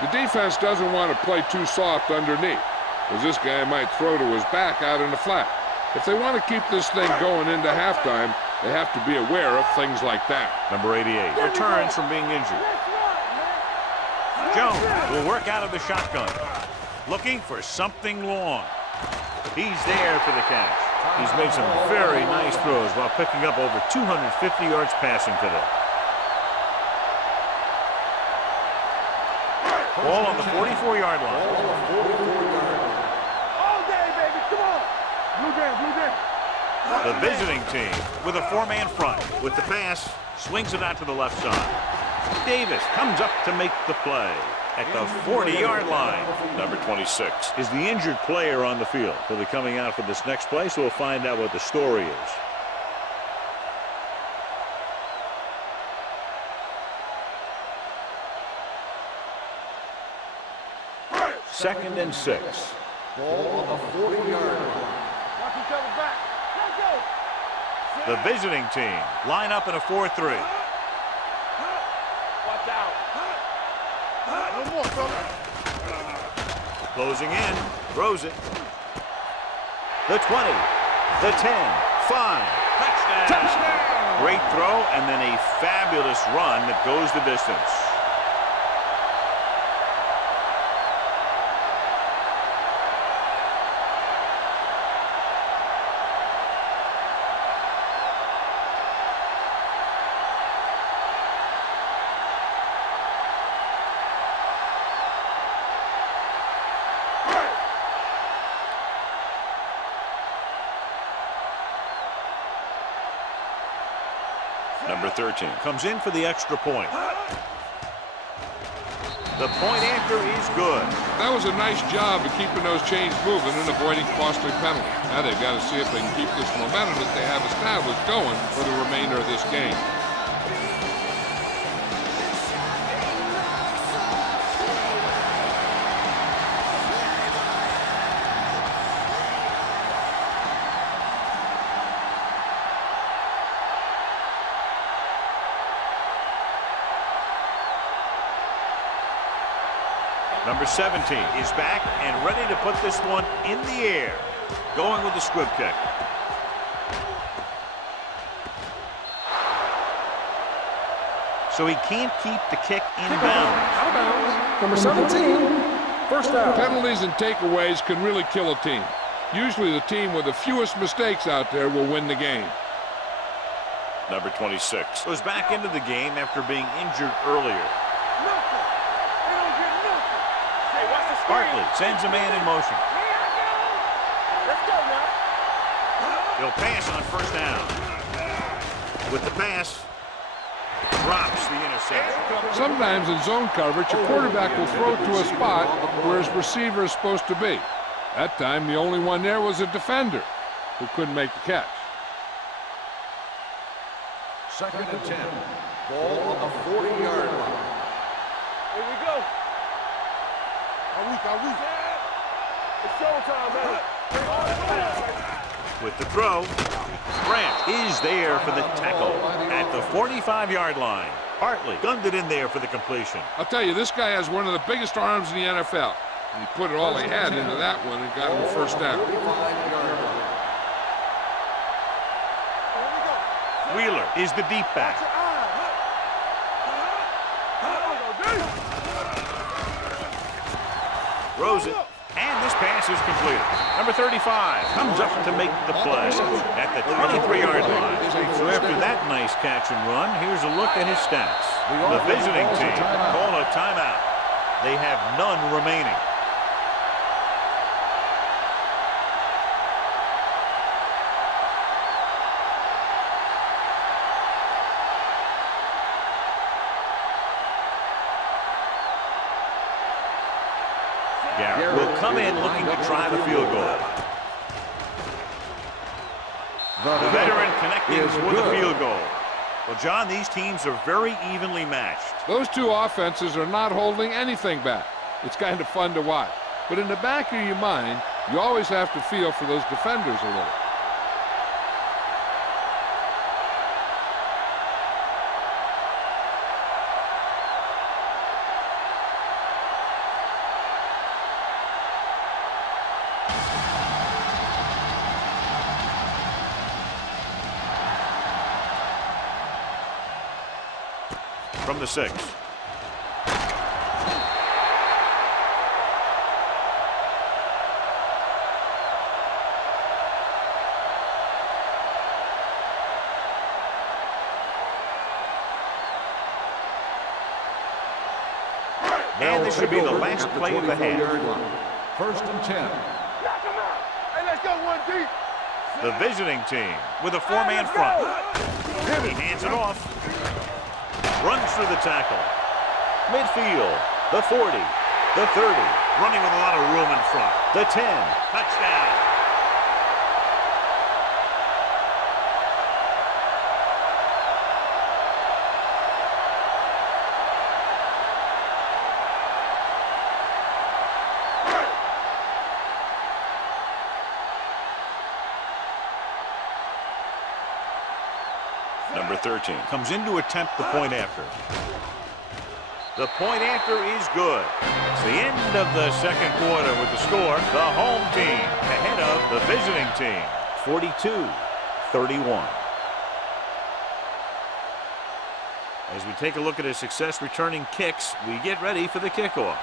The defense doesn't want to play too soft underneath, because this guy might throw to his back out in the flat. If they want to keep this thing going into halftime, they have to be aware of things like that. Number 88 returns from being injured. Jones will work out of the shotgun, looking for something long. He's there for the catch. He's made some very nice throws while picking up over 250 yards passing today. Ball on the 44-yard line. All day, baby. Come on. Blue game, blue game. The visiting team with a four-man front. With the pass, swings it out to the left side. Davis comes up to make the play at the 40-yard line. Number 26 is the injured player on the field. He'll be coming out for this next play, so we'll find out what the story is. Second and 6. Ball on the 40-yard line. Watch each other back. Let's go. The visiting team line up in a 4-3. Watch out. No more, fella. Closing in, throws it. The 20, the 10, 5. Touchdown! Great throw and then a fabulous run that goes the distance. Number 13 comes in for the extra point. The point after is good. That was a nice job of keeping those chains moving and avoiding costly penalties. Now they've got to see if they can keep this momentum that they have established going for the remainder of this game. Number 17 is back and ready to put this one in the air. Going with the squib kick. So he can't keep the kick in bounds. Out of bounds. Number 17, first down. Penalties and takeaways can really kill a team. Usually the team with the fewest mistakes out there will win the game. Number 26 goes back into the game after being injured earlier. Barkley sends a man in motion. Let's go now. He'll pass on first down. With the pass, drops the interception. Sometimes in zone coverage, a quarterback will throw to a spot where his receiver is supposed to be. That time, the only one there was a defender who couldn't make the catch. Second and 10. Ball on the 40-yard line. Here we go. It's showtime, man. With the throw, Grant is there for the tackle at the 45-yard line. Hartley gunned it in there for the completion. I'll tell you, this guy has one of the biggest arms in the NFL. He put it all he had into that one and got him a first down. Wheeler is the deep back. Throws it And this pass is completed. Number 35 comes up to make the play at the 23-yard line. So after that nice catch and run, here's a look at his stats. The visiting team call a timeout. They have none remaining. Garrett will come in looking to try the field goal. The veteran connecting with a field goal. Well, John, these teams are very evenly matched. Those two offenses are not holding anything back. It's kind of fun to watch. But in the back of your mind, you always have to feel for those defenders a little. From the 6. And this should be the last play of the half. 1st and 10. Knock him out. Hey, let's go one deep. The visiting team with a 4-man front. He hands it off. Runs through the tackle. Midfield. The 40. The 30. Running with a lot of room in front. The 10. Touchdown. Number 13 comes in to attempt the point after. The point after is good. It's the end of the second quarter with the score. The home team ahead of the visiting team, 42-31. As we take a look at his success returning kicks, we get ready for the kickoff.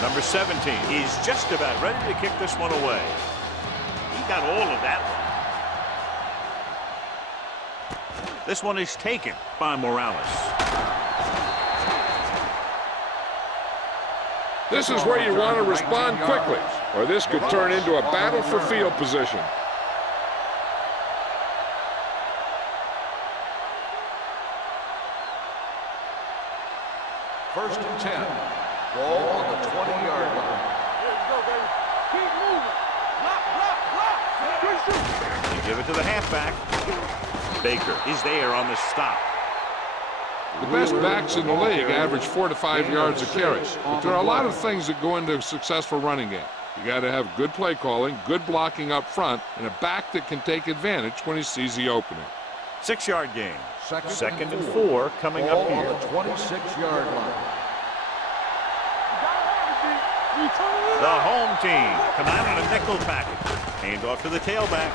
Number 17 is just about ready to kick this one away. He got all of that one. This one is taken by Morales. This is where you want to respond quickly, or this could turn into a battle for field position. First and 10. Ball on the 20-yard line. Let's go, baby. Keep moving. Block, block, block. Good shoot. They give it to the halfback. Baker is there on the stop. The best backs in the league average 4 to 5 yards a carry. But there are a lot of things that go into a successful running game. You got to have good play calling, good blocking up front, and a back that can take advantage when he sees the opening. 6-yard gain. Second and 4 4 coming ball up here. on the 26-yard line. The home team come out in a nickel package. Hand off to the tailback.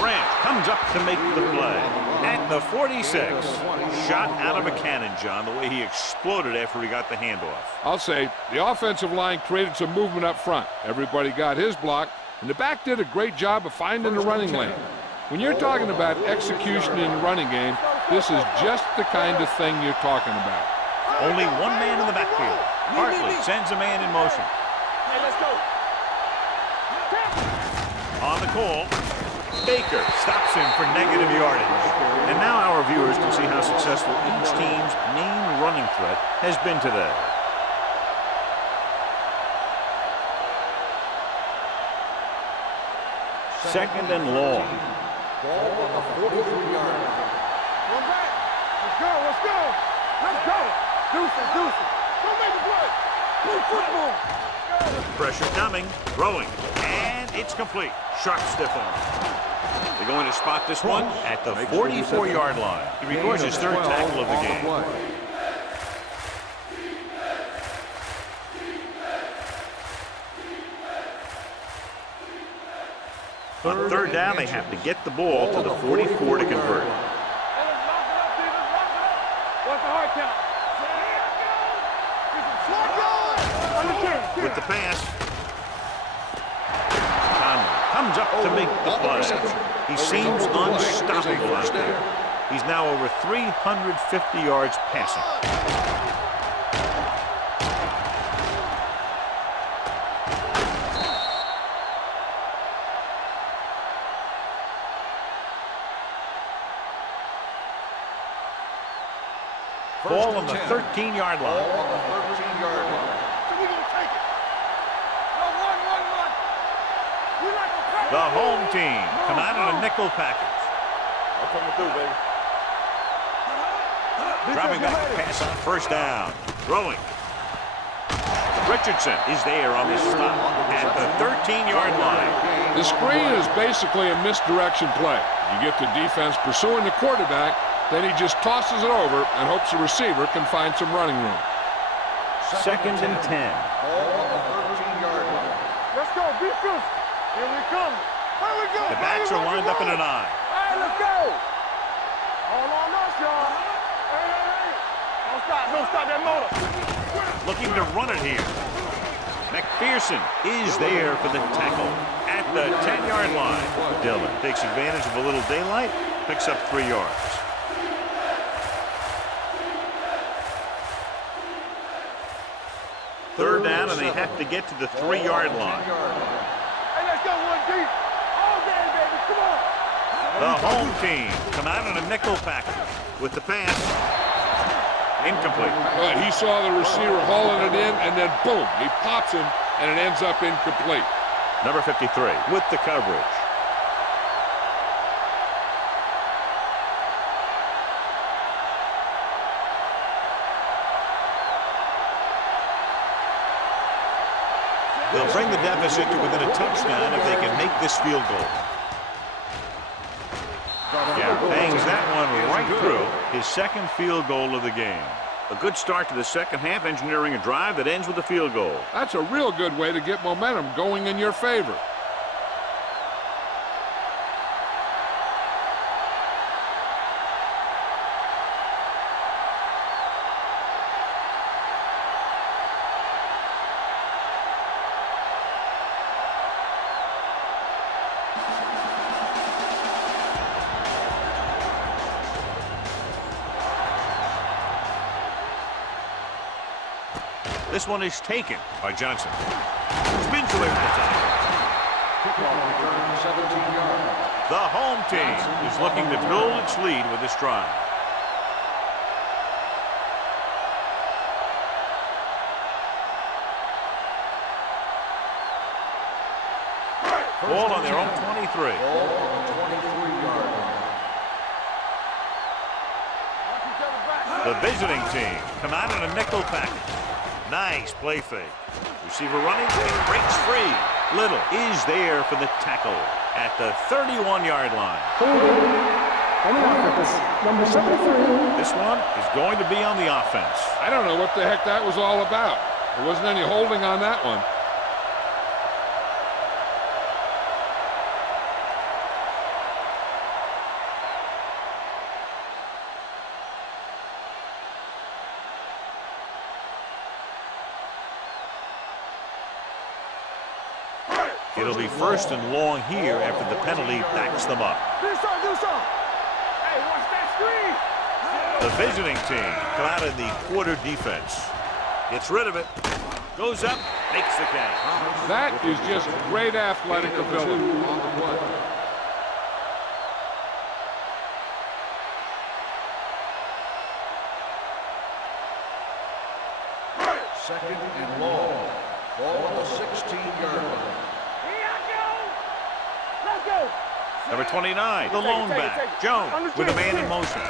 Branch comes up to make the play. At the 46. Shot out of a cannon, John, the way he exploded after he got the handoff. I'll say the offensive line created some movement up front. Everybody got his block, and the back did a great job of finding the running lane. When you're talking about execution in the running game, this is just the kind of thing you're talking about. Only one man in the backfield. Hartley sends a man in motion. Hey, let's go. On the call, Baker stops him for negative yardage. And now our viewers can see how successful each team's main running threat has been today. Second and long. Ball on the 43-yard line. One back. Let's go, let's go. Let's go. Deuces, deuces. Don't make the play. Play football. Pressure coming, throwing, and it's complete. Sharp stiff arm. They're going to spot this one at the 44-yard line. He records his third tackle of the game. On third down, they have to get the ball to the 44 to convert. What's the hard count? With the pass, Conley comes up to make the play. He seems unstoppable out there. He's now over 350 yards passing. Ball on the 13-yard line. On the 13-yard line. So we're going to take it. No, run. We like to pass. The home team come out in a nickel package. I'm coming through, baby. Dropping back to pass on first down. Throwing. Richardson is there on the stop at the 13-yard line. The screen is basically a misdirection play. You get the defense pursuing the quarterback, then he just tosses it over and hopes the receiver can find some running room. Second and 10. Ball on the 13-yard line. Let's go, defense. Here we come. Here we go. The backs are lined up in an eye. All right, let's go. All on us, y'all. Hey. Don't stop that motor. Looking to run it here. McPherson is there for the tackle at the 10-yard line. Dillon takes advantage of a little daylight, picks up 3 yards. Third down, and they have to get to the 3-yard line. Hey, let's go, 1 deep. All day, baby. Come on. The home team come out in a nickel package with the pass. Incomplete. He saw the receiver hauling it in, and then boom, he pops him, and it ends up incomplete. Number 53 with the coverage. They'll bring the deficit to within a touchdown if they can make this field goal. Yeah, bangs that one right through his second field goal of the game. A good start to the second half, engineering a drive that ends with a field goal. That's a real good way to get momentum going in your favor. This one is taken by Johnson. Spins away from the tackle. Kickoff return 17 yards. The home team is looking to build its lead with this drive. Ball on their own 23. Ball on the 23-yard line. The visiting team come out in a nickel package. Nice play fake. Receiver running, and breaks free. Little is there for the tackle at the 31-yard line. Holding on the offense, number 73. This one is going to be on the offense. I don't know what the heck that was all about. There wasn't any holding on that one. It'll be first and long here after the penalty backs them up. Do something. Hey, watch that screen. The visiting team come out in the quarter defense. Gets rid of it. Goes up, makes the catch. That is just great athletic ability. On the play. Second and long. Ball on the 16-yard line. Let's go. Number 29, the lone back, Jones, with a man in motion.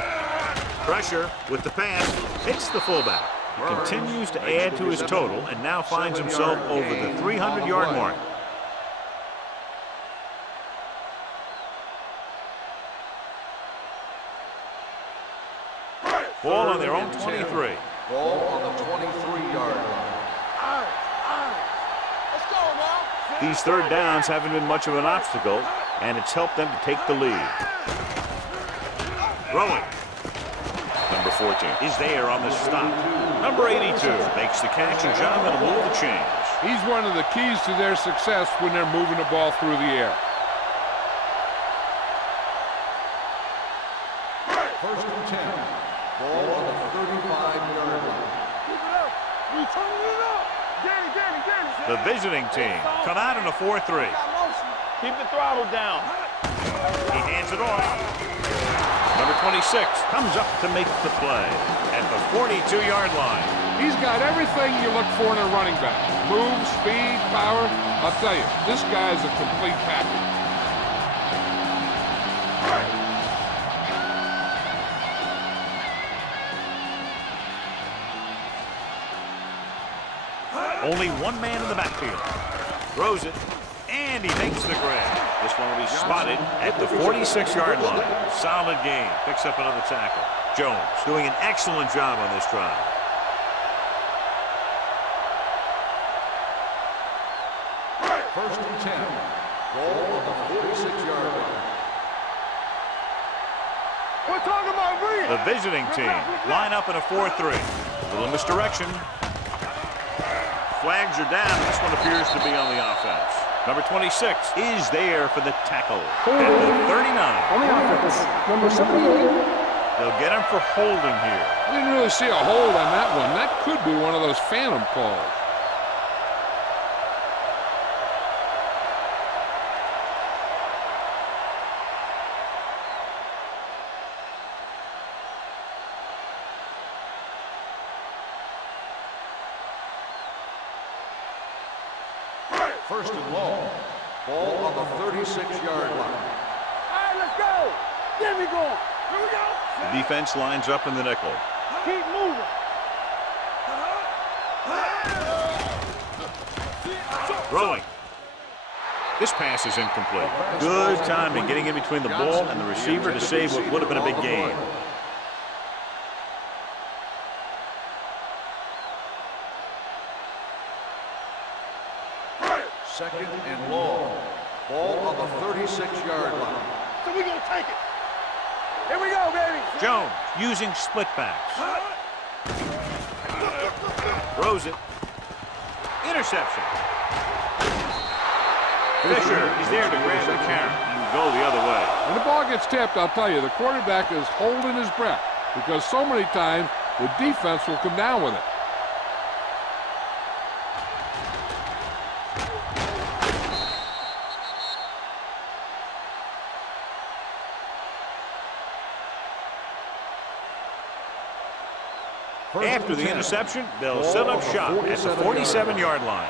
Pressure with the pass, hits the fullback. He continues to add to his total and now finds himself over the 300-yard mark. Ball on their own 23. Ball on the 23-yard line. Let's go, man. These third downs haven't been much of an obstacle and it's helped them to take the lead. Throwing. Number 14 is there on the stop. Number 82 makes the catch, and John will move the chains. He's one of the keys to their success when they're moving the ball through the air. First and 10. Ball on the 35-yard line. Keep it up. We turning it up. Danny. The visiting team come out in a 4-3. Keep the throttle down. He hands it off. Number 26 comes up to make the play at the 42-yard line. He's got everything you look for in a running back. Move, speed, power. I'll tell you, this guy's a complete package. Only one man in the backfield. Throws it, and he makes the grab. This one will be spotted at the 46-yard line. Solid game. Picks up another tackle. Jones doing an excellent job on this drive. First and 10. Ball on the 46-yard line. We're talking about read. The visiting team line up in a 4-3. Little misdirection. Flags are down. This one appears to be on the offense. Number 26 is there for the tackle. At the 39. On the offense, number 78. They'll get him for holding here. I didn't really see a hold on that one. That could be one of those phantom calls. First and long. Ball on the 36-yard line. All right, let's go. Get me going. Here we go. The defense lines up in the nickel. Keep moving. Throwing. This pass is incomplete. Good timing getting in between the ball and the receiver to save what would have been a big gain. Second and long. Ball on the 36-yard line. So we're going to take it. Here we go, baby. Jones using split backs. Throws it. Interception. Fisher is there to grab the carry and go the other way. When the ball gets tipped, I'll tell you, the quarterback is holding his breath because so many times the defense will come down with it. After the interception, they'll set up shop at the 47-yard line. Run.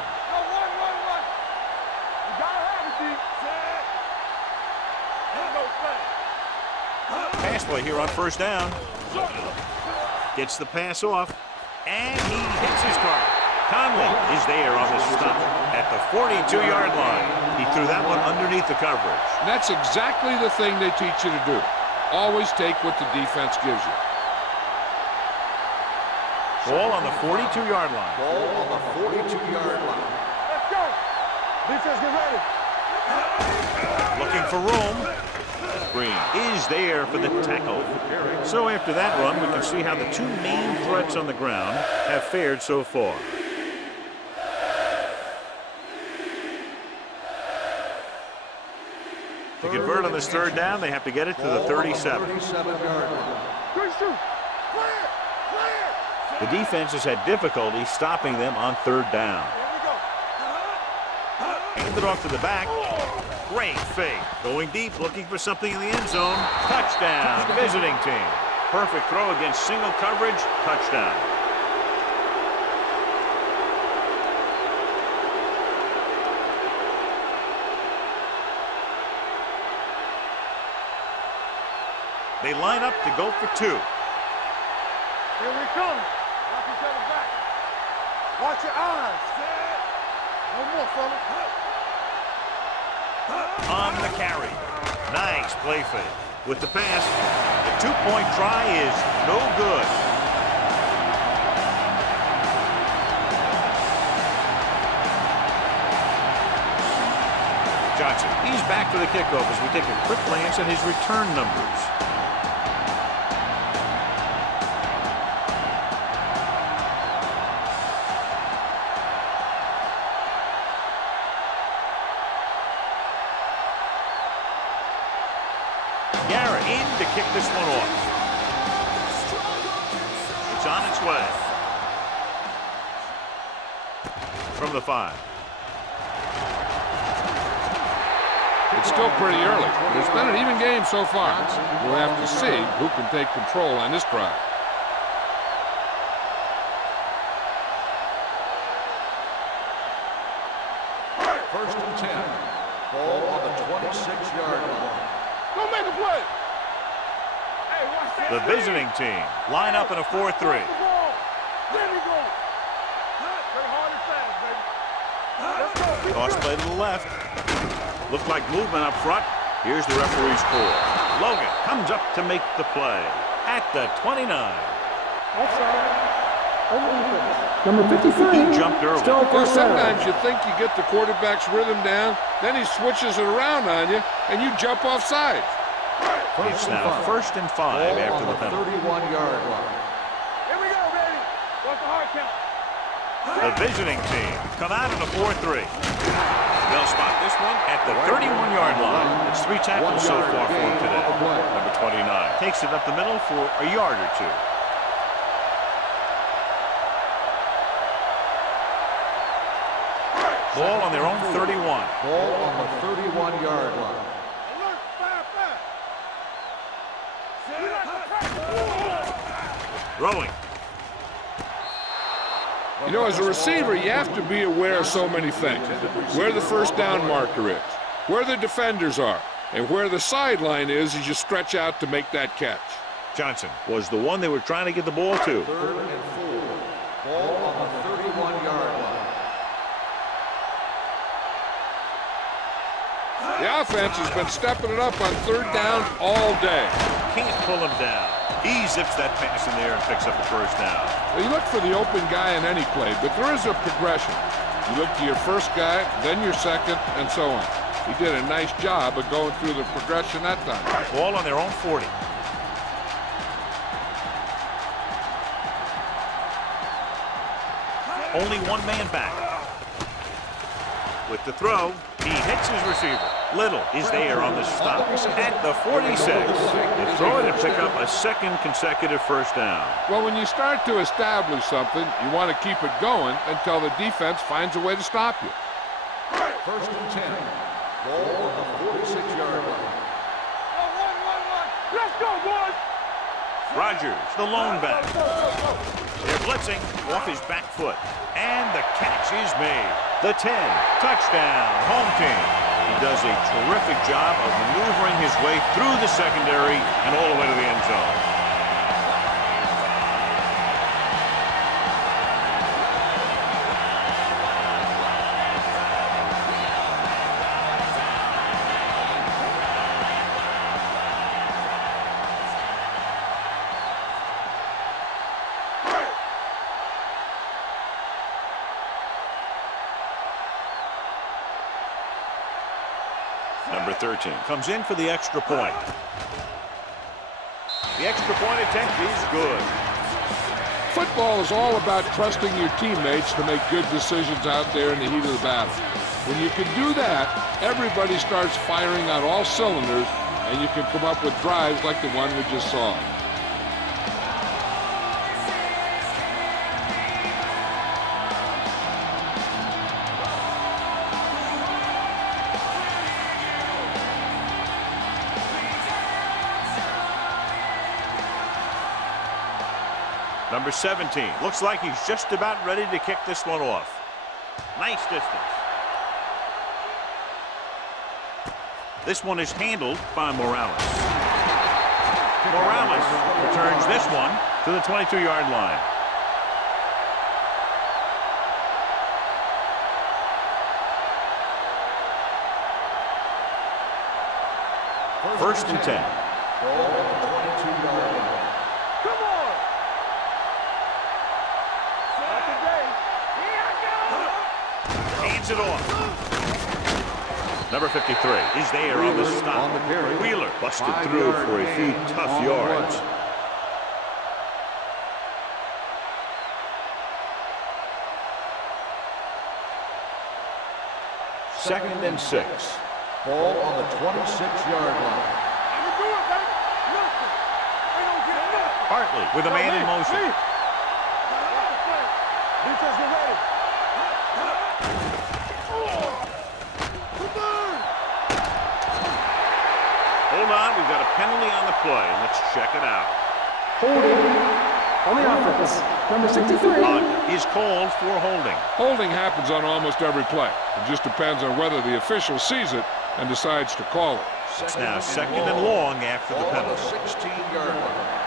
You got to have it, D. Here we go, play. Pass play here on first down. Gets the pass off, and he hits his target. Conley is there on the stop at the 42-yard line. He threw that one underneath the coverage. And that's exactly the thing they teach you to do. Always take what the defense gives you. Ball on the 42-yard line. Ball on the 42-yard line. Let's go. Defense, get ready. Looking for room. Green is there for the tackle. So after that run, we can see how the two main threats on the ground have fared so far. To convert on this third down, they have to get it to the 37. 37-yard line. Good shoot. Clear. The defense has had difficulty stopping them on third down. Here we go. Hand it off to the back. Great fake. Going deep, looking for something in the end zone. Touchdown, visiting team. Perfect throw against single coverage. Touchdown. They line up to go for two. Here we come. Watch each other back. Watch your eyes. One more, fella. On the carry. Nice play fake. With the pass, the two-point try is no good. Johnson, he's back for the kickoff as we take a quick glance at his return numbers. Garrett in to kick this one off. It's on its way. From the 5. It's still pretty early, but it's been an even game so far. We'll have to see who can take control on this drive. First and 10. Ball on the 26-yard line. Go make a play. Hey, watch that. The visiting team line up in a 4-3. There we go. Pretty hard and fast, baby. Let's go. Toss play to the left. Looked like movement up front. Here's the referee's call. Logan comes up to make the play at the 29. Offside. Overused. Number 53. He jumped early. Still Well, first down. sometimes you think you get the quarterback's rhythm down, then he switches it around on you, and you jump off sides. It's now 1st and 5 after the penalty. 31-yard line. Here we go, baby. What's the hard count? The visiting team come out in a 4-3. They'll spot this one at the 31-yard line. It's 3 tackles so far for him today. Number 29 takes it up the middle for a yard or 2. Ball on their own 31. Ball on the 31-yard line. Alert, fire, fire. Throwing. You know, as a receiver, you have to be aware of so many things. Where the first down marker is, where the defenders are, and where the sideline is as you stretch out to make that catch. Johnson was the one they were trying to get the ball to. 3rd and 4. Ball on the 31-yard line. The offense has been stepping it up on 3rd down all day. Can't pull him down. He zips that pass in the air and picks up a first down. Well, you look for the open guy in any play, but there is a progression. You look to your first guy, then your second, and so on. He did a nice job of going through the progression that time. Ball on their own 40. Only one man back. With the throw, he hits his receiver. Little is there on the stop at the 46. They throw it and pick up a second consecutive first down. Well, when you start to establish something, you want to keep it going until the defense finds a way to stop you. 1st and 10. Ball on the 46-yard line. Let's go, boys. Rogers, the lone back. They're blitzing off his back foot. And the catch is made. The 10, touchdown, home team. He does a terrific job of maneuvering his way through the secondary and all the way to the end zone. Number 13 comes in for the extra point. The extra point attempt is good. Football is all about trusting your teammates to make good decisions out there in the heat of the battle. When you can do that, everybody starts firing on all cylinders, and you can come up with drives like the one we just saw. Number 17 looks like he's just about ready to kick this one off. Nice distance. This one is handled by Morales. Morales returns this one to the 22-yard line. First and 10. Ball on the 22-yard line. Come on. Not today. Hands it off. Number 53 is there on the stop. On the carry. Wheeler busted 5 through yard for a few gain tough on the yards. play. Second and 6. Ball on the 26-yard line. Hartley with a man in motion. Defense, get ready. Hold on, we've got a penalty on the play. Let's check it out. Holding on the offense. Number 63. Is called for holding. Holding happens on almost every play. It just depends on whether the official sees it and decides to call it. It's now second and long after the Ball on the penalty. 16-yard line.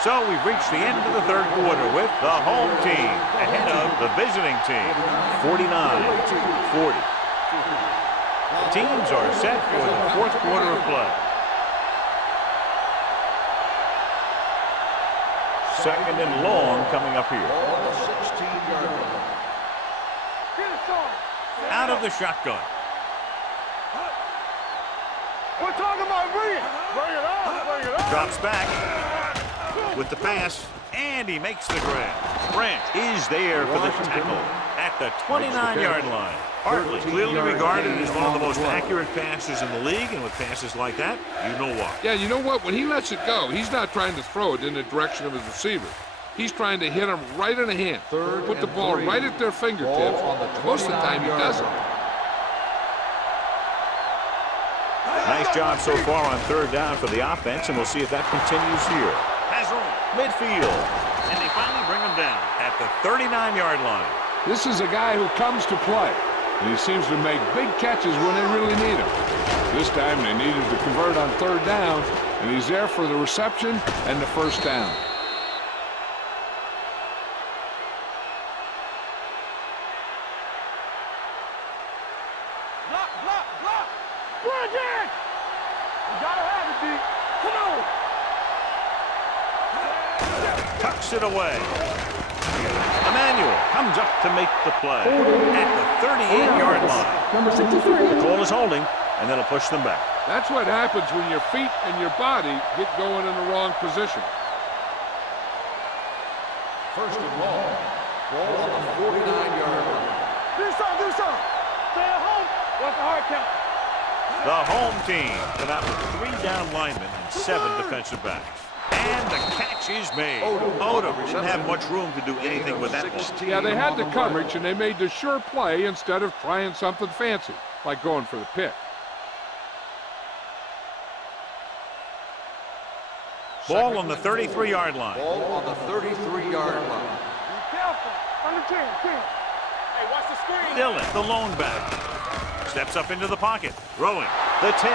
So we've reached the end of the third quarter with the home team ahead of the visiting team, 49-40. The teams are set for the fourth quarter of play. Second and long coming up here. Ball on the 16-yard line. Out of the shotgun. We're talking about bring it. Bring it on. Bring it on. Drops back with the pass, and he makes the grab. Branch is there for the tackle at the 29-yard line. Hartley, clearly regarded as one of the most accurate passers in the league, and with passes like that, you know why. Yeah, you know what? When he lets it go, he's not trying to throw it in the direction of his receiver. He's trying to hit them right in the hand. Put the ball right at their fingertips. Most of the time, he doesn't. Nice job so far on third down for the offense, and we'll see if that continues here. Has room, midfield, and they finally bring him down at the 39-yard line. This is a guy who comes to play, and he seems to make big catches when they really need him. This time they needed to convert on third down, and he's there for the reception and the first down. Block, block, block. Bring it. You gotta have it, D. Come on. Tucks it away. Emmanuel comes up to make the play at the 38-yard line. Number 63. The call is holding, and that'll push them back. That's what happens when your feet and your body get going in the wrong position. First and long. Ball on the 49-yard line. Do something, do something. Stay at home. What's the hard count? The home team come out with 3 down linemen and 7 defensive backs. And the catch is made. Odom didn't have much room to do anything with that ball. Yeah, they had the coverage, and they made the sure play instead of trying something fancy, like going for the pick. Ball on the 33-yard line. Ball on the 33-yard line. Be careful. On the 10. Hey, watch the screen. Dillon, the lone back, steps up into the pocket, throwing the 10.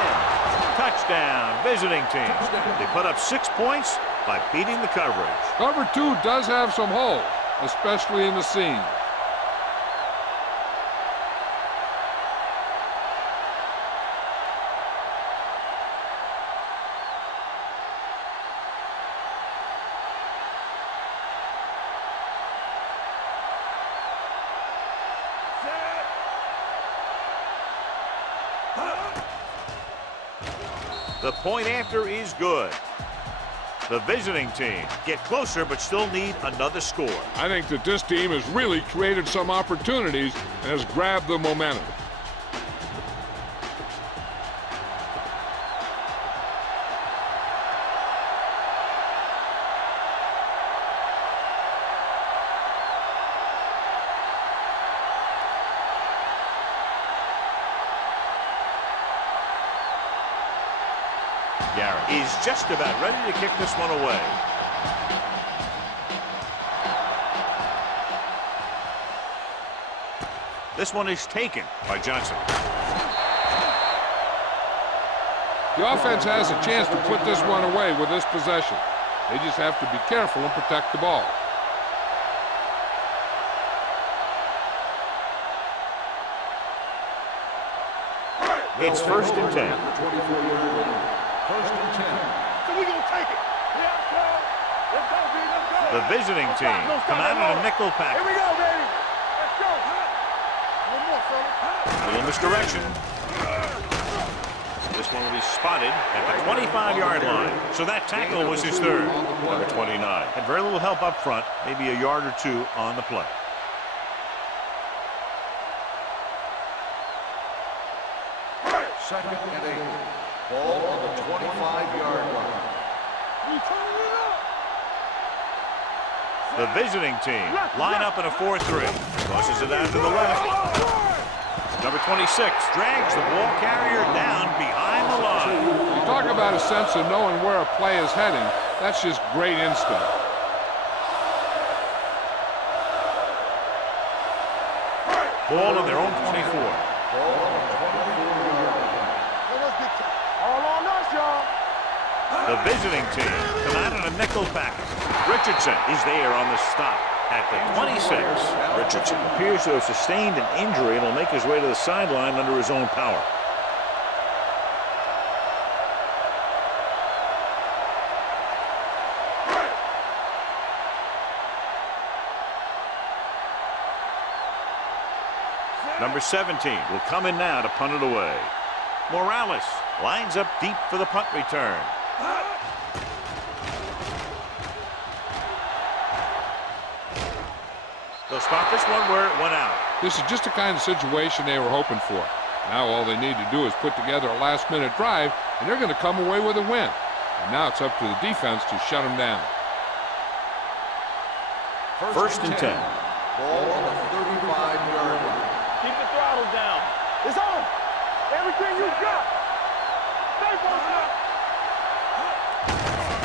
Touchdown, visiting team. They put up 6 points by beating the coverage. Cover 2 does have some holes, especially in the seam. The point after is good. The visiting team get closer but still need another score. I think that this team has really created some opportunities and has grabbed the momentum. Garrett is just about ready to kick this one away. This one is taken by Johnson. The offense has a chance to put this one away with this possession. They just have to be careful and protect the ball. It's first and 10. First and 10. So we gonna take it. Yeah, let's go, B, let's go. The visiting team come out in a nickel Here pack. we go, baby. Let's go. Little misdirection. This one will be spotted at the 25-yard line. So that tackle was his third. Number 29. Had very little help up front, maybe a yard or two on the play. Second and 8. Ball on the 25-yard line. The visiting team line up in a 4-3. Tosses it out to the left. Number 26 drags the ball carrier down behind the line. You talk about a sense of knowing where a play is heading. That's just great instinct. Ball on their own 24. Ball on the 24-yard line. All on us, y'all. The visiting team come out in a nickel package. Richardson is there on the stop at the 26. Richardson appears to have sustained an injury and will make his way to the sideline under his own power. Number 17 will come in now to punt it away. Morales lines up deep for the punt return. They'll spot this one where it went out. This is just the kind of situation they were hoping for. Now all they need to do is put together a last-minute drive, and they're going to come away with a win. And now it's up to the defense to shut them down. First and 10. Ball on the 35-yard line. Keep the throttle down. It's on. Everything you got. Stay focused up.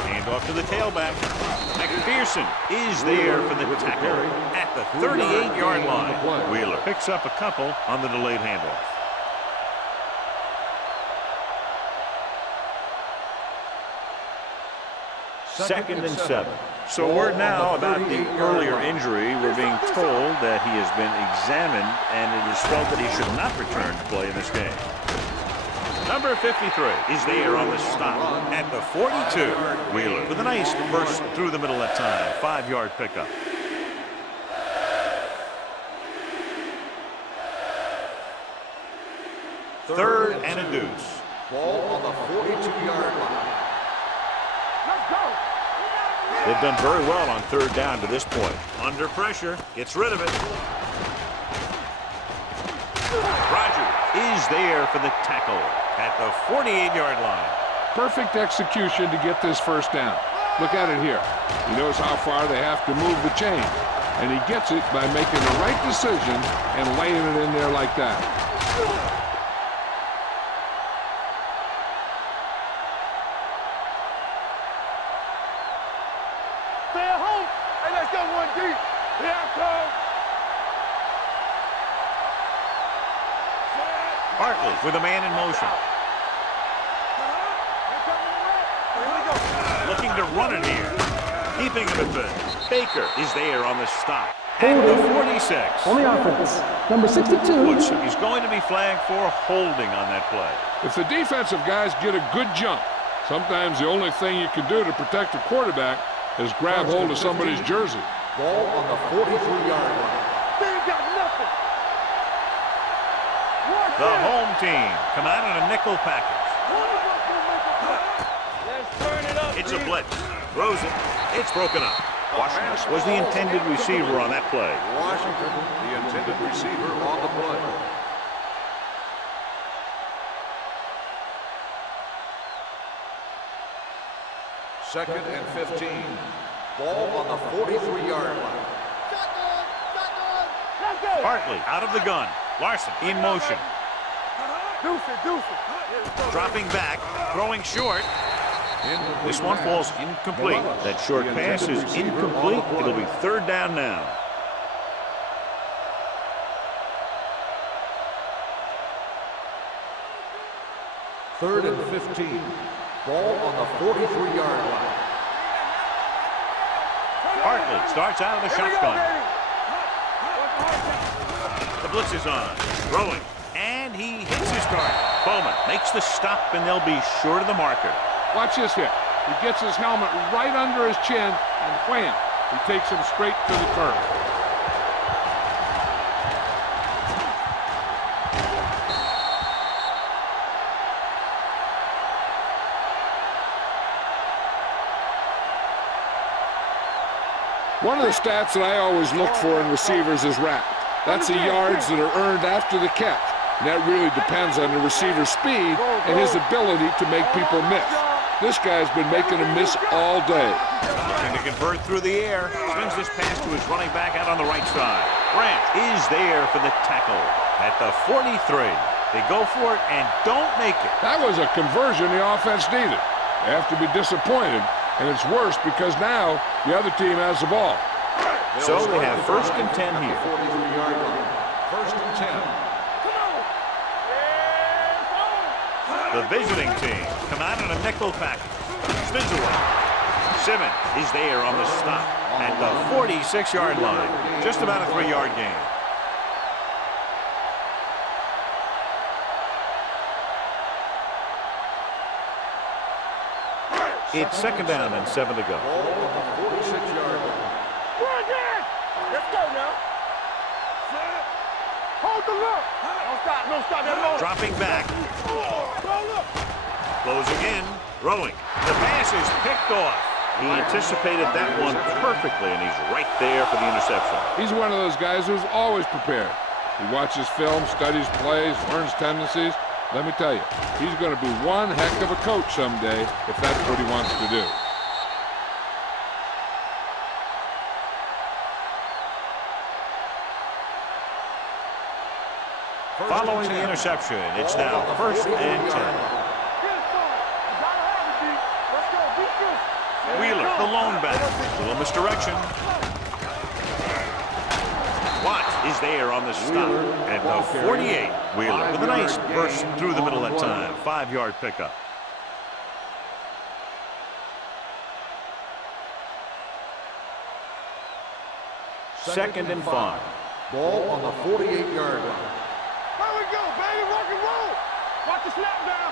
Hand off to the tailback. McPherson is there for the tackle at the 38-yard line. Wheeler picks up a couple on the delayed handoff. Second and 7. So word now about the earlier injury. We're being told that he has been examined and it is felt that he should not return to play in this game. Number 53 is there on the stop at the 42. Wheeler with a nice burst through the middle at time. 5-yard pickup. Third and a deuce. Ball on the 42-yard line. Let's go. They've done very well on third down to this point. Under pressure, gets rid of it. Rogers is there for the tackle at the 48-yard line. Perfect execution to get this first down. Look at it here. He knows how far they have to move the chain, and he gets it by making the right decision and laying it in there like that. Stay at home. Hey, let's get one deep. Here I come. Hartley with a man in motion. Looking to run it here. Keeping him at bay. Baker is there on the stop at the 46. On the offense, number 62. Woodson is going to be flagged for holding on that play. If the defensive guys get a good jump, sometimes the only thing you can do to protect the quarterback is grab hold of somebody's jersey. Ball on the 43-yard line. They ain't got nothing. The home team come out in a nickel package. Let's turn it up. It's a blitz. Throws it. It's broken up. Washington was the intended receiver on that play. Washington, the intended receiver on the play. Second and 15. Ball on the 43-yard line. Hartley out of the gun. Larson in motion. Deuce it. Dropping back. Throwing short. This one falls incomplete. That short pass is incomplete. It'll be third down now. Third and 15. Ball on the 43-yard line. Hartley starts out of the shotgun. The blitz is on. Throwing. And he hits his target. Bowman makes the stop, and they'll be short of the marker. Watch this hit. He gets his helmet right under his chin, and wham, he takes him straight to the turf. One of the stats that I always look for in receivers is RAP. That's the yards that are earned after the catch. And that really depends on the receiver's speed and his ability to make people miss. This guy's been making them miss all day. Looking to convert through the air. Swings this pass to his running back out on the right side. Grant is there for the tackle at the 43. They go for it and don't make it. That was a conversion the offense needed. They have to be disappointed, and it's worse because now the other team has the ball. So they have 1st and 10 here. 43-yard line. 1st and 10. The visiting team come out in a nickel package. Spins away. Simmons is there on the stop at the 46-yard line. Just about a 3-yard gain. It's 2nd down and 7 to go. Ball on the 46-yard line. Let's go now. Hold the look. Don't stop that motor. Dropping back. Closing in. Throwing. The pass is picked off. He anticipated that one perfectly, and he's right there for the interception. He's one of those guys who's always prepared. He watches film, studies plays, learns tendencies. Let me tell you, he's going to be one heck of a coach someday if that's what he wants to do. Following the interception, it's now 1st and 10. Wheeler, the lone back. A little misdirection. Watt is there on the stop at the 48. Wheeler with a nice burst through the middle that time. 5-yard pickup. Second and 5. Ball on the 48-yard line. Here we go, baby. Rock and roll. Watch the snap down.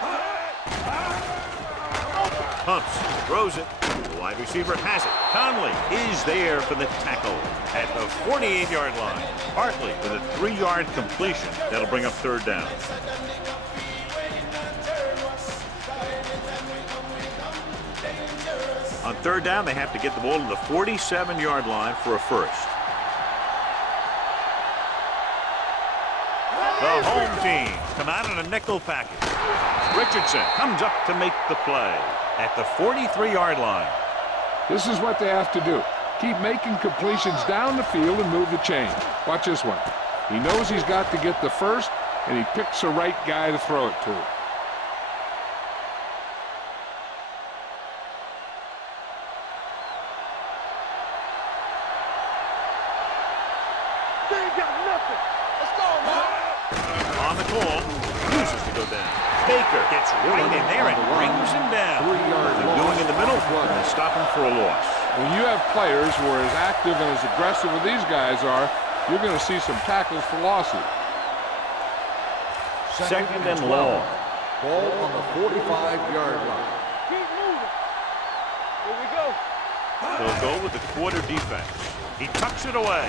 Pumps, throws it. The wide receiver has it. Conley is there for the tackle at the 48-yard line. Hartley with a 3-yard completion. That'll bring up 3rd down. On 3rd down, they have to get the ball to the 47-yard line for a first. The home team come out in a nickel package. Richardson comes up to make the play at the 43-yard line. This is what they have to do. Keep making completions down the field and move the chain. Watch this one. He knows he's got to get the first, and he picks the right guy to throw it to. They ain't got nothing. Let's go, man. On the call, uses to go down. Baker gets right in there and brings him down. 3-yard They're doing in the middle, and they stop him for a loss. When you have players who are as active and as aggressive as these guys are, you're going to see some tackles for losses. Second and long. Ball on the 45-yard line. Keep moving. Here we go. They'll go with the quarter defense. He tucks it away.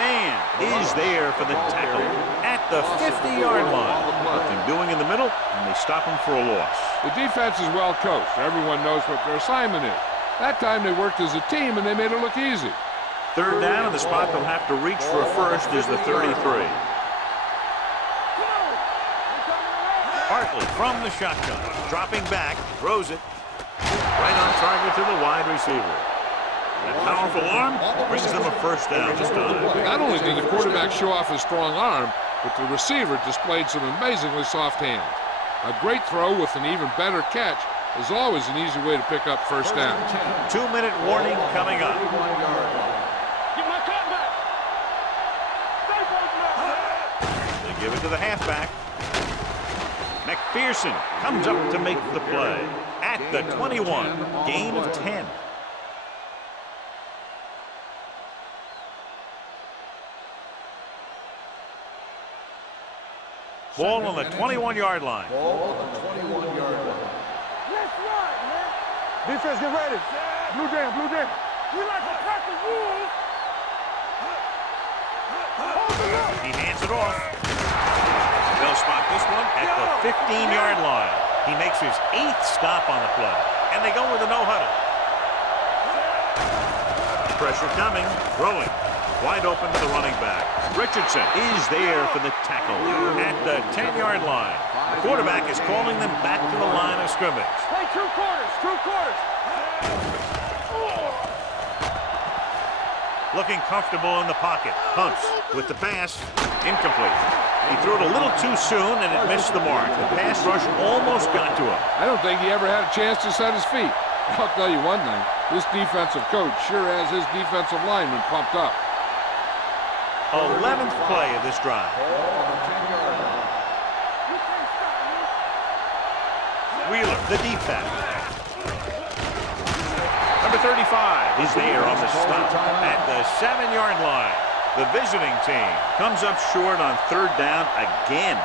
Man is there for the tackle at the 50-yard line. Nothing doing in the middle, and they stop him for a loss. The defense is well coached. Everyone knows what their assignment is. That time they worked as a team, and they made it look easy. 3rd down, and the spot they'll have to reach for a first is the 33. Hartley from the shotgun. Dropping back, throws it. Right on target to the wide receiver. That powerful arm brings them a first down this time. Not only did the quarterback show off his strong arm, but the receiver displayed some amazingly soft hands. A great throw with an even better catch is always an easy way to pick up first down. 2-minute warning coming up. Get my cut back. Stay back now. They give it to the halfback. McPherson comes up to make the play at the 21. Gain of 10. Ball on the 21-yard line. Ball on the 21-yard line. Let's run, man. Defense, get ready. Blue jam, blue jam. We like to crack the rules. Hold it up. He hands it off. They'll spot this one at the 15-yard line. He makes his 8th stop on the play. And they go with a no-huddle. Pressure coming. Throwing. Wide open to the running back. Richardson is there for the tackle at the 10-yard line. The quarterback is calling them back to the line of scrimmage. Play 2 quarters, 2 quarters. Looking comfortable in the pocket. Pumps with the pass. Incomplete. He threw it a little too soon and it missed the mark. The pass rush almost got to him. I don't think he ever had a chance to set his feet. I'll tell you one thing. This defensive coach sure has his defensive lineman pumped up. 11th play of this drive. Wheeler, the deep back. Number 35 is there on the stop at the 7-yard line. The visiting team comes up short on 3rd down again.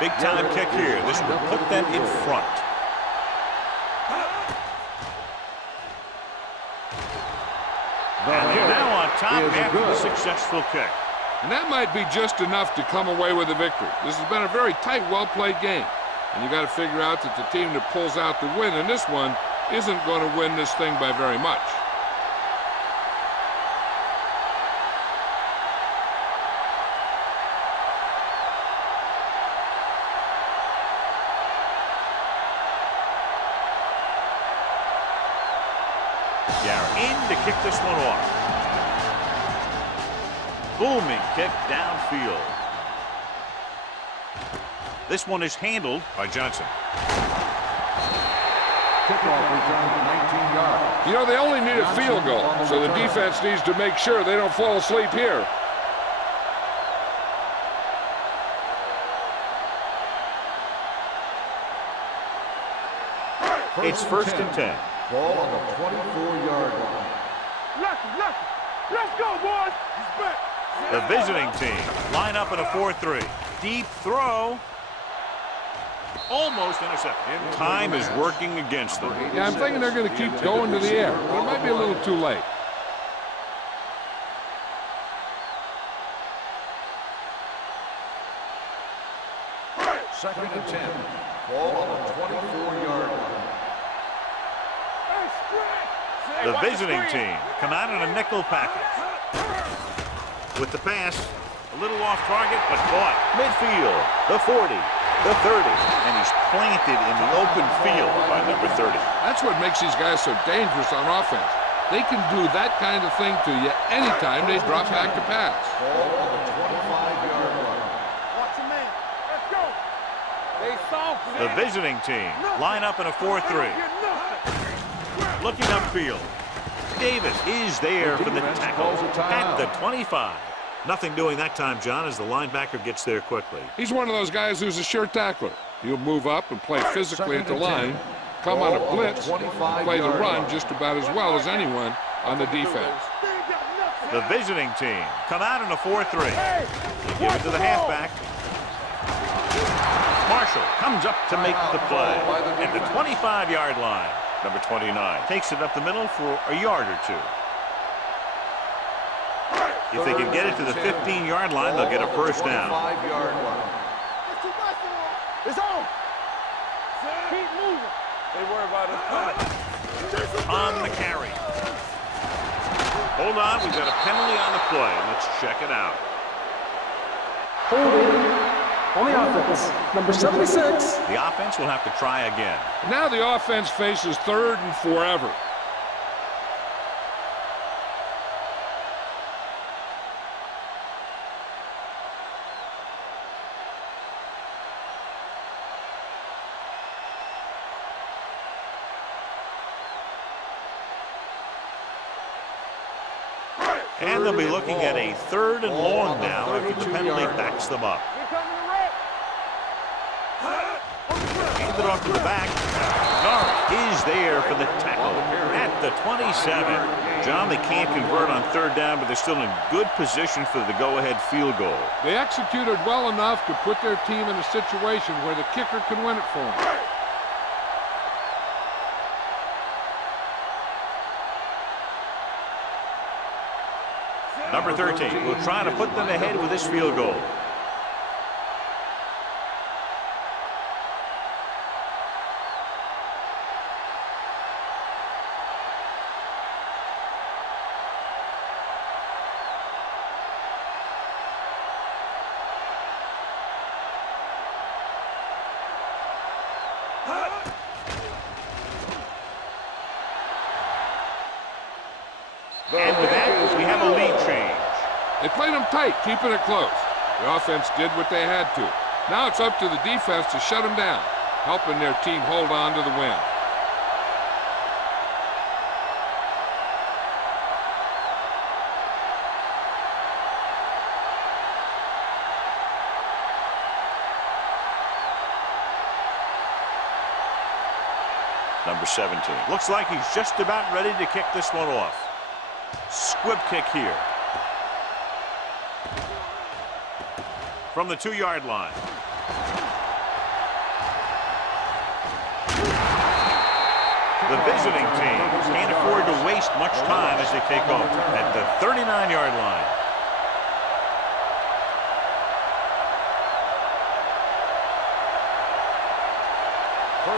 Big time kick here. This will put them in front. And they're now on top after the successful kick. And that might be just enough to come away with a victory. This has been a very tight, well-played game. And you got to figure out that the team that pulls out the win in this one isn't going to win this thing by very much. In to kick this one off. Booming kick downfield. This one is handled by Johnson. Kickoff return 19 yards. You know, they only need a field goal, so the defense needs to make sure they don't fall asleep here. It's 1st and 10. Ball on the 24-yard line. Let's go, boys. He's back. The visiting team line up in a 4-3. Deep throw. Almost intercepted. Time is working against them. Yeah, I'm thinking they're going to keep going to the air, but it might be a little too late. Second and 10. Ball on the 24-yard line. The visiting team come out in a nickel package. With the pass, a little off target, but caught. Midfield, the 40, the 30, and he's planted in the open field by number 30. That's what makes these guys so dangerous on offense. They can do that kind of thing to you anytime they drop back to pass. Ball on the 25-yard line. Watch your man. Let's go. They soft. The visiting team line up in a 4-3. Looking upfield. Davis is there for the tackle at the 25. Nothing doing that time, John, as the linebacker gets there quickly. He's one of those guys who's a sure tackler. He'll move up and play physically at the line, come on a blitz, play the run just about as well as anyone on the defense. The visiting team come out in a 4-3. They give it to the halfback. Marshall comes up to make the play at the 25-yard line. Number 29 takes it up the middle for a yard or two. If they can get it to the 15-yard line, they'll get a first down. 25-yard line. It's on. Keep moving. They worry about us coming. On the carry. Hold on, we've got a penalty on the play. Let's check it out. Holding on the offense, number 76. The offense will have to try again. Now the offense faces 3rd and forever. And they'll be looking at a 3rd and long now after the penalty backs them up. Hand it off to the back. Norris is there for the tackle at the 27. John, they can't convert on 3rd down, but they're still in good position for the go-ahead field goal. They executed well enough to put their team in a situation where the kicker can win it for them. Number 13 will try to put them ahead with this field goal. And with that, we have a lead change. They played them tight, keeping it close. The offense did what they had to. Now it's up to the defense to shut them down, helping their team hold on to the win. Number 17. Looks like he's just about ready to kick this one off. Squib kick here. From the 2-yard line. The visiting team can't afford to waste much time as they take over at the 39-yard line.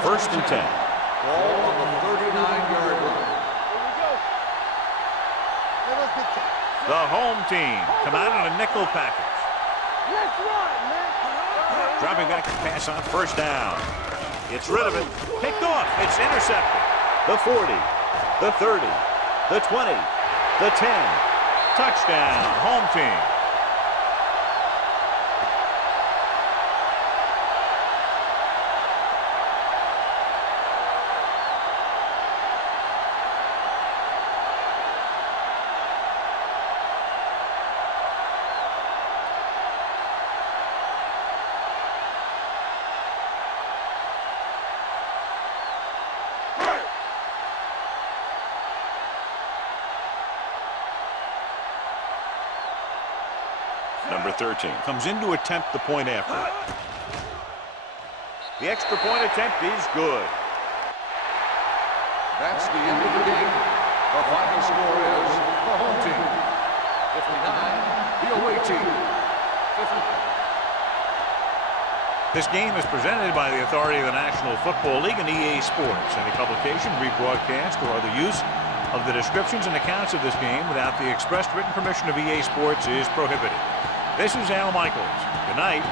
First and 10. Ball on the 39-yard line. Here we go. Let us get kicked. The home team come out in a nickel package. Let's run, man. Dropping back to pass on first down. It's rid of it. Picked off. It's intercepted. The 40, the 30, the 20, the 10. Touchdown, home team. Number 13 comes in to attempt the point after. The extra point attempt is good. That's the end of the game. The final score is the home team 59, the away team 50. This game is presented by the authority of the National Football League and EA Sports. Any publication, rebroadcast, or other use of the descriptions and accounts of this game without the expressed written permission of EA Sports is prohibited. This is Al Michaels. Good night.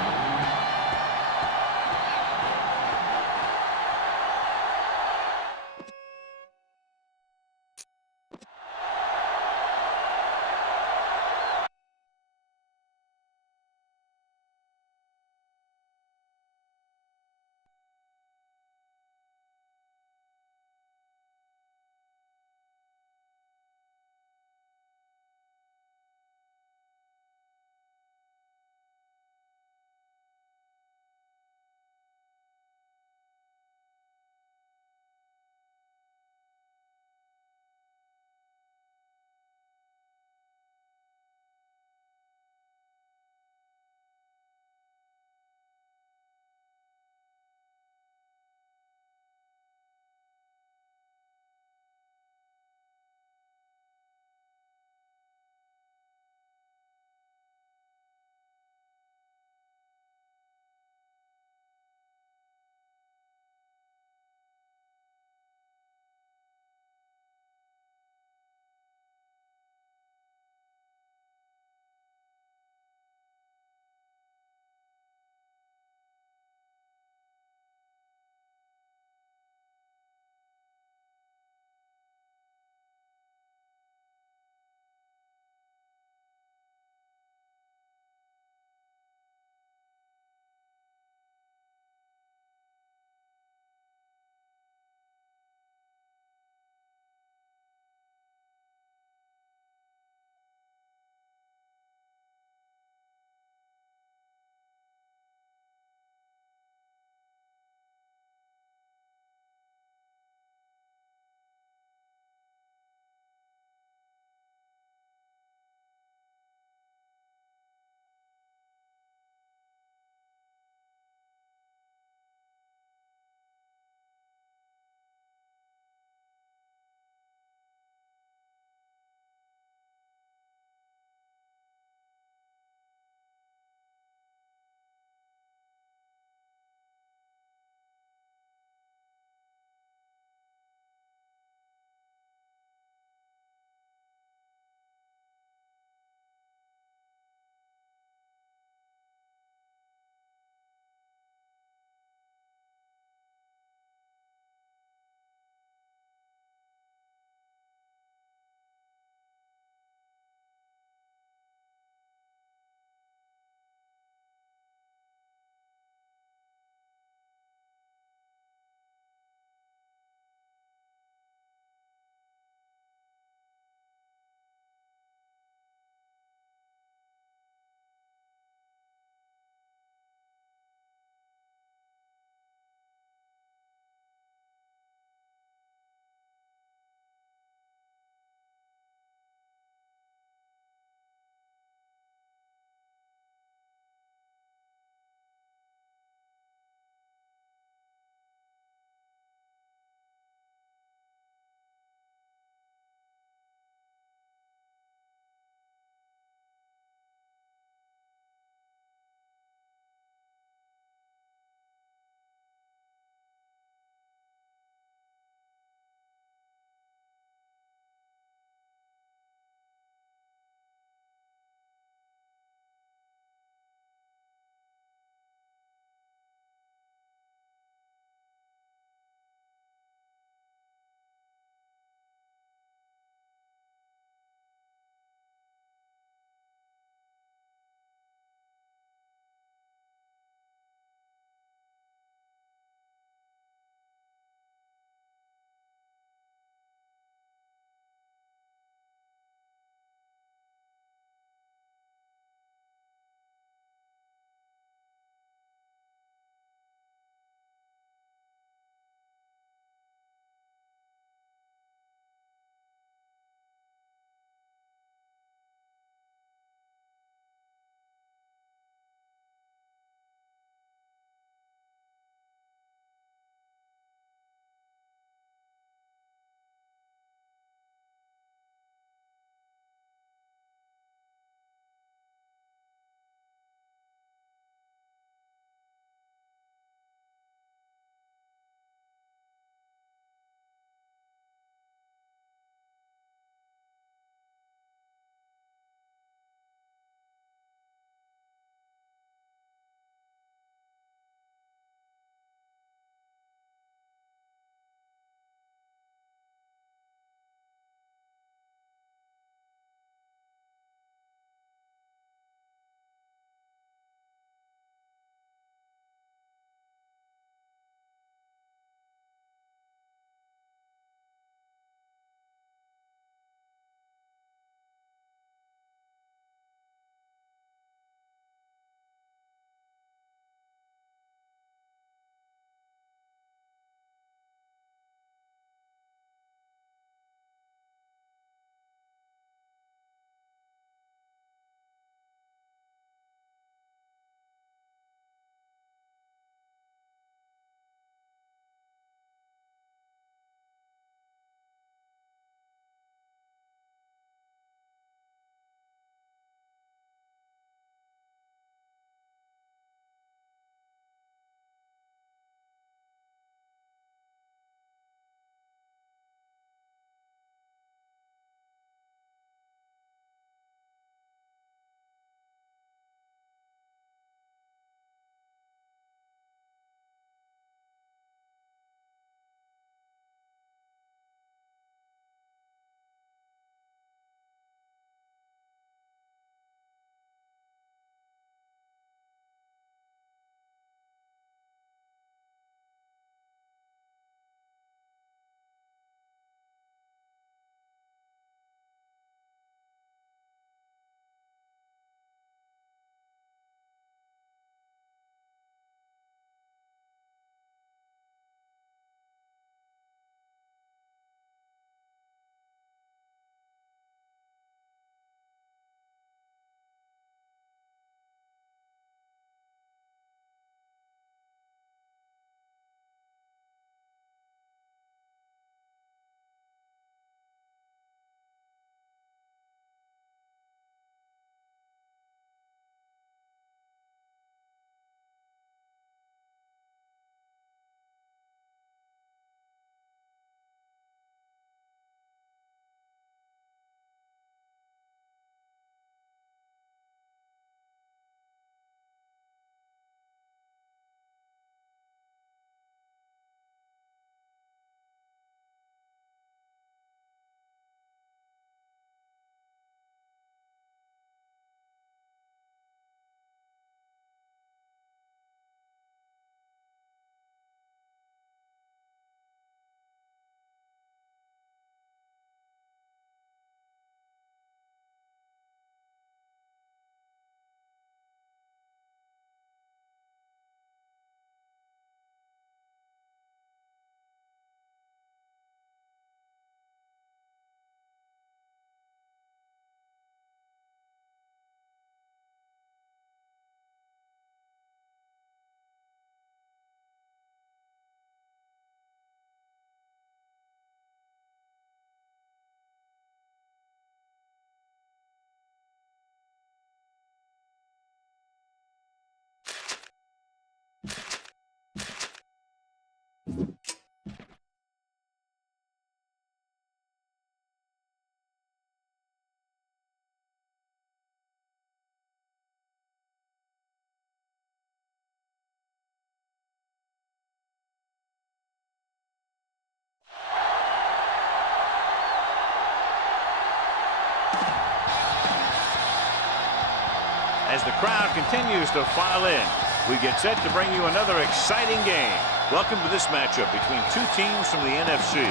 As the crowd continues to file in, we get set to bring you another exciting game. Welcome to this matchup between two teams from the NFC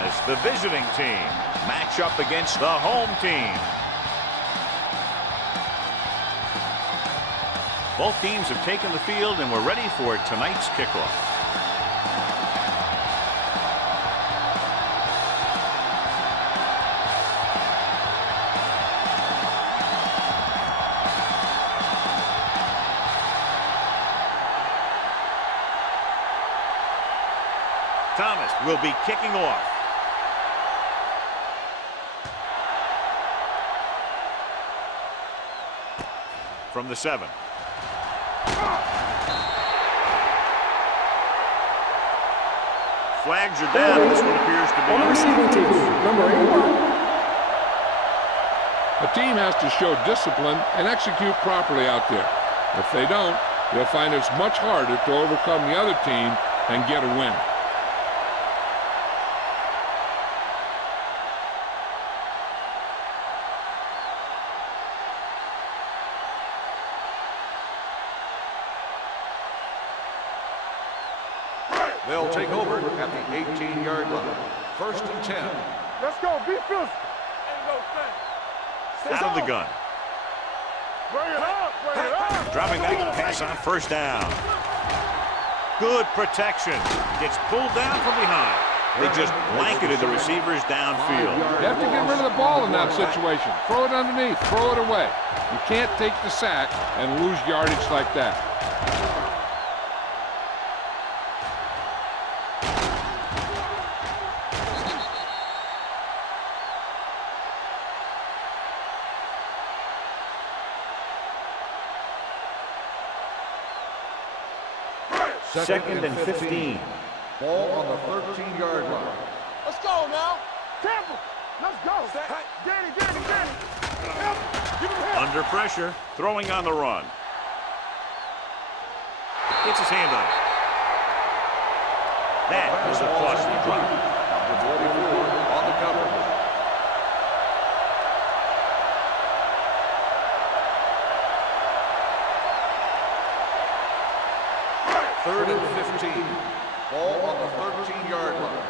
as the visiting team match up against the home team. Both teams have taken the field and we're ready for tonight's kickoff. Thomas will be kicking off. From the 7. Flags are down. This one appears to be on the receiving team, number 81. A team has to show discipline and execute properly out there. If they don't, they'll find it's much harder to overcome the other team and get a win. They'll take over at the 18-yard line. 1st and 10. Let's go. Be physical. out of the gun. Bring it up. Bring it up. Dropping back to pass on 1st down. Good protection. Gets pulled down from behind. They just blanketed the receivers downfield. You have to get rid of the ball in that situation. Throw it underneath. Throw it away. You can't take the sack and lose yardage like that. Second and 15. Ball on the 13-yard line. Let's go now. Temple. Let's go. Danny. Give him help. Under pressure, throwing on the run. Gets his hand on it. That is a costly drop. Number 44 on the cover. Third and 15. Ball on the 13-yard line.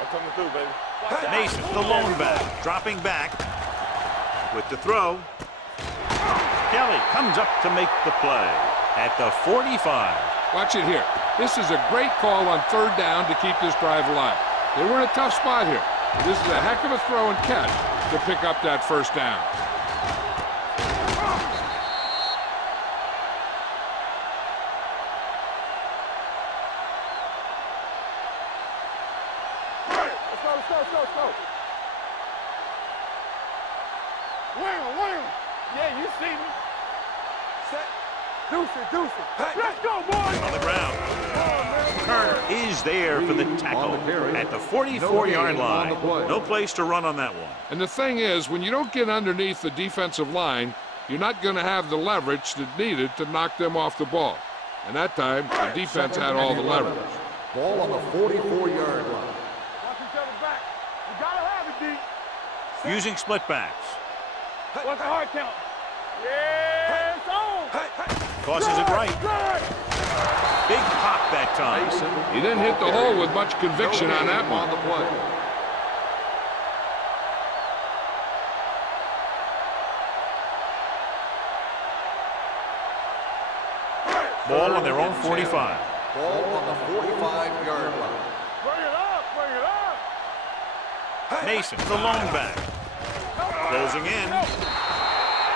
I'm coming through, baby. Mason, the lone back, dropping back with the throw. Kelly comes up to make the play at the 45. Watch it here. This is a great call on 3rd down to keep this drive alive. They were in a tough spot here. This is a heck of a throw and catch to pick up that 1st down. Let's go. Wham. Yeah, you see me. Set. Deuce. Let's go, boys. On the ground. Turner is there for the tackle at the 44-yard line. No place to run on that one. And the thing is, when you don't get underneath the defensive line, you're not going to have the leverage that's needed to knock them off the ball. And that time, the defense had all the leverage. Ball on the 44-yard line. Watch each other back. You gotta have it, D. Using split backs. What's the hard count? Yeah, it's on. Tosses it right. Big pop that time. He didn't hit the hole with much conviction on that one. On the play. Ball on their own 45. Ball on the 45-yard line. Bring it up. Mason, the lone back. Closing in.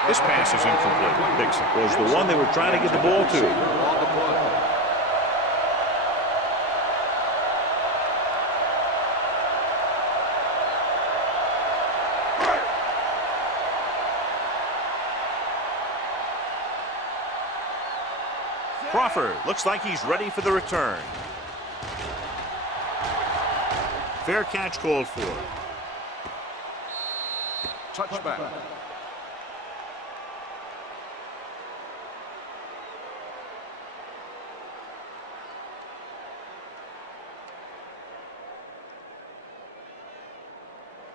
This pass is incomplete. Dixon was the one they were trying to get the ball to. On the play. Crawford looks like he's ready for the return. Fair catch called for. Touchback.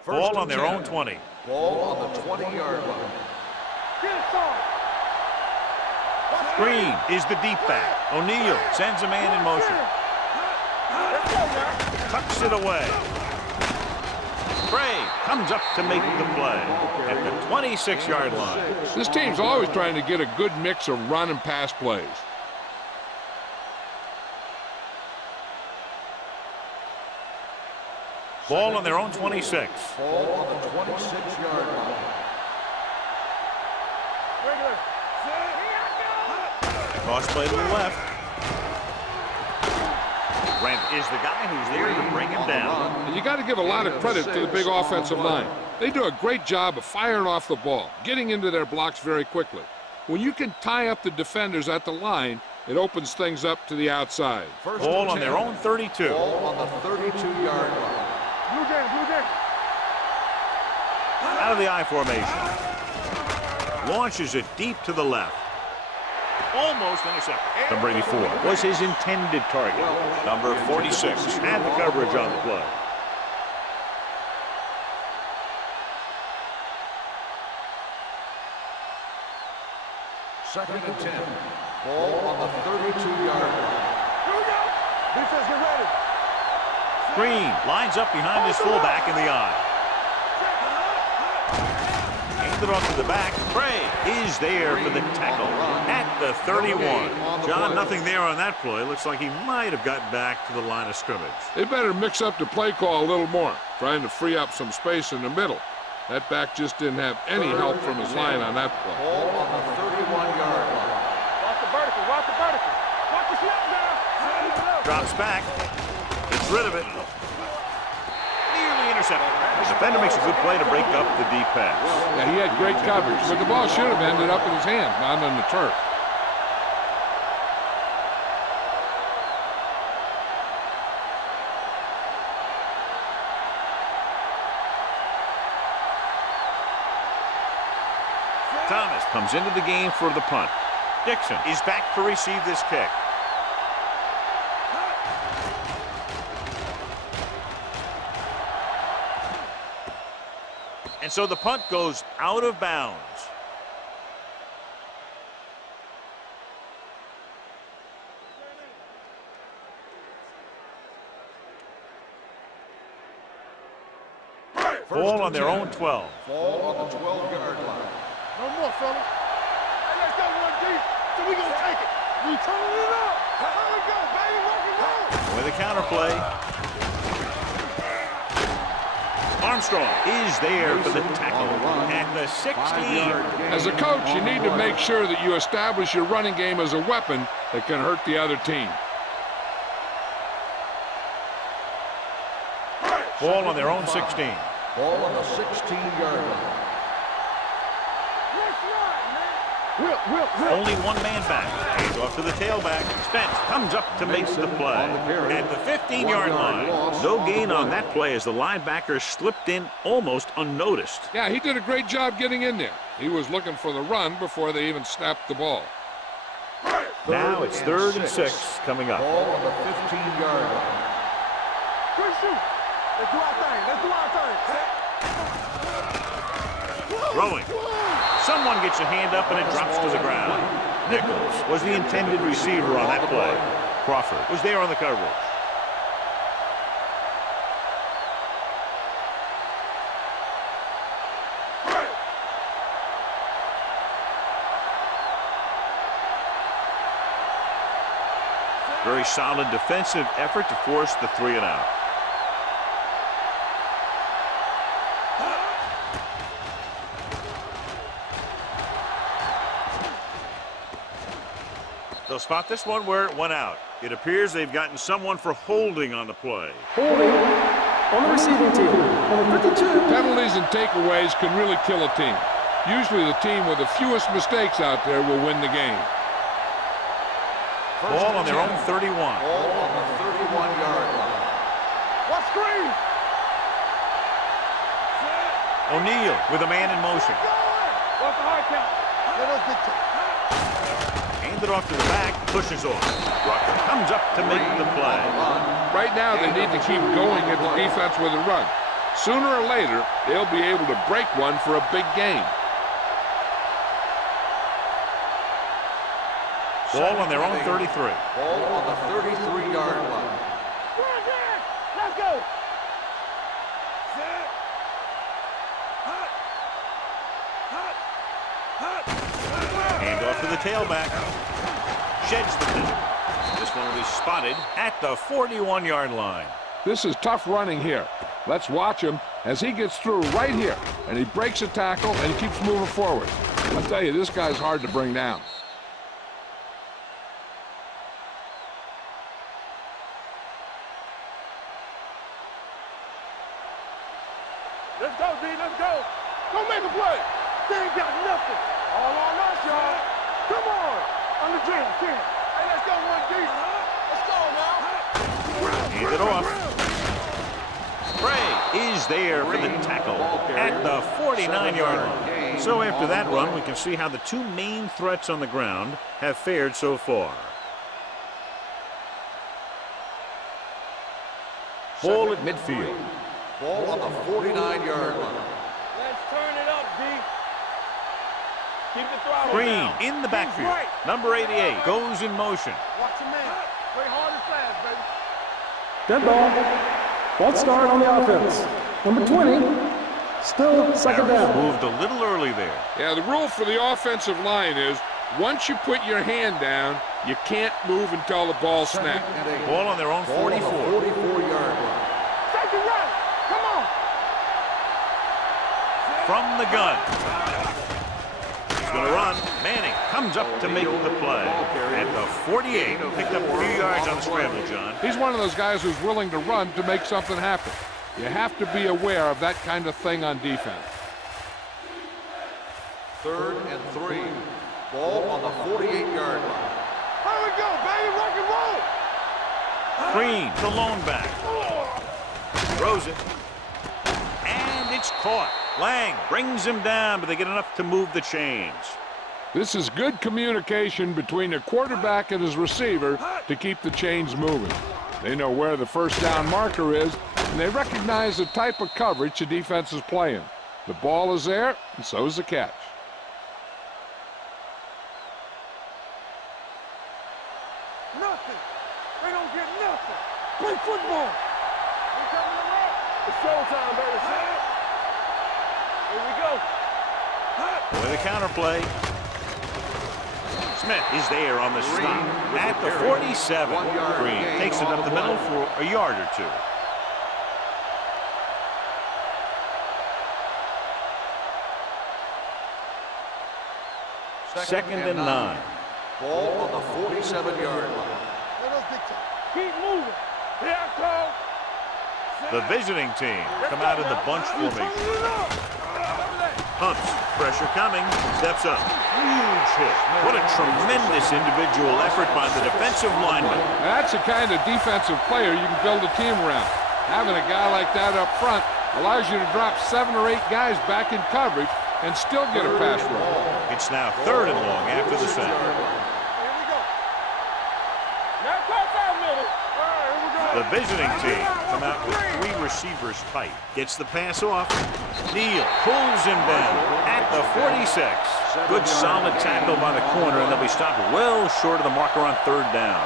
Ball on their own 20. Ball on the 20-yard line. Green is the deep back. O'Neal sends a man in motion. Tucks it away. Bray comes up to make the play at the 26-yard line. This team's always trying to get a good mix of run and pass plays. Ball on their own 26. Ball on the 26-yard line. Cross play to the left. Brent is the guy who's there to bring him down. And you got to give a lot of credit to the big offensive line. They do a great job of firing off the ball, getting into their blocks very quickly. When you can tie up the defenders at the line, it opens things up to the outside. Ball on their own 32. Ball on the 32-yard line. Blue game, blue game. Out of the I formation. Launches it deep to the left. Almost intercepted. Number 84 was his intended target. Number 46 had the coverage on the play. Second and 10. Ball on the 32-yard line. Here we go. Defense, get ready. Green lines up behind his fullback in the I. Handed off to the back. Bray is there for the tackle at the 31. John, nothing there on that play. Looks like he might have gotten back to the line of scrimmage. They better mix up the play call a little more, trying to free up some space in the middle. That back just didn't have any help from his line on that play. Ball on the 31-yard line. Watch the vertical, watch the vertical. Watch the snap now. Drops back. Gets rid of it. Nearly intercepted. The defender makes a good play to break up the deep pass. Yeah, he had great coverage, but the ball should have ended up in his hand, not on the turf. Thomas comes into the game for the punt. Dixon is back to receive this kick. And so the punt goes out of bounds. Ball on their own 12. Ball on the 12-yard line. No more, fella. Hey, let's go one deep. So we gonna take it. We turning it up. Here we go, baby. Rock and roll. With a counter play. Armstrong is there for the tackle at the 16. As a coach, you need to make sure that you establish your running game as a weapon that can hurt the other team. Ball on their own 16. Ball on the 16-yard line. Only one man back. Hands off to the tailback. Spence comes up to make the play at the 15-yard line. No gain on that play as the linebacker slipped in almost unnoticed. Yeah, he did a great job getting in there. He was looking for the run before they even snapped the ball. Now it's 3rd and 6 coming up. Ball on the 15-yard line. Quick shoot. Let's do our thing. Let's do our thing. Throwing. Someone gets a hand up and it drops to the ground. Nichols was the intended receiver on that play. Crawford was there on the coverage. Very solid defensive effort to force the 3 and out. They'll spot this one where it went out. It appears they've gotten someone for holding on the play. Holding on the receiving team. Number 52. Penalties and takeaways can really kill a team. Usually the team with the fewest mistakes out there will win the game. Ball on their own 31. Ball on the 31-yard line. What screen? O'Neal with a man in motion. What's the hard count? Let us get to Handed off to the back, pushes off. Rucker comes up to make the play. Right now they need to keep going at the defense with a run. Sooner or later, they'll be able to break one for a big game. Ball on their own 33. Ball on the 33-yard line. Let's go. Set. Hut. Hand off to the tailback. Sheds the ball. This one will be spotted at the 41-yard line. This is tough running here. Let's watch him as he gets through right here, and he breaks a tackle and he keeps moving forward. I'll tell you, this guy's hard to bring down. Let's go, D. Let's go. Go make a play. They ain't got nothing. All on us, y'all. Come on. On the jam, 10. Hey, let's go, 1D. Let's go now. Hand it off. Bray is there for the tackle at the 49-yard line. So after that run, we can see how the two main threats on the ground have fared so far. Ball at midfield. Ball on the 49-yard line. Let's turn it up, D. Keep the throttle Green down. in the backfield. Number 88 goes in motion. Watch your man. Play hard and fast, baby. Dead ball. False start on the offense. Number 20. Still second Harris down. moved a little early there. Yeah, the rule for the offensive line is once you put your hand down, you can't move until the ball snaps. Ball on their own 44. 44-yard line. Safety right. Come on. From the gun. He's going to run. Manning comes up to make the play. At the 48, picked up a few yards on the scramble, John. He's one of those guys who's willing to run to make something happen. You have to be aware of that kind of thing on defense. 3rd and 3. Ball on the 48-yard line. Here we go, baby. Rock and roll. Green, the lone back. Throws it. And it's caught. Lang brings him down, but they get enough to move the chains. This is good communication between the quarterback and his receiver to keep the chains moving. They know where the first down marker is, and they recognize the type of coverage the defense is playing. The ball is there, and so is the catch. Nothing. They don't get nothing. Play football. We coming around. It's showtime, baby. Here we go. With a counterplay. Smith is there on the stop at the 47. Green takes it up the middle for a yard or two. Second and 9. Ball on the 47-yard line. Let us dictate. Keep moving. Here I come. The visiting team come out in the bunch formation. Pumps, pressure coming, steps up. Huge hit. What a tremendous individual effort by the defensive lineman. That's the kind of defensive player you can build a team around. Having a guy like that up front allows you to drop 7 or 8 guys back in coverage and still get a pass roll. It's now 3rd and long after the sack. Here we go. Now cross out middle. All right, here we go. The visiting team come out with 3 receivers tight. Gets the pass off. Neal pulls him down at the 46. Good solid tackle by the corner, and they'll be stopped well short of the marker on 3rd down.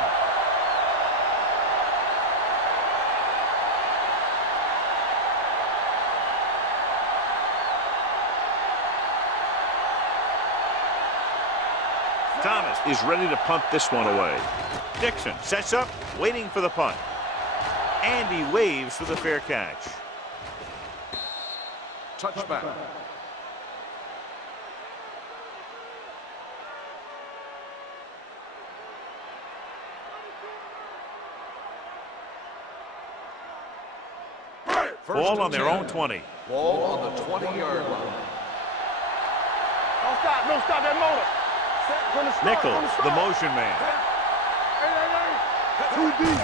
Thomas is ready to punt this one away. Dixon sets up, waiting for the punt. And he waves for the fair catch. Touchback. Ball on their own 20. Ball on the 20-yard line. Don't stop. Don't stop that motor. From the start, Nichols, from the start. motion man. Hey. Too deep.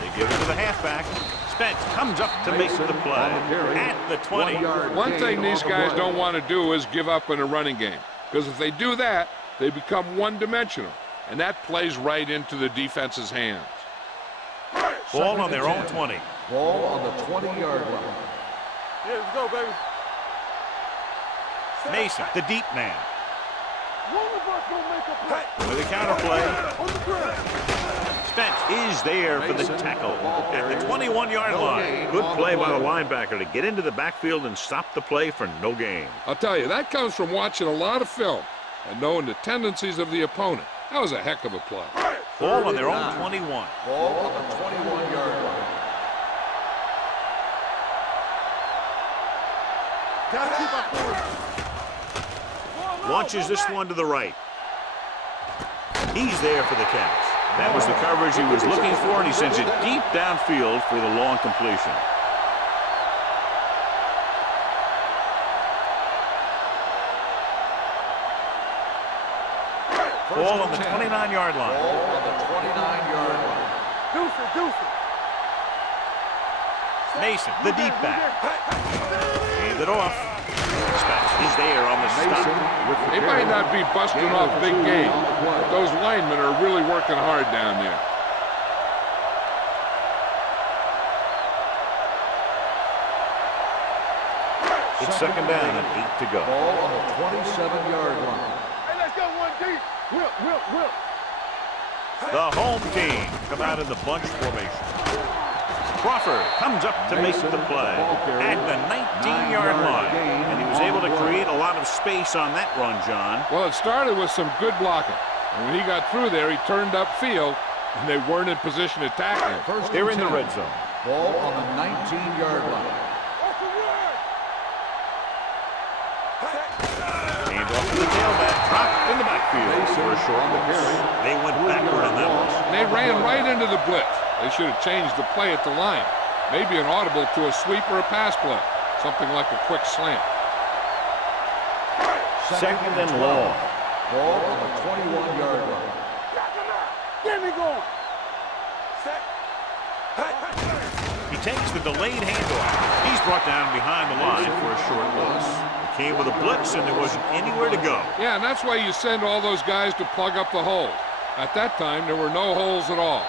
They give it to the halfback. Spence comes up to make the play at the 20. One thing these guys don't want to do is give up in a running game, because if they do that, they become one-dimensional, and that plays right into the defense's hands. Ball on their own 20. Ball on the 20-yard line. Yeah, let's go, baby. Mason, the deep man. One of us will make a play. With a counter play, On the ground. Spence is there for the tackle at the 21-yard line. Good play by the linebacker to get into the backfield and stop the play for no gain. I'll tell you, that comes from watching a lot of film and knowing the tendencies of the opponent. That was a heck of a play. Ball on their own 21. Ball on the 21-yard line. Gotta keep our forward. Launches this one to the right. He's there for the catch. That was the coverage he was looking for, and he sends it deep downfield for the long completion. Ball on the 29-yard line. Ball on the 29-yard line. Deuce it. Mason, the deep back. Hand it off. Spence is there on the stop. They might not be busting off big game, but those linemen are really working hard down there. It's second down and 8 to go. Ball on the 27-yard line. Hey, let's go one deep. Will. The home team come out in the bunch formation. Crawford comes up to make the play at the 19-yard line. And he was able to create a lot of space on that run, John. Well, it started with some good blocking. And when he got through there, he turned upfield, and they weren't in position to tackle him. They're in the red zone. Ball on the 19-yard line. What's the word? Hand off to the tailback. Dropped in the backfield for a short loss. They went backward on that one. They ran right into the blitz. They should have changed the play at the line. Maybe an audible to a sweep or a pass play. Something like a quick slant. Second and long. Ball on the 21-yard line. Get me going. He takes the delayed handoff. He's brought down behind the line for a short loss. It came with a blitz, and there wasn't anywhere to go. Yeah, and that's why you send all those guys to plug up the holes. At that time, there were no holes at all.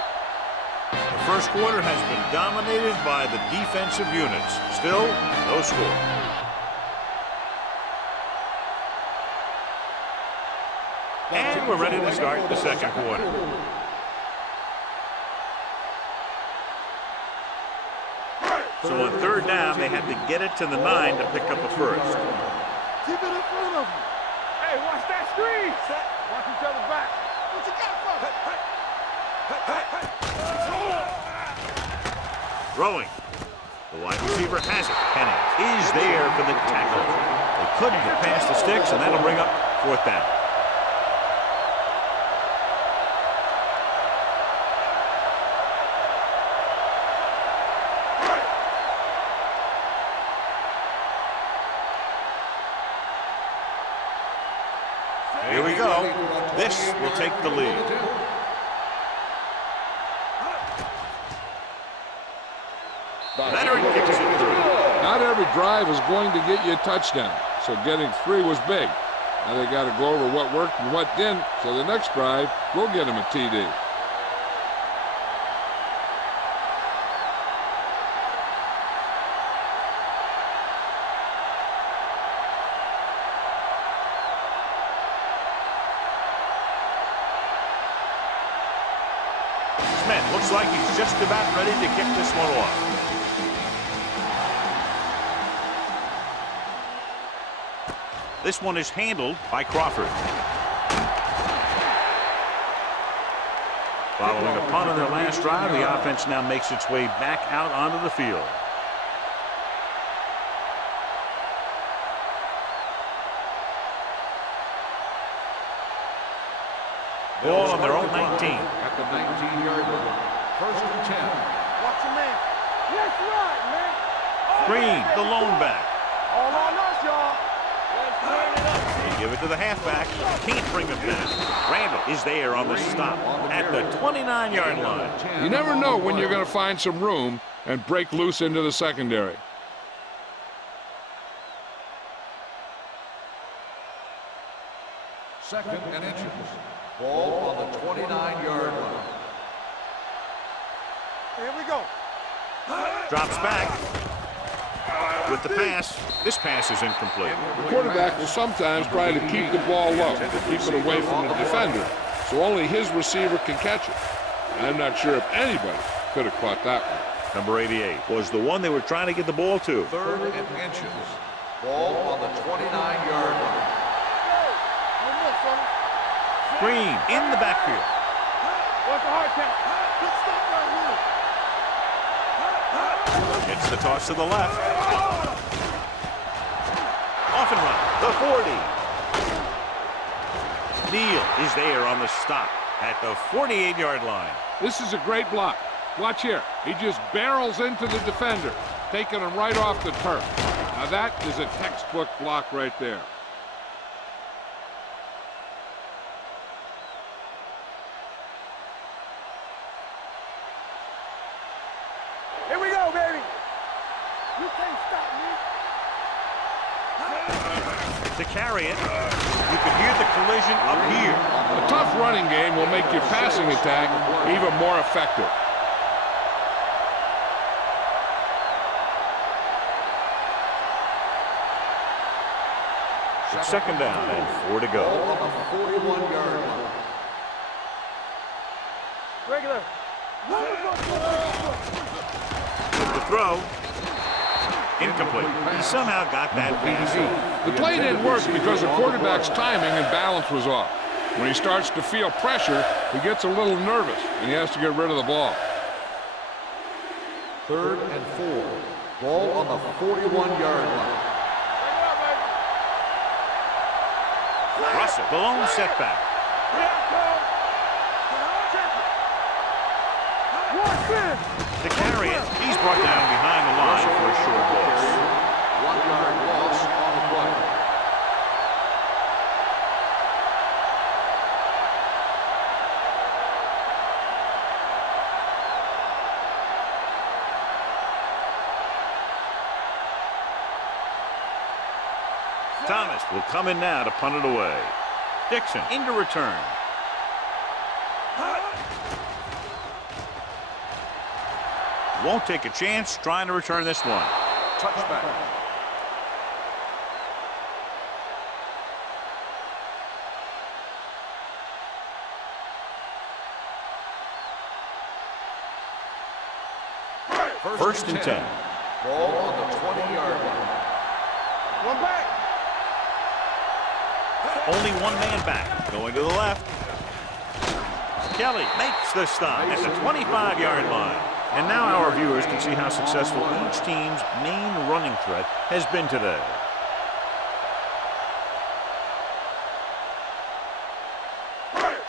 The first quarter has been dominated by the defensive units. Still, no score. And we're ready to start the second quarter. So on third down, they had to get it to the 9 to pick up a first. Keep it in front of you. Hey, watch that screen. Watch each other back. What you got for me? Throwing. The wide receiver has it. Penning is there for the tackle. They couldn't get past the sticks, and that'll bring up fourth down. Here we go. This will take the lead. Leonard kicks it through. Not every drive is going to get you a touchdown, so getting 3 was big. Now they got to go over what worked and what didn't, so the next drive will get them a TD. Smith looks like he's just about ready to kick this one off. This one is handled by Crawford. Following a punt on their last drive, the offense now makes its way back out onto the field. Ball on their own 19. At the 19-yard line. First and 10. Watch your man. Let's ride, man. Green, the lone back. All on us, y'all. They give it to the halfback. Can't bring him down. Randall is there on the stop at the 29-yard line. You never know when you're going to find some room and break loose into the secondary. Second and inches. Ball on the 29-yard line. Here we go. Drops back. with the pass. This pass is incomplete. The quarterback will sometimes try to keep the ball low, keep it away from the defender, so only his receiver can catch it. I'm not sure if anybody could have caught that one. Number 88 was the one they were trying to get the ball to. 3rd and inches. Ball on the 29-yard line. Green in the backfield. What's the hard count? Good stuff right here. Gets the toss to the left. Off and run. The 40. Neal is there on the stop at the 48-yard line. This is a great block. Watch here. He just barrels into the defender, taking him right off the turf. Now that is a textbook block right there. Here we go, baby. You can't stop me. To carry it, you can hear the collision up here. A tough running game will make your passing attack even more effective. It's 2nd down and 4 to go. Ball on the 41-yard line. Regular. With the throw. Incomplete. He somehow got that pass. The play didn't work because the quarterback's timing and balance was off. When he starts to feel pressure, he gets a little nervous, and he has to get rid of the ball. 3rd and 4. Ball on the 41-yard line. Russell, the lone setback. To carry it, he's brought down behind the line for a short loss. 1-yard loss on the play. Thomas will come in now to punt it away. Dixon into return. Won't take a chance trying to return this one. Touchback. First and 10. Ball on the 20-yard line. One back. Only one man back. Going to the left. Kelly makes the stop at the 25-yard line. And now our viewers can see how successful each team's main running threat has been today.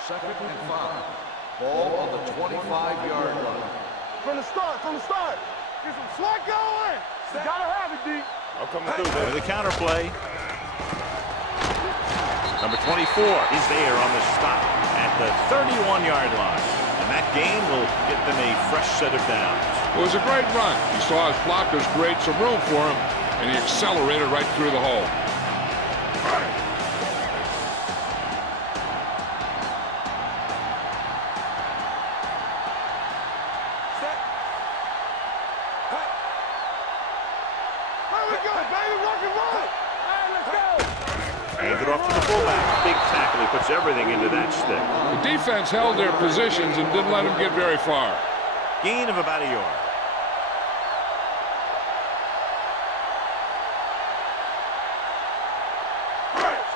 Second and 5. Ball on the 25-yard line. From the start. Get some slack going. You gotta have it, D. I'm coming through there. The counter play. Number 24 is there on the stop at the 31-yard line. And that gain will get them a fresh set of downs. It was a great run. He saw his blockers create some room for him, and he accelerated right through the hole. Hand it off to the fullback. Big tackle. He puts everything into that stick. The defense held their positions and didn't let him get very far. Gain of about a yard.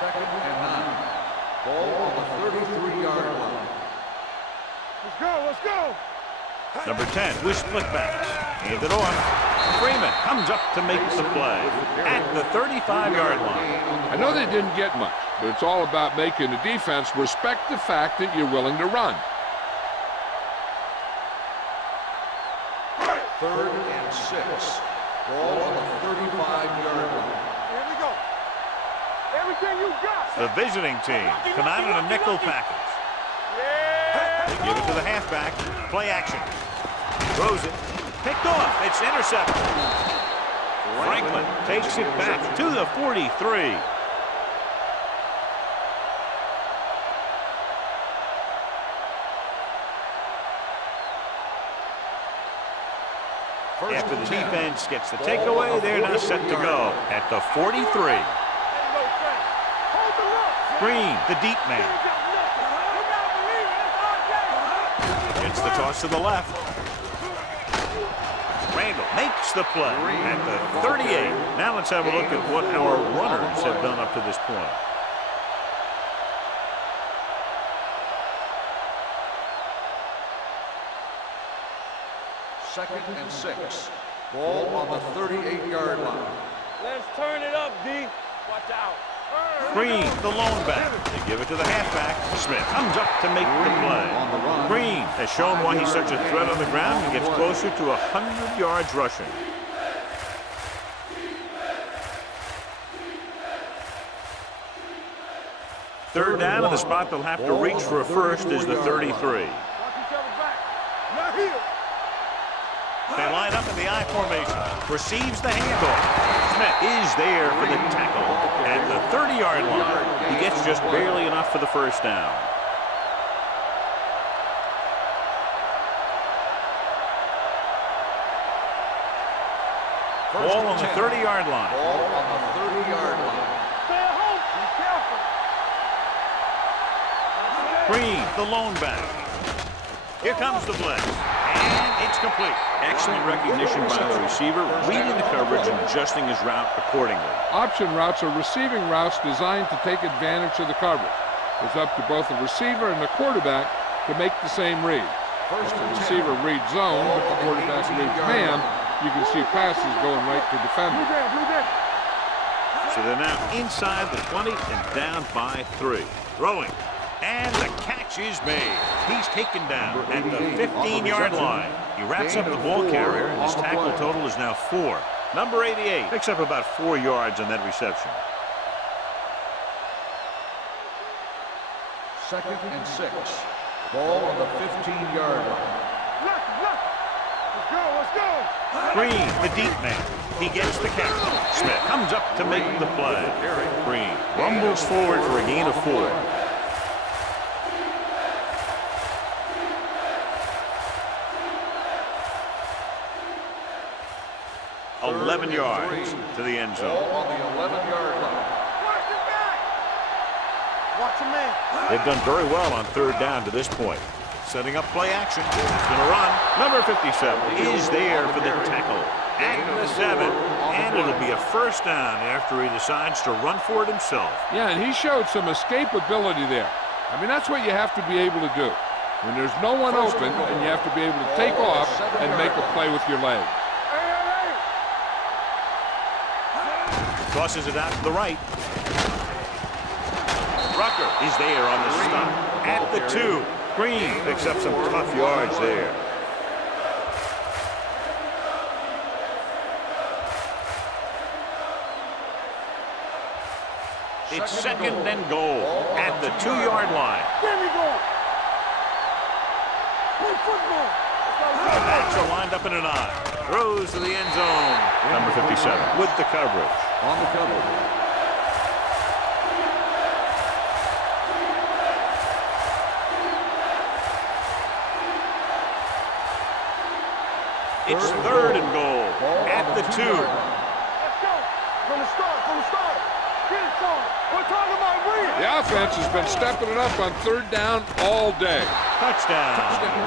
Second and 9. Ball on the 33-yard line. Let's go. Number 10 with split-backs. Hand it off. Freeman comes up to make the play at the 35-yard line. I know they didn't get much, but it's all about making the defense respect the fact that you're willing to run. 3rd and 6. Ball on the 35-yard line. Here we go. Everything you got. The visiting team come out in a nickel package. They give it to the halfback. Play action. Throws it. Picked off. It's intercepted. Franklin takes it back to the 43. After the defense gets the takeaway, they're now set to go at the 43. Green, the deep man. Gets the toss to the left. Randall makes the play at the 38. Now let's have a look at what our runners have done up to this point. Second and 6. Ball on the 38-yard line. Let's turn it up, D. Watch out. Green, the lone back. They give it to the halfback. Smith comes up to make the play. Green has shown why he's such a threat on the ground and gets closer to 100 yards rushing. Third down, and the spot they'll have to reach for a first is the 33. Watch each other back. Not here. They line up in the I formation. Receives the handoff. Smith is there for the tackle at the 30-yard line. He gets just barely enough for the first down. Ball on the 30-yard line. Ball on the 30-yard line. Stay at home. Be careful. Green, the lone back. Here comes the blitz. And it's complete. Excellent recognition by the receiver, reading the coverage and adjusting his route accordingly. Option routes are receiving routes designed to take advantage of the coverage. It's up to both the receiver and the quarterback to make the same read. If the receiver reads zone, but the quarterback reads man, you can see passes going right to defenders. So they're now inside the 20 and down by 3. Throwing. And the catch is made. He's taken down at the 15-yard line. He wraps up the ball carrier, and his tackle total is now 4. Number 88 picks up about 4 yards on that reception. Second and 6. Ball on the 15-yard line. Let's go. Green, the deep man. He gets the catch. Smith comes up to make the play. Green rumbles forward for a gain of 4. 11 yards to the end zone. Ball on the 11-yard line. Watch him in. They've done very well on third down to this point. Setting up play action. He's going to run. Number 57 is there for the tackle at the 7. And it'll be a first down after he decides to run for it himself. Yeah, and he showed some escapability there. I mean, that's what you have to be able to do. When there's no one open, and you have to be able to take off and make a play with your legs. Tosses it out to the right. Rucker is there on the stop at the 2. Green picks up some tough yards there. It's second and goal at the 2-yard line. There we go. Play football. The backs are lined up in an I. Throws to the end zone. Number 57 with the coverage. On the cover. It's third and goal at the 2. Let's go. From the start. Get it, son. We're talking about real. The offense has been stepping it up on third down all day. Touchdown,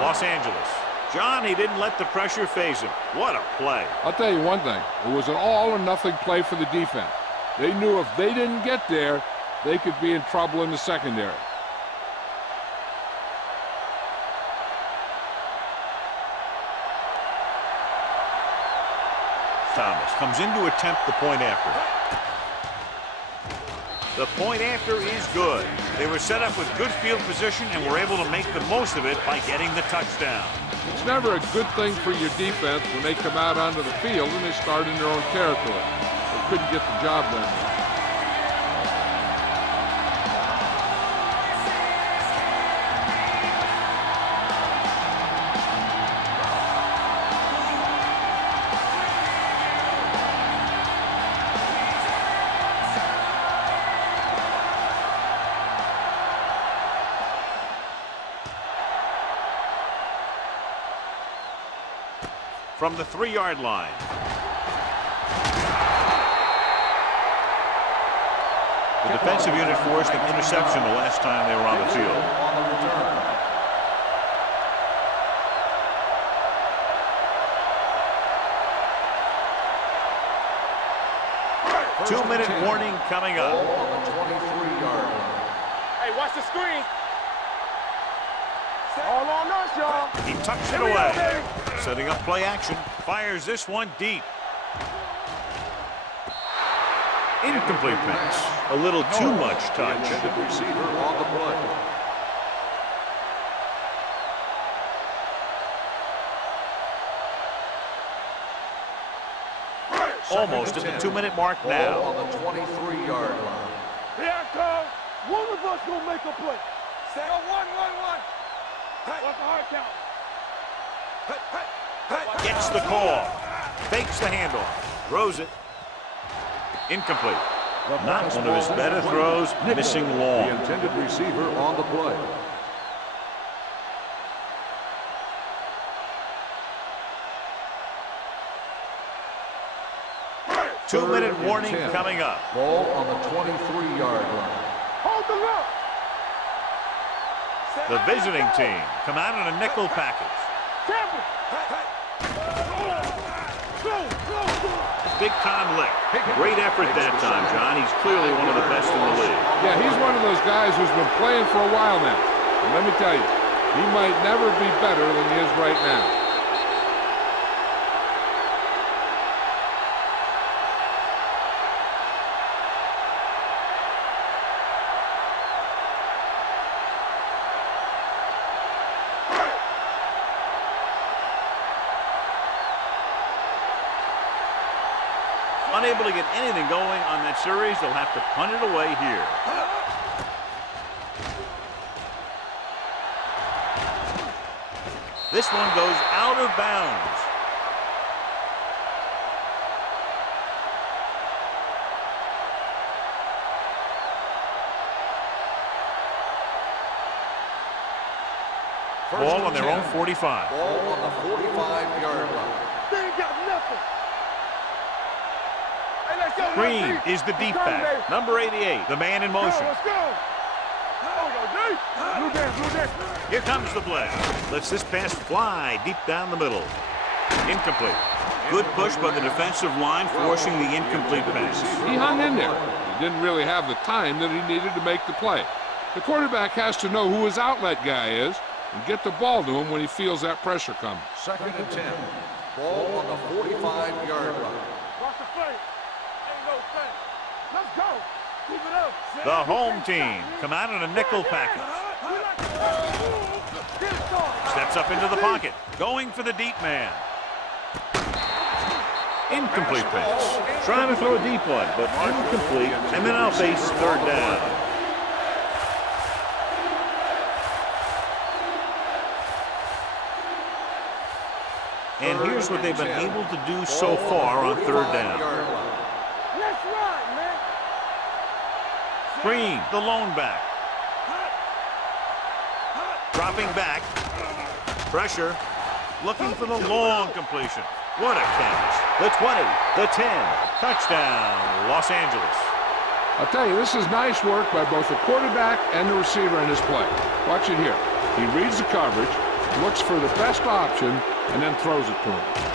Los Angeles. John, he didn't let the pressure phase him. What a play. I'll tell you one thing. It was an all-or-nothing play for the defense. They knew if they didn't get there, they could be in trouble in the secondary. Thomas comes in to attempt the point after. The point after is good. They were set up with good field position and were able to make the most of it by getting the touchdown. It's never a good thing for your defense when they come out onto the field and they start in their own territory. They couldn't get the job done. from the 3-yard line. The defensive unit forced an interception the last time they were on the field. On the return. Two-minute warning coming up. Ball on the 23-yard line. Hey, watch the screen. All on us, y'all. He tucks it away. Setting up play action. Fires this one deep. Incomplete pass. A little too much touch. Intended receiver on the play. Almost at the 2-minute mark now. Ball on the 23-yard line. Here I come. One of us gonna make a play. Stay on 1-1-1. What's the hard count? Gets the call. Fakes the handoff. Throws it. Incomplete. Not one of his better throws. Missing The long. intended receiver on the play. Two-minute Third and warning 10. coming up. Ball on the 23-yard line. Hold the look. The visiting team come out in a nickel package. Tampa. Big time lick. Great effort that time, John. He's clearly one of the best in the league. Yeah, he's one of those guys who's been playing for a while now. And let me tell you, he might never be better than he is right now. Unable to get anything going on that series, they'll have to punt it away here. This one goes out of bounds. Ball on their own 45. Ball on the 45-yard line. They ain't got nothing. Hey, let's go. Green is the deep back. Number 88, the man in motion. Let's go. Blue dance. Here comes the blitz. Lets this pass fly deep down the middle. Incomplete. Good push by the defensive line, forcing the incomplete pass. He hung in there. He didn't really have the time that he needed to make the play. The quarterback has to know who his outlet guy is and get the ball to him when he feels that pressure coming. 2nd and 10. Ball on the 45-yard line. Watch the play. Ain't no thing. Let's go. Keep it up. The home team come out in a nickel package. Steps up into the pocket, going for the deep man. Incomplete pass. Trying to throw a deep one, but incomplete. And then I'll face 3rd down. And here's what they've been able to do so far on 3rd down. Let's ride, man. Green, the lone back. Dropping back. Pressure. Looking for the long completion. What a catch. The 20, the 10. Touchdown, Los Angeles. I'll tell you, this is nice work by both the quarterback and the receiver in his play. Watch it here. He reads the coverage, looks for the best option, and then throws it to him.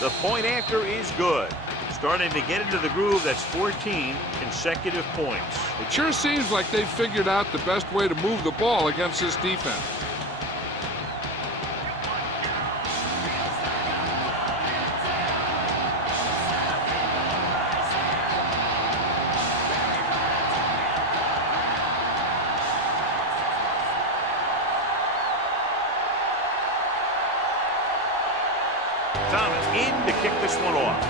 The point after is good. Starting to get into the groove. That's 14 consecutive points. It sure seems like they've figured out the best way to move the ball against this defense. in to kick this one off.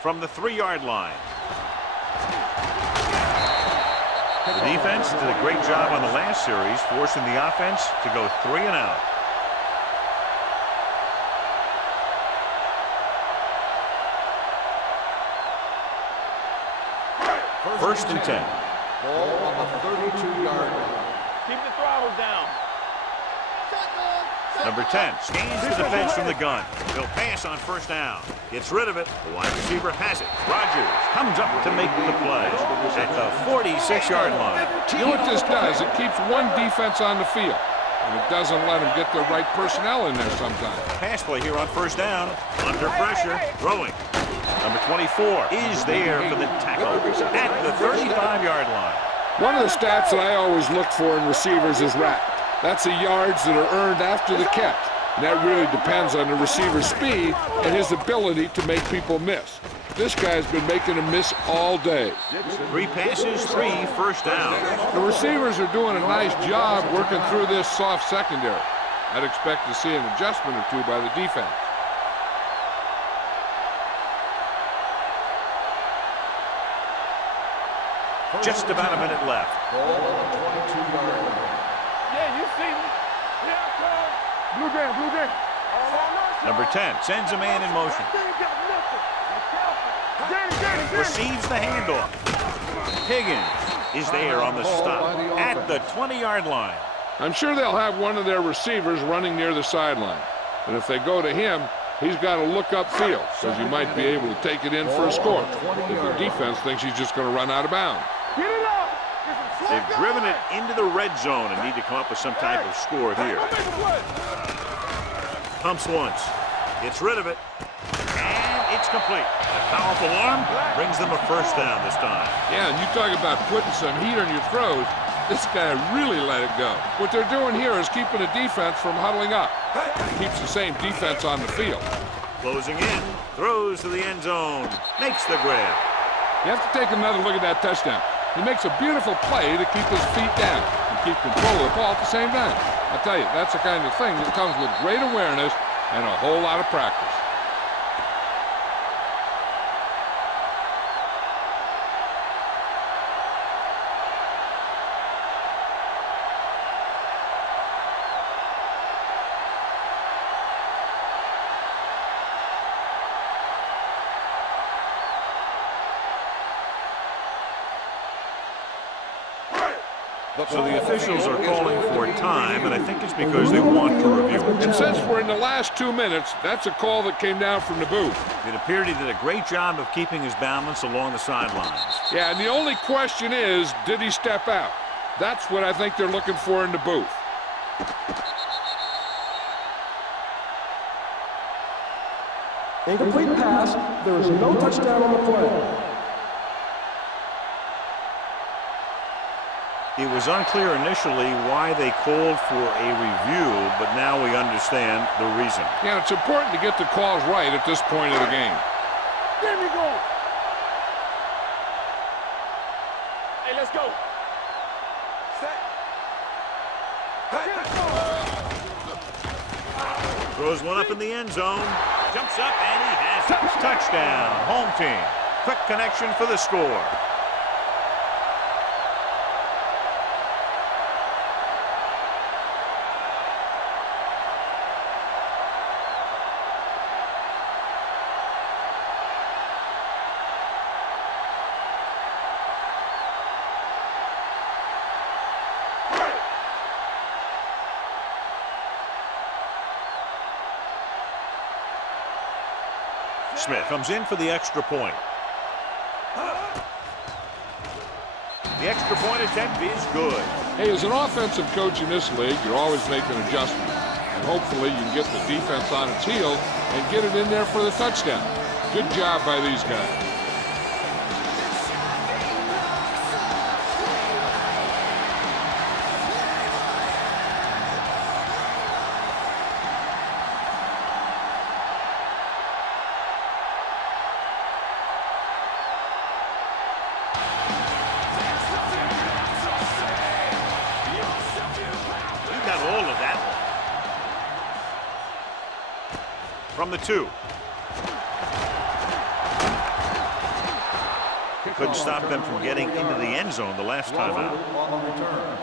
From the 3-yard line. The defense did a great job on the last series, forcing the offense to go 3 and out. First and 10. Ball on the 32-yard line. Keep the throttle down. Number 10 scans the defense from the gun. He'll pass on first down. Gets rid of it. The wide receiver has it. Rodgers comes up to make the play at the 46-yard line. You know what this does? It keeps one defense on the field, and it doesn't let them get the right personnel in there sometimes. Pass play here on first down. Under pressure. Throwing. Number 24 is there for the tackle at the 35-yard line. One of the stats that I always look for in receivers is RAP. That's the yards that are earned after the catch. And that really depends on the receiver's speed and his ability to make people miss. This guy's been making them miss all day. 3 passes, 3 first down. The receivers are doing a nice job working through this soft secondary. I'd expect to see an adjustment or two by the defense. Just about a minute left. Ball on the 22-yard line. Yeah, you see me. Here I come. Blue game, blue game. All on us, Number 10 sends a man in motion. They ain't got nothing. Be careful. Danny. Receives the handoff. Higgins is there on the stop at the 20-yard line. I'm sure they'll have one of their receivers running near the sideline. And if they go to him, he's got to look upfield because he might be able to take it in for a score if the defense thinks he's just going to run out of bounds. Get it up. They've driven it into the red zone and need to come up with some type of score here. Pumps once. Gets rid of it. And it's complete. A powerful arm brings them a first down this time. Yeah, and you talk about putting some heat on your throws. This guy really let it go. What they're doing here is keeping the defense from huddling up. Keeps the same defense on the field. Closing in. Throws to the end zone. Makes the grab. You have to take another look at that touchdown. He makes a beautiful play to keep his feet down and keep control of the ball at the same time. I'll tell you, that's the kind of thing that comes with great awareness and a whole lot of practice. So the officials are calling for time, and I think it's because they want to review it. And since we're in the last 2 minutes, that's a call that came down from the booth. It appeared he did a great job of keeping his balance along the sidelines. Yeah, and the only question is, did he step out? That's what I think they're looking for in the booth. Incomplete pass. There is no touchdown on the play. It was unclear initially why they called for a review, but now we understand the reason. Yeah, it's important to get the calls right at this point of the game. There we go. Hey, let's go. Set. Throws one up in the end zone. Jumps up, and he has it. Touchdown, home team. Quick connection for the score. Smith comes in for the extra point. The extra point attempt is good. Hey, as an offensive coach in this league, you're always making adjustments. And hopefully you can get the defense on its heels and get it in there for the touchdown. Good job by these guys. from the 2. Couldn't stop them from getting into the end zone the last time out. On the return.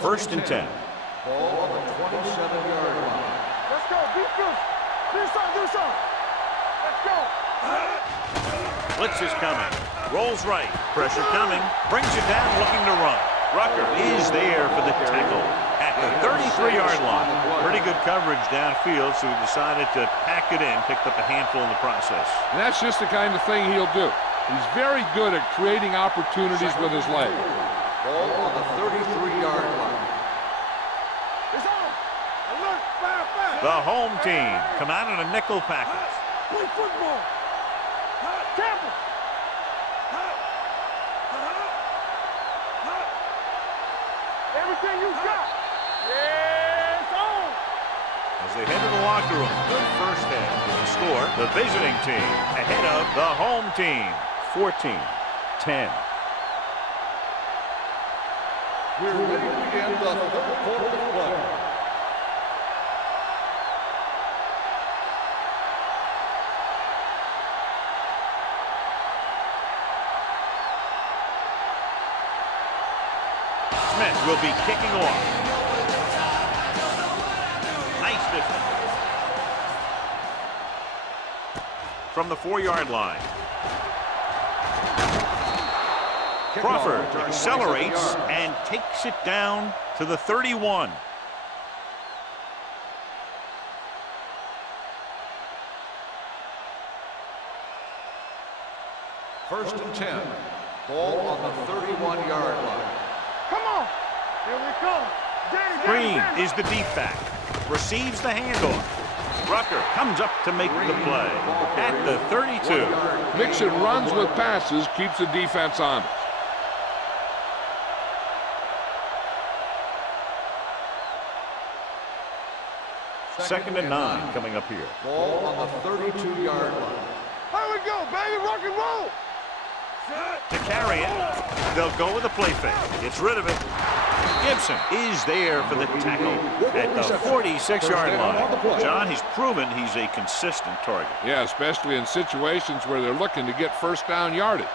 First and 10. Ball on the 27-yard line. Let's go. Defense. Do something. Let's go. Blitz is coming. Rolls right. Pressure coming. Brings it down, looking to run. Rucker is there for the tackle at the 33-yard line. Pretty good coverage downfield, so he decided to pack it in, picked up a handful in the process. And that's just the kind of thing he'll do. He's very good at creating opportunities with his leg. Ball on the 33-yard line. It's on. Alert. Fire. The home team come out in a nickel package. Play football. Tampa. Everything you got. Yeah, it's on. As they head to the locker room, good first half with the score. The visiting team ahead of the home team, 14-10. We're ready to begin the third quarter of play. Smith will be kicking off. Nice distance. From the 4-yard line. Crawford accelerates and takes it down to the 31. First and 10. Ball on the 31-yard line. Come on. Here we come. Green is the deep back. Receives the handoff. Rucker comes up to make the play at the 32. Mixon runs with passes, keeps the defense honest. Second and 9 coming up here. Ball on the 32-yard line. Here we go, baby. Rock and roll. To carry it, they'll go with a play fake. Gets rid of it. Gibson is there for the tackle at the 46-yard line. John, he's proven he's a consistent target. Yeah, especially in situations where they're looking to get first down yardage.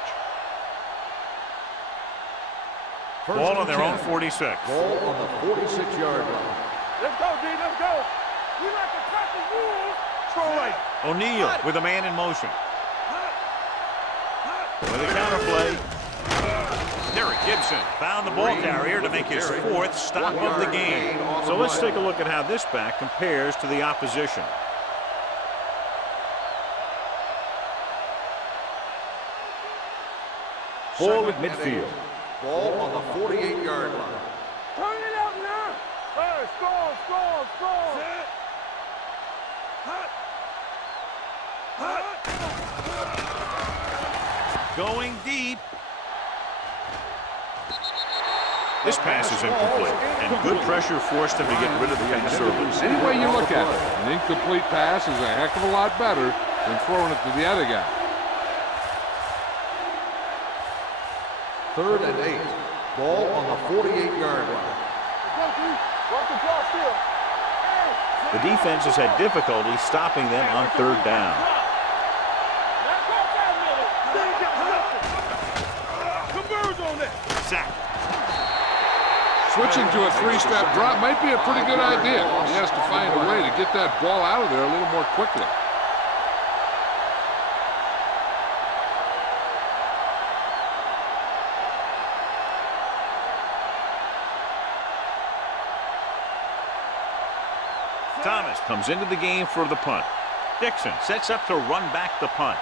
Ball on their own 46. Ball on the 46-yard line. Let's go, D. Let's go. We like to crack the rules. Throw right. O'Neal with a man in motion. With a counter play. Derek Gibson found the ball carrier to make his 4th stop of the game. So let's take a look at how this back compares to the opposition. Ball at midfield. Ball on the 48-yard line. Turn it out now. Hey, score. Going deep. This pass is incomplete, and good pressure forced him to get rid of the pass early. Any way you look at it, an incomplete pass is a heck of a lot better than throwing it to the other guy. 3rd and 8. Ball on the 48-yard line. The defense has had difficulty stopping them on 3rd down. Sack. Switching to a 3-step drop might be a pretty good idea. He has to find a way to get that ball out of there a little more quickly. Thomas comes into the game for the punt. Dixon sets up to run back the punt.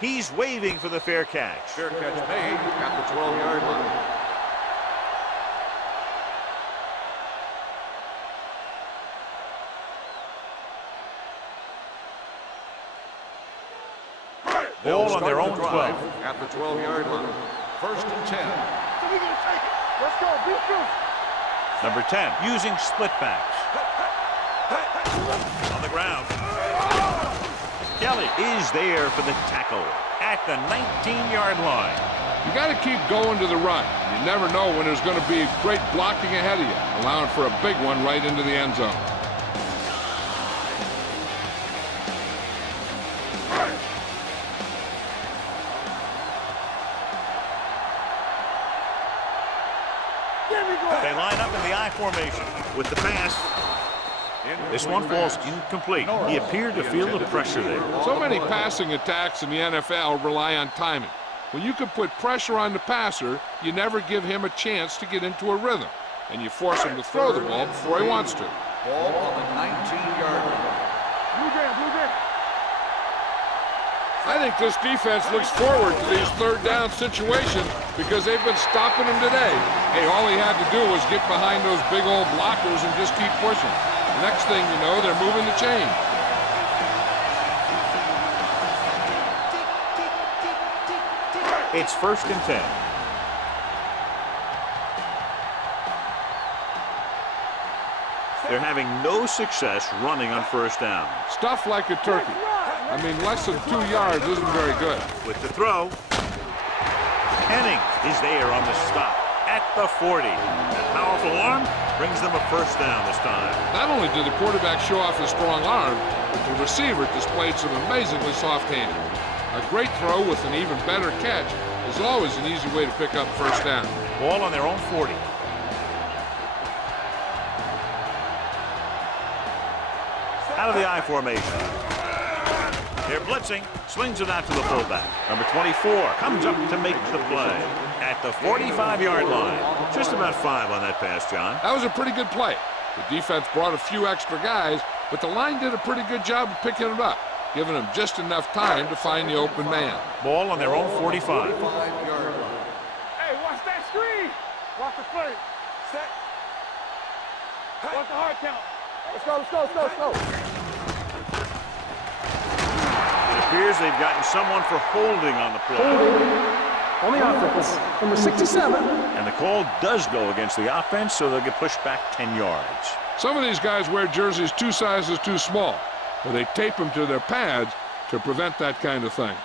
He's waving for the fair catch. Fair catch made at the 12-yard line. Ball on their own 12. At the 12-yard line. First and 10. So we're going to take it. Let's go. Be true. Number 10, using split backs. On the ground. Kelly is there for the tackle at the 19-yard line. You got to keep going to the run. You never know when there's going to be great blocking ahead of you, allowing for a big one right into the end zone. They line up in the I formation with the pass. This one falls incomplete. He appeared to feel the pressure there. So many passing attacks in the NFL rely on timing. When you can put pressure on the passer, you never give him a chance to get into a rhythm, and you force him to throw the ball before he wants to. Ball on the 19-yard line. I think this defense looks forward to these third down situations because they've been stopping them today. Hey, all he had to do was get behind those big old blockers and just keep pushing. The next thing you know, they're moving the chain. It's 1st and 10. They're having no success running on 1st down. Stuff like a turkey. I mean, less than 2 yards isn't very good. With the throw, Henning is there on the stop at the 40. That powerful arm brings them a 1st down this time. Not only did the quarterback show off his strong arm, but the receiver displayed some amazingly soft handling. A great throw with an even better catch is always an easy way to pick up 1st down. Ball on their own 40. Out of the I formation. They're blitzing, swings it out to the fullback. Number 24 comes up to make the play at the 45-yard line. Just about 5 on that pass, John. That was a pretty good play. The defense brought a few extra guys, but the line did a pretty good job of picking it up, giving them just enough time to find the open man. Ball on their own 45. 45-yard line. Hey, watch that screen. Watch the play. Set. Watch the hard count. Let's go. It appears they've gotten someone for holding on the play. On the offense, number 67. And the call does go against the offense, so they'll get pushed back 10 yards. Some of these guys wear jerseys 2 sizes too small, or they tape them to their pads to prevent that kind of thing.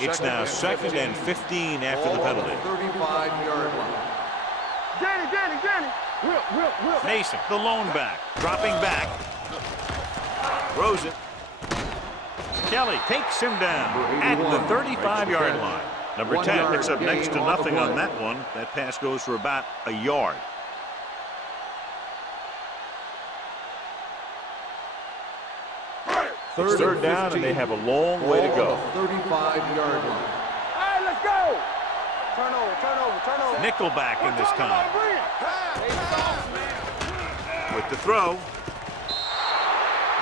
It's now 2nd and 15 after the penalty. 35-yard line. Danny. Will. Mason, the lone back, dropping back. Throws it. Kelly takes him down at the 35-yard line. Number 10 picks up next to nothing on that one. That pass goes for about a yard. It's 3rd down, and they have a long way to go. 35-yard line. Hey, let's go. Turnover. Nickel back in this time. With the throw.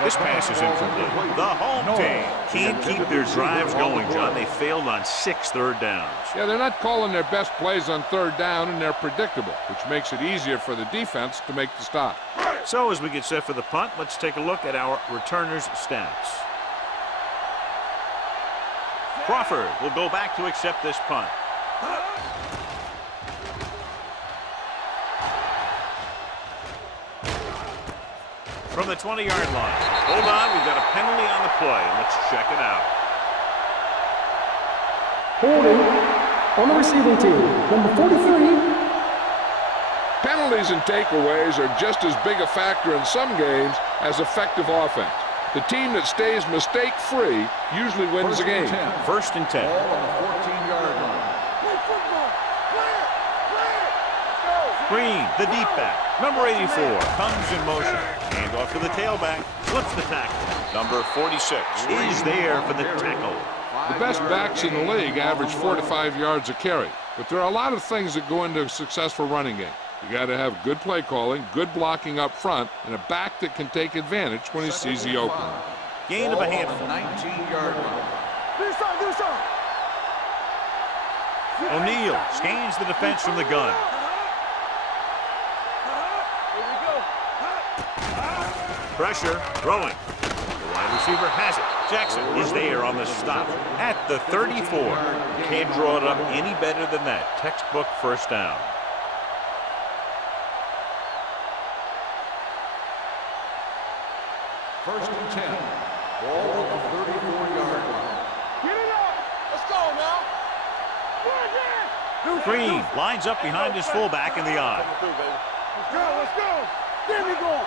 This pass is incomplete. The home team can't keep their drives going, John. They failed on 6 third downs. Yeah, they're not calling their best plays on 3rd down, and they're predictable, which makes it easier for the defense to make the stop. So as we get set for the punt, let's take a look at our returners' stats. Crawford will go back to accept this punt. From the 20-yard line. Hold on, we've got a penalty on the play. Let's check it out. Holding on the receiving team, number 43. Penalties and takeaways are just as big a factor in some games as effective offense. The team that stays mistake-free usually wins the game. 1st and 10. Ball on the 14-yard line. Green, the deep back. Number 84 comes in motion. Hand off to the tailback. Slips the tackle. Number 46 is there for the tackle. The best backs in the league average 4 to 5 yards a carry, but there are a lot of things that go into a successful running game. You got to have good play calling, good blocking up front, and a back that can take advantage when he sees the opening. Gain of a handful. 19-yard line. Do something. O'Neal scans the defense from the gun. Pressure, throwing. Wide receiver has it. Jackson is there on the stop at the 34. Can't draw it up any better than that. Textbook first down. First and 10. Ball at the 34-yard line. Get it up. Let's go now. Green lines up behind his fullback in the I. Let's go, let's go. There we go.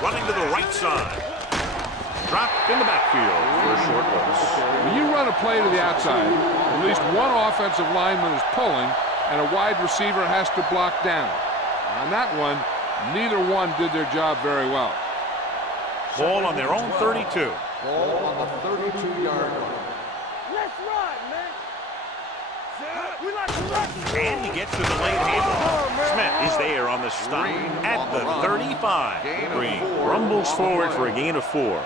Running to the right side. Dropped in the backfield for a short loss. When you run a play to the outside, at least one offensive lineman is pulling, and a wide receiver has to block down. On that one, neither one did their job very well. Ball on their own 32. Ball on the 32-yard line. Let's run, man. We like to run. And he gets to the lane handle. Smith is there on the stop at the 35. Green rumbles forward for a gain of 4.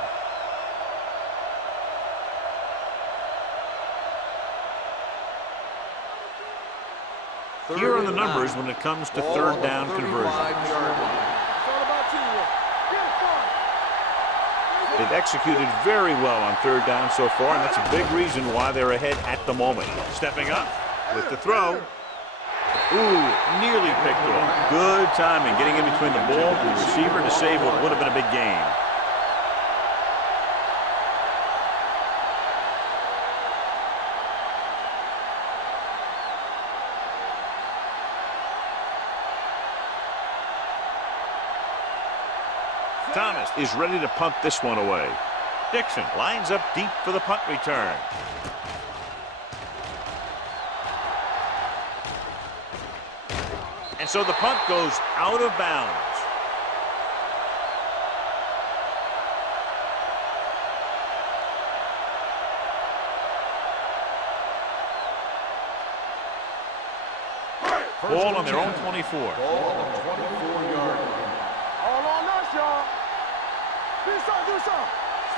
Here are the numbers when it comes to third down conversion. They've executed very well on third down so far, and that's a big reason why they're ahead at the moment. Stepping up with the throw. Ooh, nearly picked off. Good timing, getting in between the ball and the receiver to save what would have been a big gain. Thomas is ready to punt this one away. Dixon lines up deep for the punt return. And so the punt goes out of bounds. Ball on their own 24. Ball on the 24-yard line. All on us, y'all. Do some.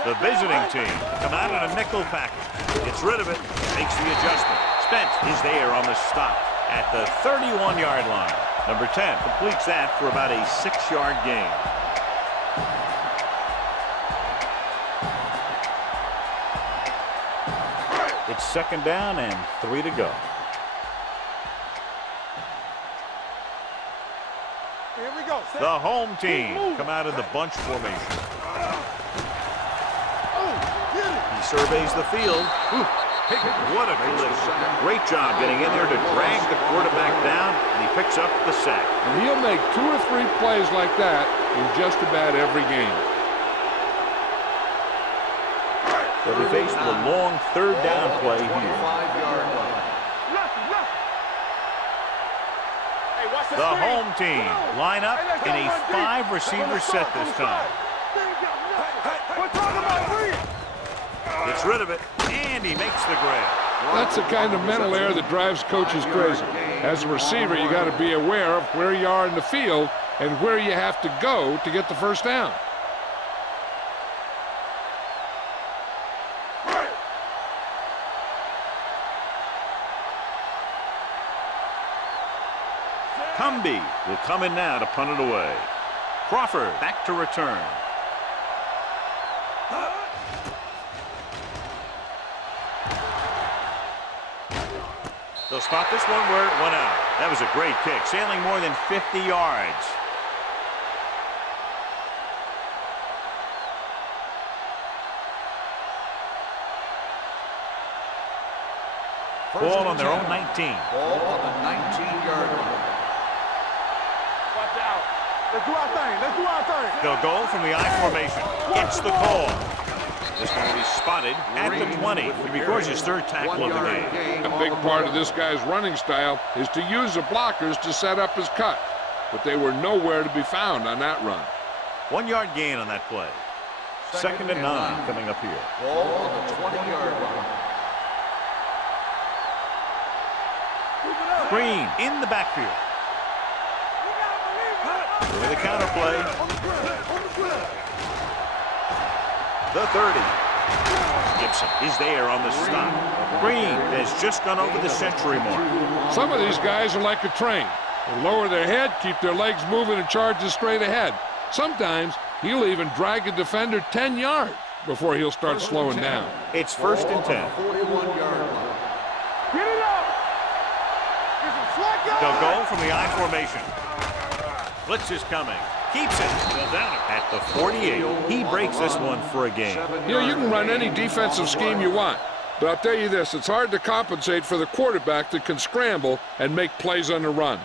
The visiting team come out in a nickel package. Gets rid of it, makes the adjustment. Spence is there on the stop at the 31-yard line. Number 10 completes that for about a 6-yard gain. It's second down and 3 to go. Here we go. The home team come out in the bunch formation. He surveys the field. What a collision. Great job getting in there to drag the quarterback down, and he picks up the sack. And he'll make 2 or 3 plays like that in just about every game. They'll be faced with a long third down play here. 25-yard line. The home team line up in a 5-receiver set this time. We're talking about free. Gets rid of it, and he makes the grab. That's the kind of mental error that drives coaches crazy. As a receiver, you got to be aware of where you are in the field and where you have to go to get the first down. Cumby will come in now to punt it away. Crawford back to return. They'll spot this one where it went out. That was a great kick, sailing more than 50 yards. Ball on their own 19. Ball on the 19-yard line. Watch out. Let's do our thing. Let's do our thing. They'll go from the I formation. It's the call. This one will be spotted at the 20. It records his 3rd tackle of the game. A big part of this guy's running style is to use the blockers to set up his cut. But they were nowhere to be found on that run. 1-yard gain on that play. Second and 9 coming up here. Ball on the 20-yard line. Green in the backfield. With a counter play. The 30. Gibson is there on the stop. Green has just gone over the century mark. Some of these guys are like a train. They lower their head, keep their legs moving, and charge straight ahead. Sometimes he'll even drag a defender 10 yards. before he'll start slowing down. It's 1st and 10. 41-yard line. Get it up. Get some slack on. They'll go from the I formation. Blitz is coming. Keeps it. They'll down it at the 48. He breaks this one for a gain. You can run any defensive scheme you want, but I'll tell you this, it's hard to compensate for the quarterback that can scramble and make plays on the run.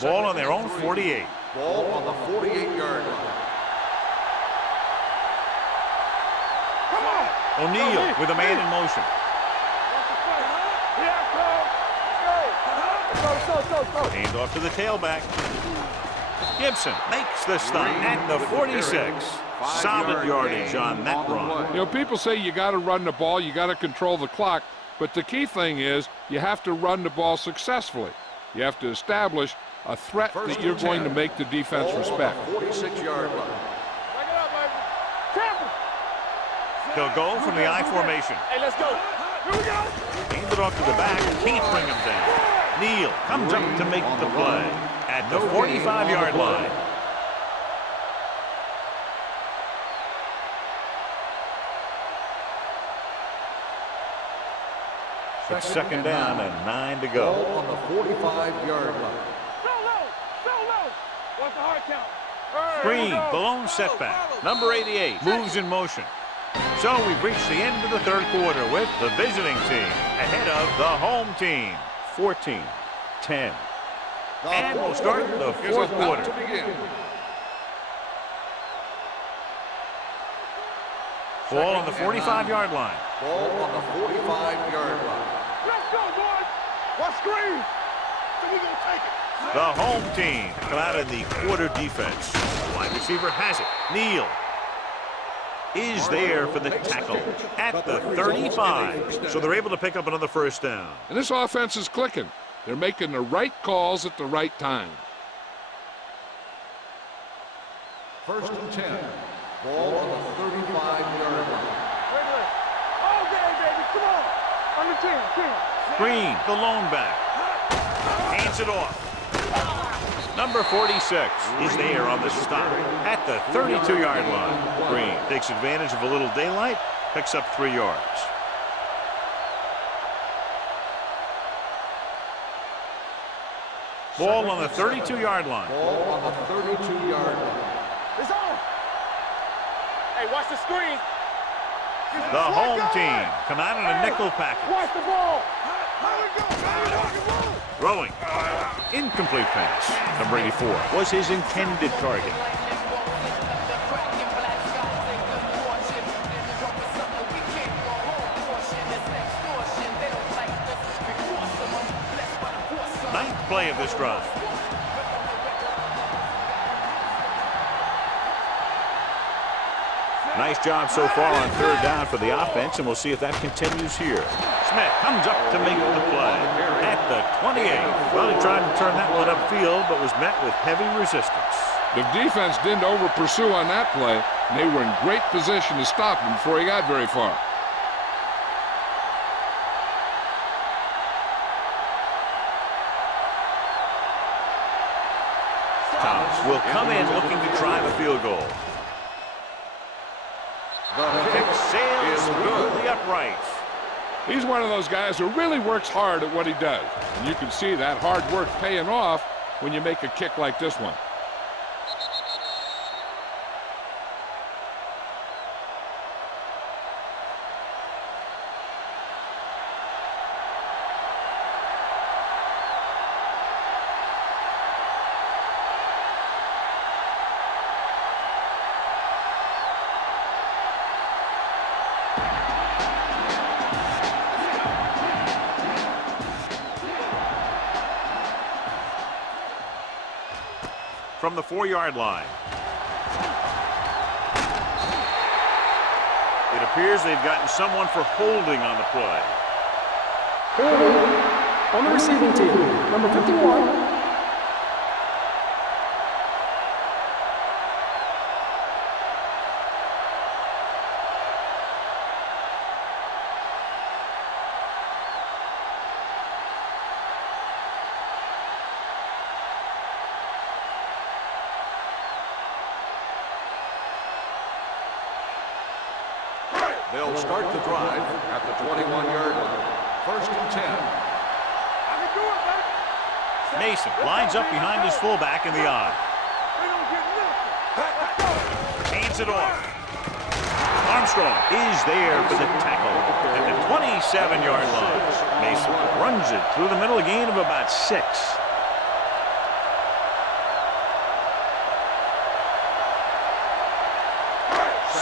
Ball on their own 48. Ball on the 48-yard line. Come on. O'Neal with a man in motion. Hand off to the tailback. Gibson makes the stop at the 46. Solid yardage on that run. You know, people say you got to run the ball, you got to control the clock, but the key thing is you have to run the ball successfully. You have to establish a threat that you're going to make the defense respect. 46-yard line. They'll go from the I formation. Hey, let's go. Here we go. Hand it off to the back. Can't bring him down. Neal comes up to make the play at the 45-yard line. It's 2nd down and 9 to go. Ball on the 45-yard line. So low. What's the hard count? Green, blown setback. Number 88 moves in motion. So we've reached the end of the 3rd quarter with the visiting team ahead of the home team. 14-10. And we'll start the 4th quarter. To begin. Ball on the 45-yard line. Ball on the 45-yard line. Let's go, boys. What screen? So we gonna take it. The home team come out in the quarter defense. Wide receiver has it. Neal is there for the tackle at the 35. So they're able to pick up another 1st down. And this offense is clicking. They're making the right calls at the right time. 1st and 10. Ball on the 35-yard line. All day, baby. Come on. Under 10. Green, the lone back. Hands it off. Number 46 is there on the stop at the 32-yard line. Green takes advantage of a little daylight, picks up 3 yards. Ball on the 32-yard line. Ball on the 32-yard line. It's on. Hey, watch the screen. The home team come out in a nickel package. Watch the ball. Throwing. Incomplete pass. Number 84 was his intended target. Ninth play of this drive. Nice job so far on 3rd down for the offense, and we'll see if that continues here. Smith comes up to make the play at the 28. Well, he tried to turn that one upfield, but was met with heavy resistance. The defense didn't over-pursue on that play, and they were in great position to stop him before he got very far. Thomas will come in looking to try the field goal. The Kick kick sails is through good. the uprights. He's one of those guys who really works hard at what he does. And you can see that hard work paying off when you make a kick like this one. From the 4-yard line. It appears they've gotten someone for holding on the play. Holding on the receiving team, number 51. They'll start the drive at the 21-yard line. 1st and 10. I can do it, baby. Mason lines up behind his fullback in the eye. They don't get nothing. Hands it off. Armstrong is there for the tackle at the 27-yard line. Mason runs it through the middle, a gain of about 6.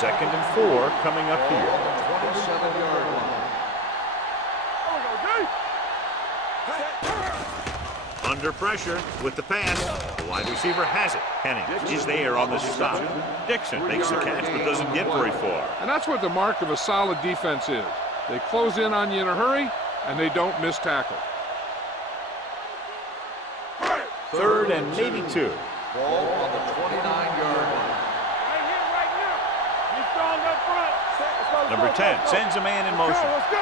Second and 4 coming up here. 27-yard line. Under pressure with the pass. The wide receiver has it. Penning is there on the stop. Dixon makes the catch but doesn't get very far. And that's what the mark of a solid defense is. They close in on you in a hurry, and they don't miss tackle. 3rd and maybe 2. Ball on the 29-yard line. Right here, right here. He's strong up front. Let's go, Number let's 10 go. sends a man in Let's motion. go, let's go.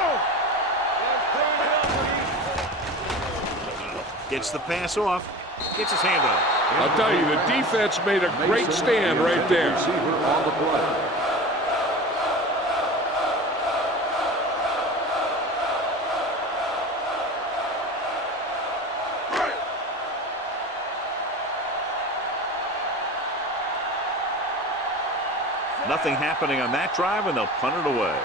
Gets the pass off. Gets his hand up. I'll tell you, the defense made a great stand right there. Receiver on the play. Nothing happening on that drive, and they'll punt it away.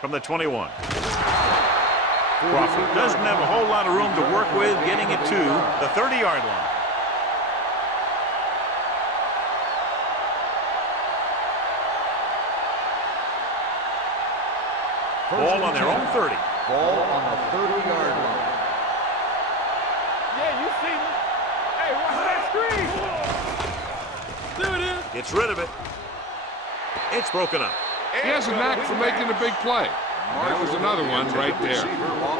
From the 21. Crawford doesn't have a whole lot of room to work with, getting it to the 30-yard line. Ball on their own 30. Ball on the 30-yard line. Yeah, you see me. Hey, watch that screen. There it is. Gets rid of it. It's broken up. He has a knack for making a big play. That was another one right there.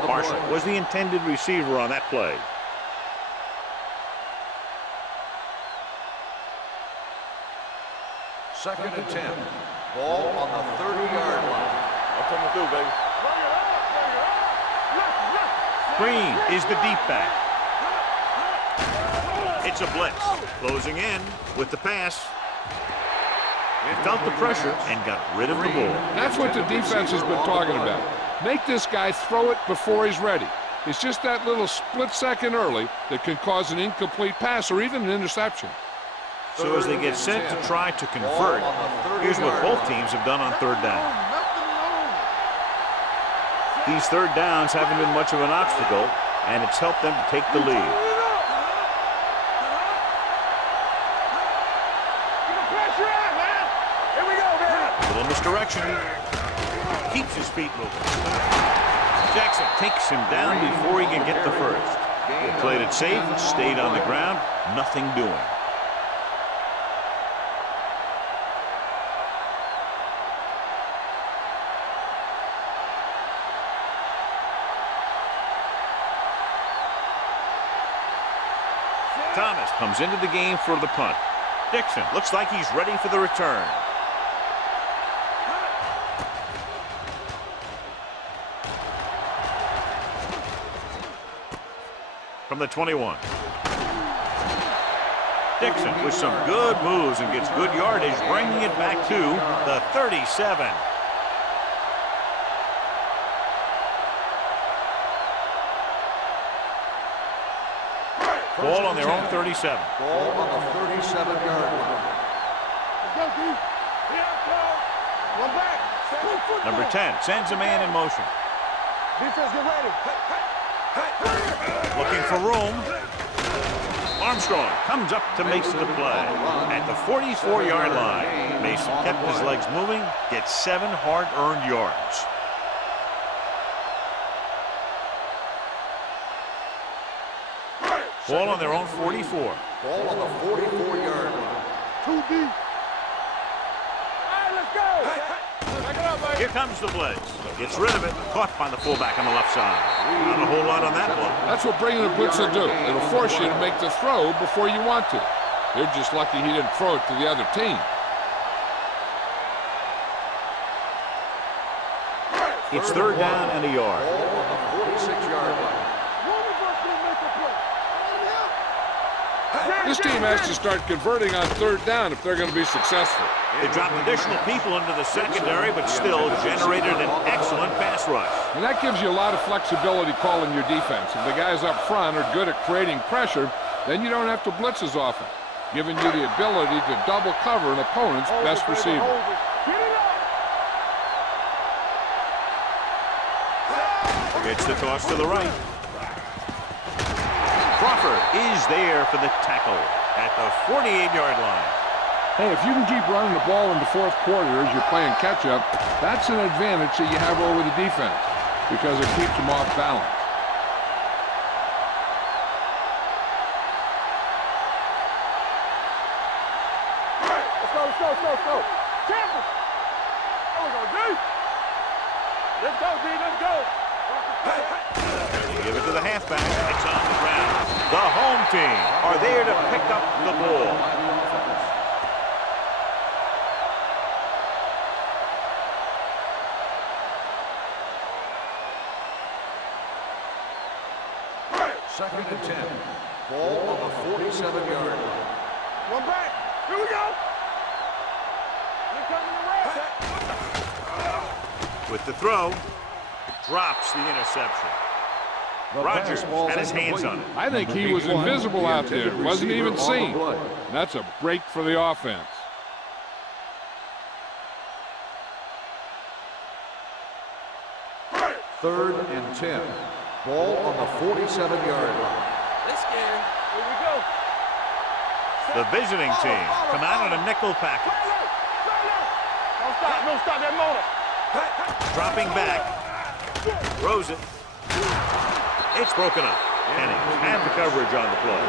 Marshall was the intended receiver on that play. Second and 10. Ball on the 30-yard line. I'm coming through, baby. Green is the deep back. It's a blitz. Closing in with the pass. He felt the pressure and got rid of the ball. That's what the defense has been talking about. Make this guy throw it before he's ready. It's just that little split second early that can cause an incomplete pass or even an interception. So as they get set to try to convert, here's what both teams have done on 3rd down. These 3rd downs haven't been much of an obstacle, and it's helped them to take the lead. Little misdirection. Keeps his feet moving. Jackson takes him down before he can get the first. They played it safe, stayed on the ground, nothing doing. Thomas comes into the game for the punt. Dixon looks like he's ready for the return. From the 21. Dixon with some good moves and gets good yardage, bringing it back to the 37. Ball on their own 37. Ball on the 37-yard line. Let's go, D. Here I come. One back. Number 10 sends a man in motion. Defense, get ready. Looking for room. Armstrong comes up to Mason the play at the 44-yard line. Mason kept his legs moving, gets 7 hard-earned yards. Ball on their own 44. Ball on the 44-yard line. 2 deep. All right, let's go. Back it up, baby. Here comes the blitz. Gets rid of it. Caught by the fullback on the left side. Not a whole lot on that one. That's what bringing the blitz will do. It'll force you to make the throw before you want to. They're just lucky he didn't throw it to the other team. It's 3rd down and a yard. Ball on the 46-yard line. One of us will make a play. This team has to start converting on third down if they're going to be successful. They dropped additional people into the secondary, but still generated an excellent pass rush. And that gives you a lot of flexibility calling your defense. If the guys up front are good at creating pressure, then you don't have to blitz as often, giving you the ability to double cover an opponent's best receiver. It's the toss to the right. Crawford is there for the tackle at the 48-yard line. Hey, if you can keep running the ball in the fourth quarter as you're playing catch-up, that's an advantage that you have over the defense because it keeps them off balance. Let's go. Champion. There we go, D. Let's go, D. Let's go. They give it to the halfback. It's on the ground. The home team are there to pick up the ball. Second and 10. Ball on the 47-yard line. One back. Here we go. Here coming the red. With the throw, drops the interception. Rodgers had his hands on it. I think he was invisible out there. Wasn't even seen. That's a break for the offense. Third and 10. Ball on the 47-yard line. They're scared. Here we go. The visiting team come out in a nickel package. Don't stop that motor. Dropping back. Throws it. It's broken up. Penny had the coverage on the play.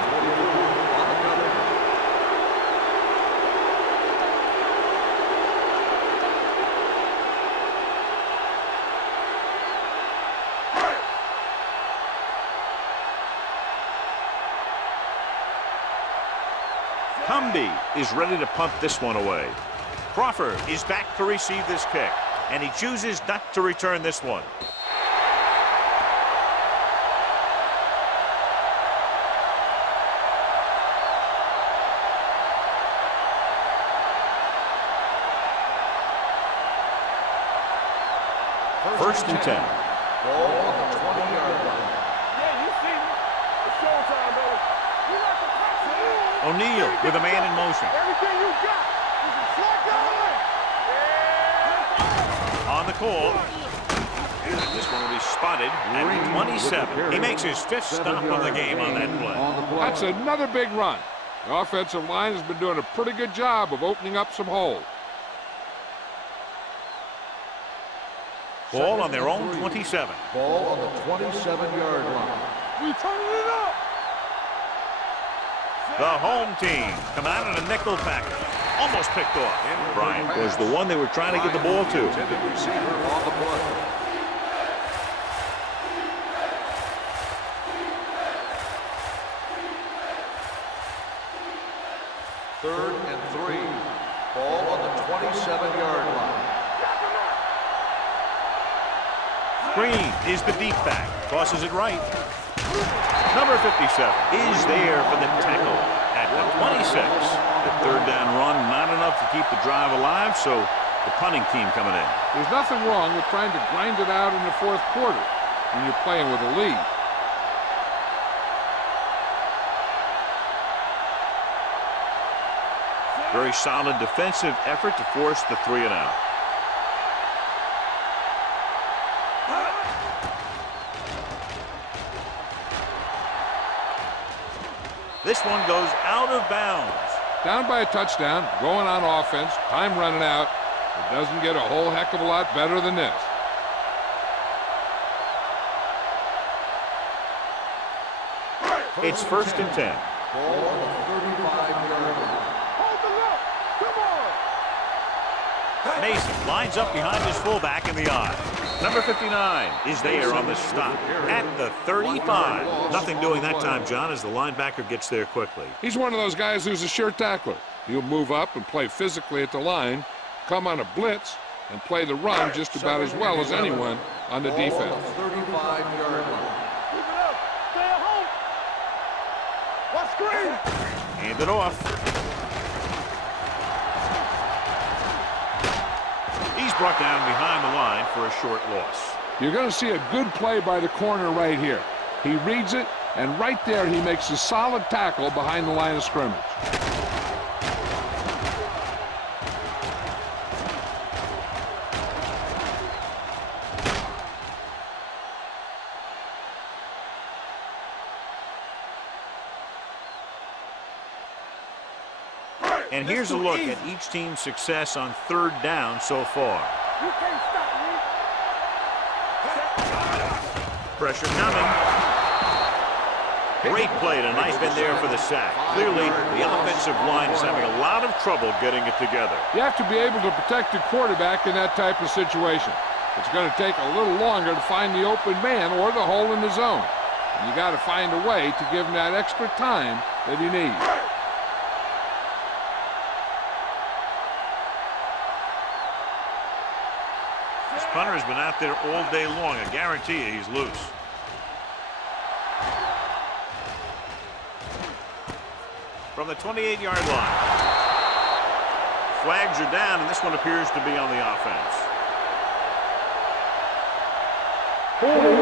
Cumby is ready to punt this one away. Crawford is back to receive this kick, and he chooses not to return this one. First and 10. Ball on the 20-yard line. Yeah, you see me. It's showtime, baby. You like the pressure. O'Neal with a man in motion. Everything you got. You can slap down the On the call. And this one will be spotted at 27. He makes his fifth stop of the game on that play. That's another big run. The offensive line has been doing a pretty good job of opening up some holes. Ball on their own 27. Ball on the 27-yard line. We turning it up. The home team come out in a nickel package. Almost picked off. Bryant was the one they were trying to get the ball to. Intended receiver on the play. Third and 3. Ball on the 27-yard line. Green is the deep back. Tosses it right. Number 57 is there for the tackle at the 26. The third down run, not enough to keep the drive alive, so the punting team coming in. There's nothing wrong with trying to grind it out in the fourth quarter when you're playing with a lead. Very solid defensive effort to force the 3-and-out. This one goes out of bounds. Down by a touchdown, going on offense, time running out. It doesn't get a whole heck of a lot better than this. It's first and 10. Ball on the 35-yard line. Hold the look. Come on. Mason lines up behind his fullback in the eye. Number 59 is there on the stop at the 35. Nothing doing that time, John, as the linebacker gets there quickly. He's one of those guys who's a sure tackler. He'll move up and play physically at the line, come on a blitz, and play the run just about as well as anyone on the defense. Ball on the 35-yard line. Keep it up. Stay at home. Watch screen. Hand it off. He's brought down behind the line for a short loss. You're going to see a good play by the corner right here. He reads it, and right there he makes a solid tackle behind the line of scrimmage. And here's a look at each team's success on third down so far. You can't stop me. Pressure coming. Great play and a nice bend there for the sack. Clearly, the offensive line is having a lot of trouble getting it together. You have to be able to protect the quarterback in that type of situation. It's going to take a little longer to find the open man or the hole in the zone. And you got to find a way to give him that extra time that he needs. This punter has been out there all day long. I guarantee you he's loose. From the 28-yard line. Flags are down, and this one appears to be on the offense. Holding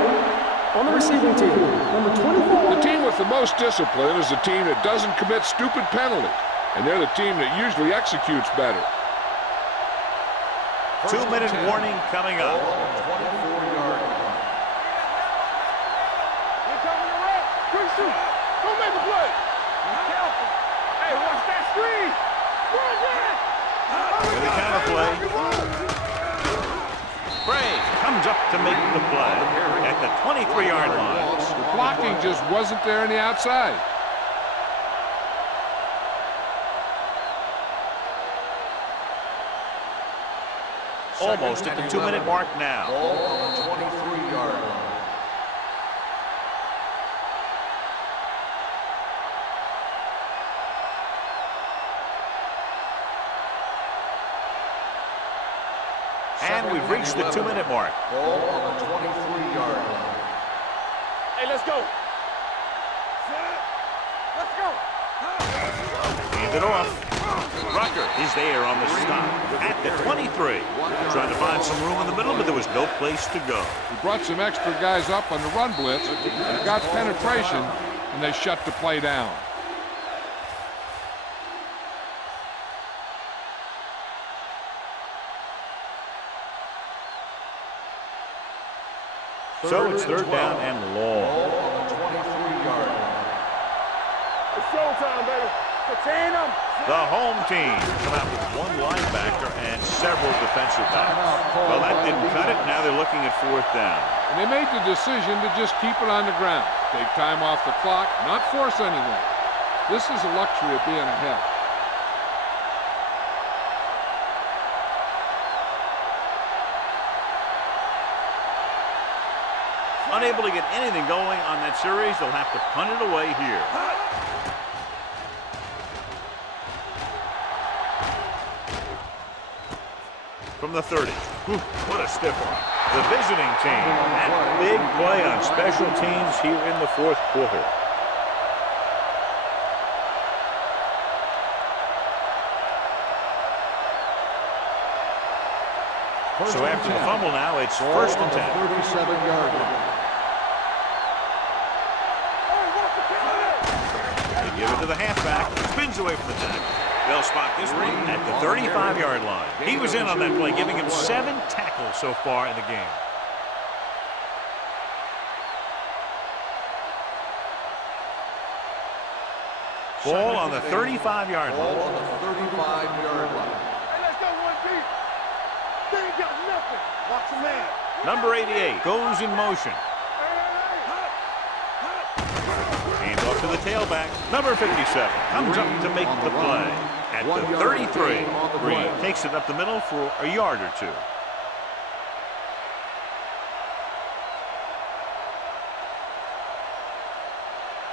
on the receiving team, number 24. The team with the most discipline is the team that doesn't commit stupid penalties, and they're the team that usually executes better. 2-minute warning coming up. 24-yard line. Here coming the red. Quick shoot. Go make a play. Be careful. Hey, watch that screen. Run that. With the counter play. Bray comes up to make the play at the 23-yard line. The blocking just wasn't there on the outside. Almost at the 2-minute mark now. Ball on the 23-yard line. And we've reached the 2-minute mark. Ball on the 23-yard line. Hey, let's go. Let's go. Hand it off. Rucker is there on the stop at the 23. Trying to find some room in the middle, but there was no place to go. He brought some extra guys up on the run blitz, and got penetration, and they shut the play down. So it's third down and long. Ball on the 23-yard line. It's showtime, baby. Contain them. The home team come out with one linebacker and several defensive backs. Well, that didn't cut it. Now they're looking at fourth down. And they made the decision to just keep it on the ground. Take time off the clock, not force anything. This is a luxury of being ahead. Unable to get anything going on that series, they'll have to punt it away here. From the 30. What a stiff one. The visiting team. That big play on special teams here in the fourth quarter. So after the fumble now, it's first and 10. 37-yard line. They give it to the halfback. Spins away from the tackle. They'll spot this one at the 35-yard line. He was in on that play, giving him 7 tackles so far in the game. Ball on the 35-yard Ball line. on the 35-yard line. Hey, let's go one deep. They ain't got nothing. Watch the man. Number 88 goes in motion. Hand off to the tailback. Number 57 comes up to make the play at the 33. Green takes it up the middle for a yard or two.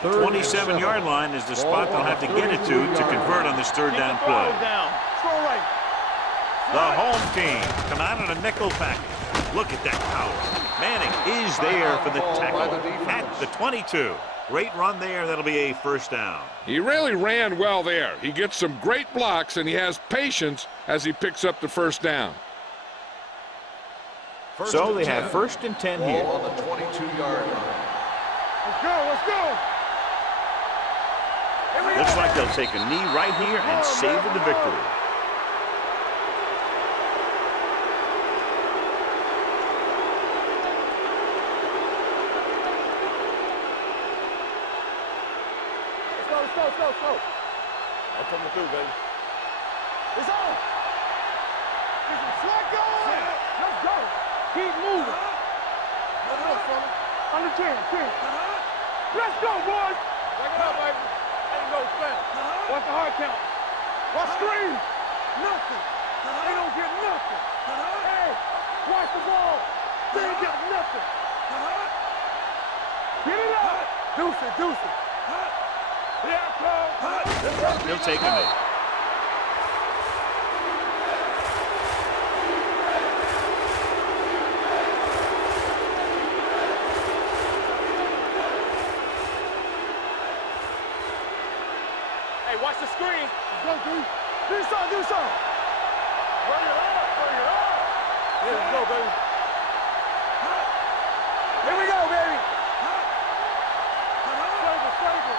The 27-yard line is the spot they'll have to get it to convert on this third down play. Down. Throw right. The home team come out in a nickel package. Look at that power. Manning is there for the tackle at the 22. Great run there. That'll be a first down. He really ran well there. He gets some great blocks, and he has patience as he picks up the first down. So they have first and 10 here. On the 22-yard line. Let's go, let's go. Looks like they'll take a knee right here and savor the victory. Let's go. I'm coming through, baby. It's on. Get some slack going. Let's go. Keep moving. Let's go, fella. Under 10. Let's go, boys. Back it up, baby. Ain't no foul. Watch the hard count. Watch screen. Nothing. They don't get nothing. Hey, watch the ball. They ain't got nothing. Get it up. Deuce it. He'll take a knee. Hey, watch the screen. Go, dude. Do something. Where you are. Yeah, let's go, baby. Here we go, baby. Flavor.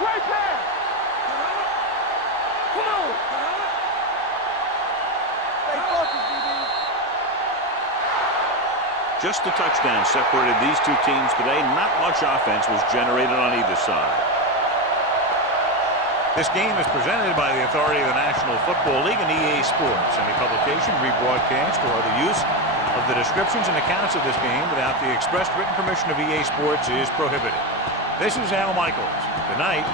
Great pass. Come on. Stay focused, DB. Just a touchdown separated these two teams today. Not much offense was generated on either side. This game is presented by the authority of the National Football League and EA Sports. Any publication, rebroadcast, or other use of the descriptions and accounts of this game without the express written permission of EA Sports is prohibited. This is Al Michaels. Good night.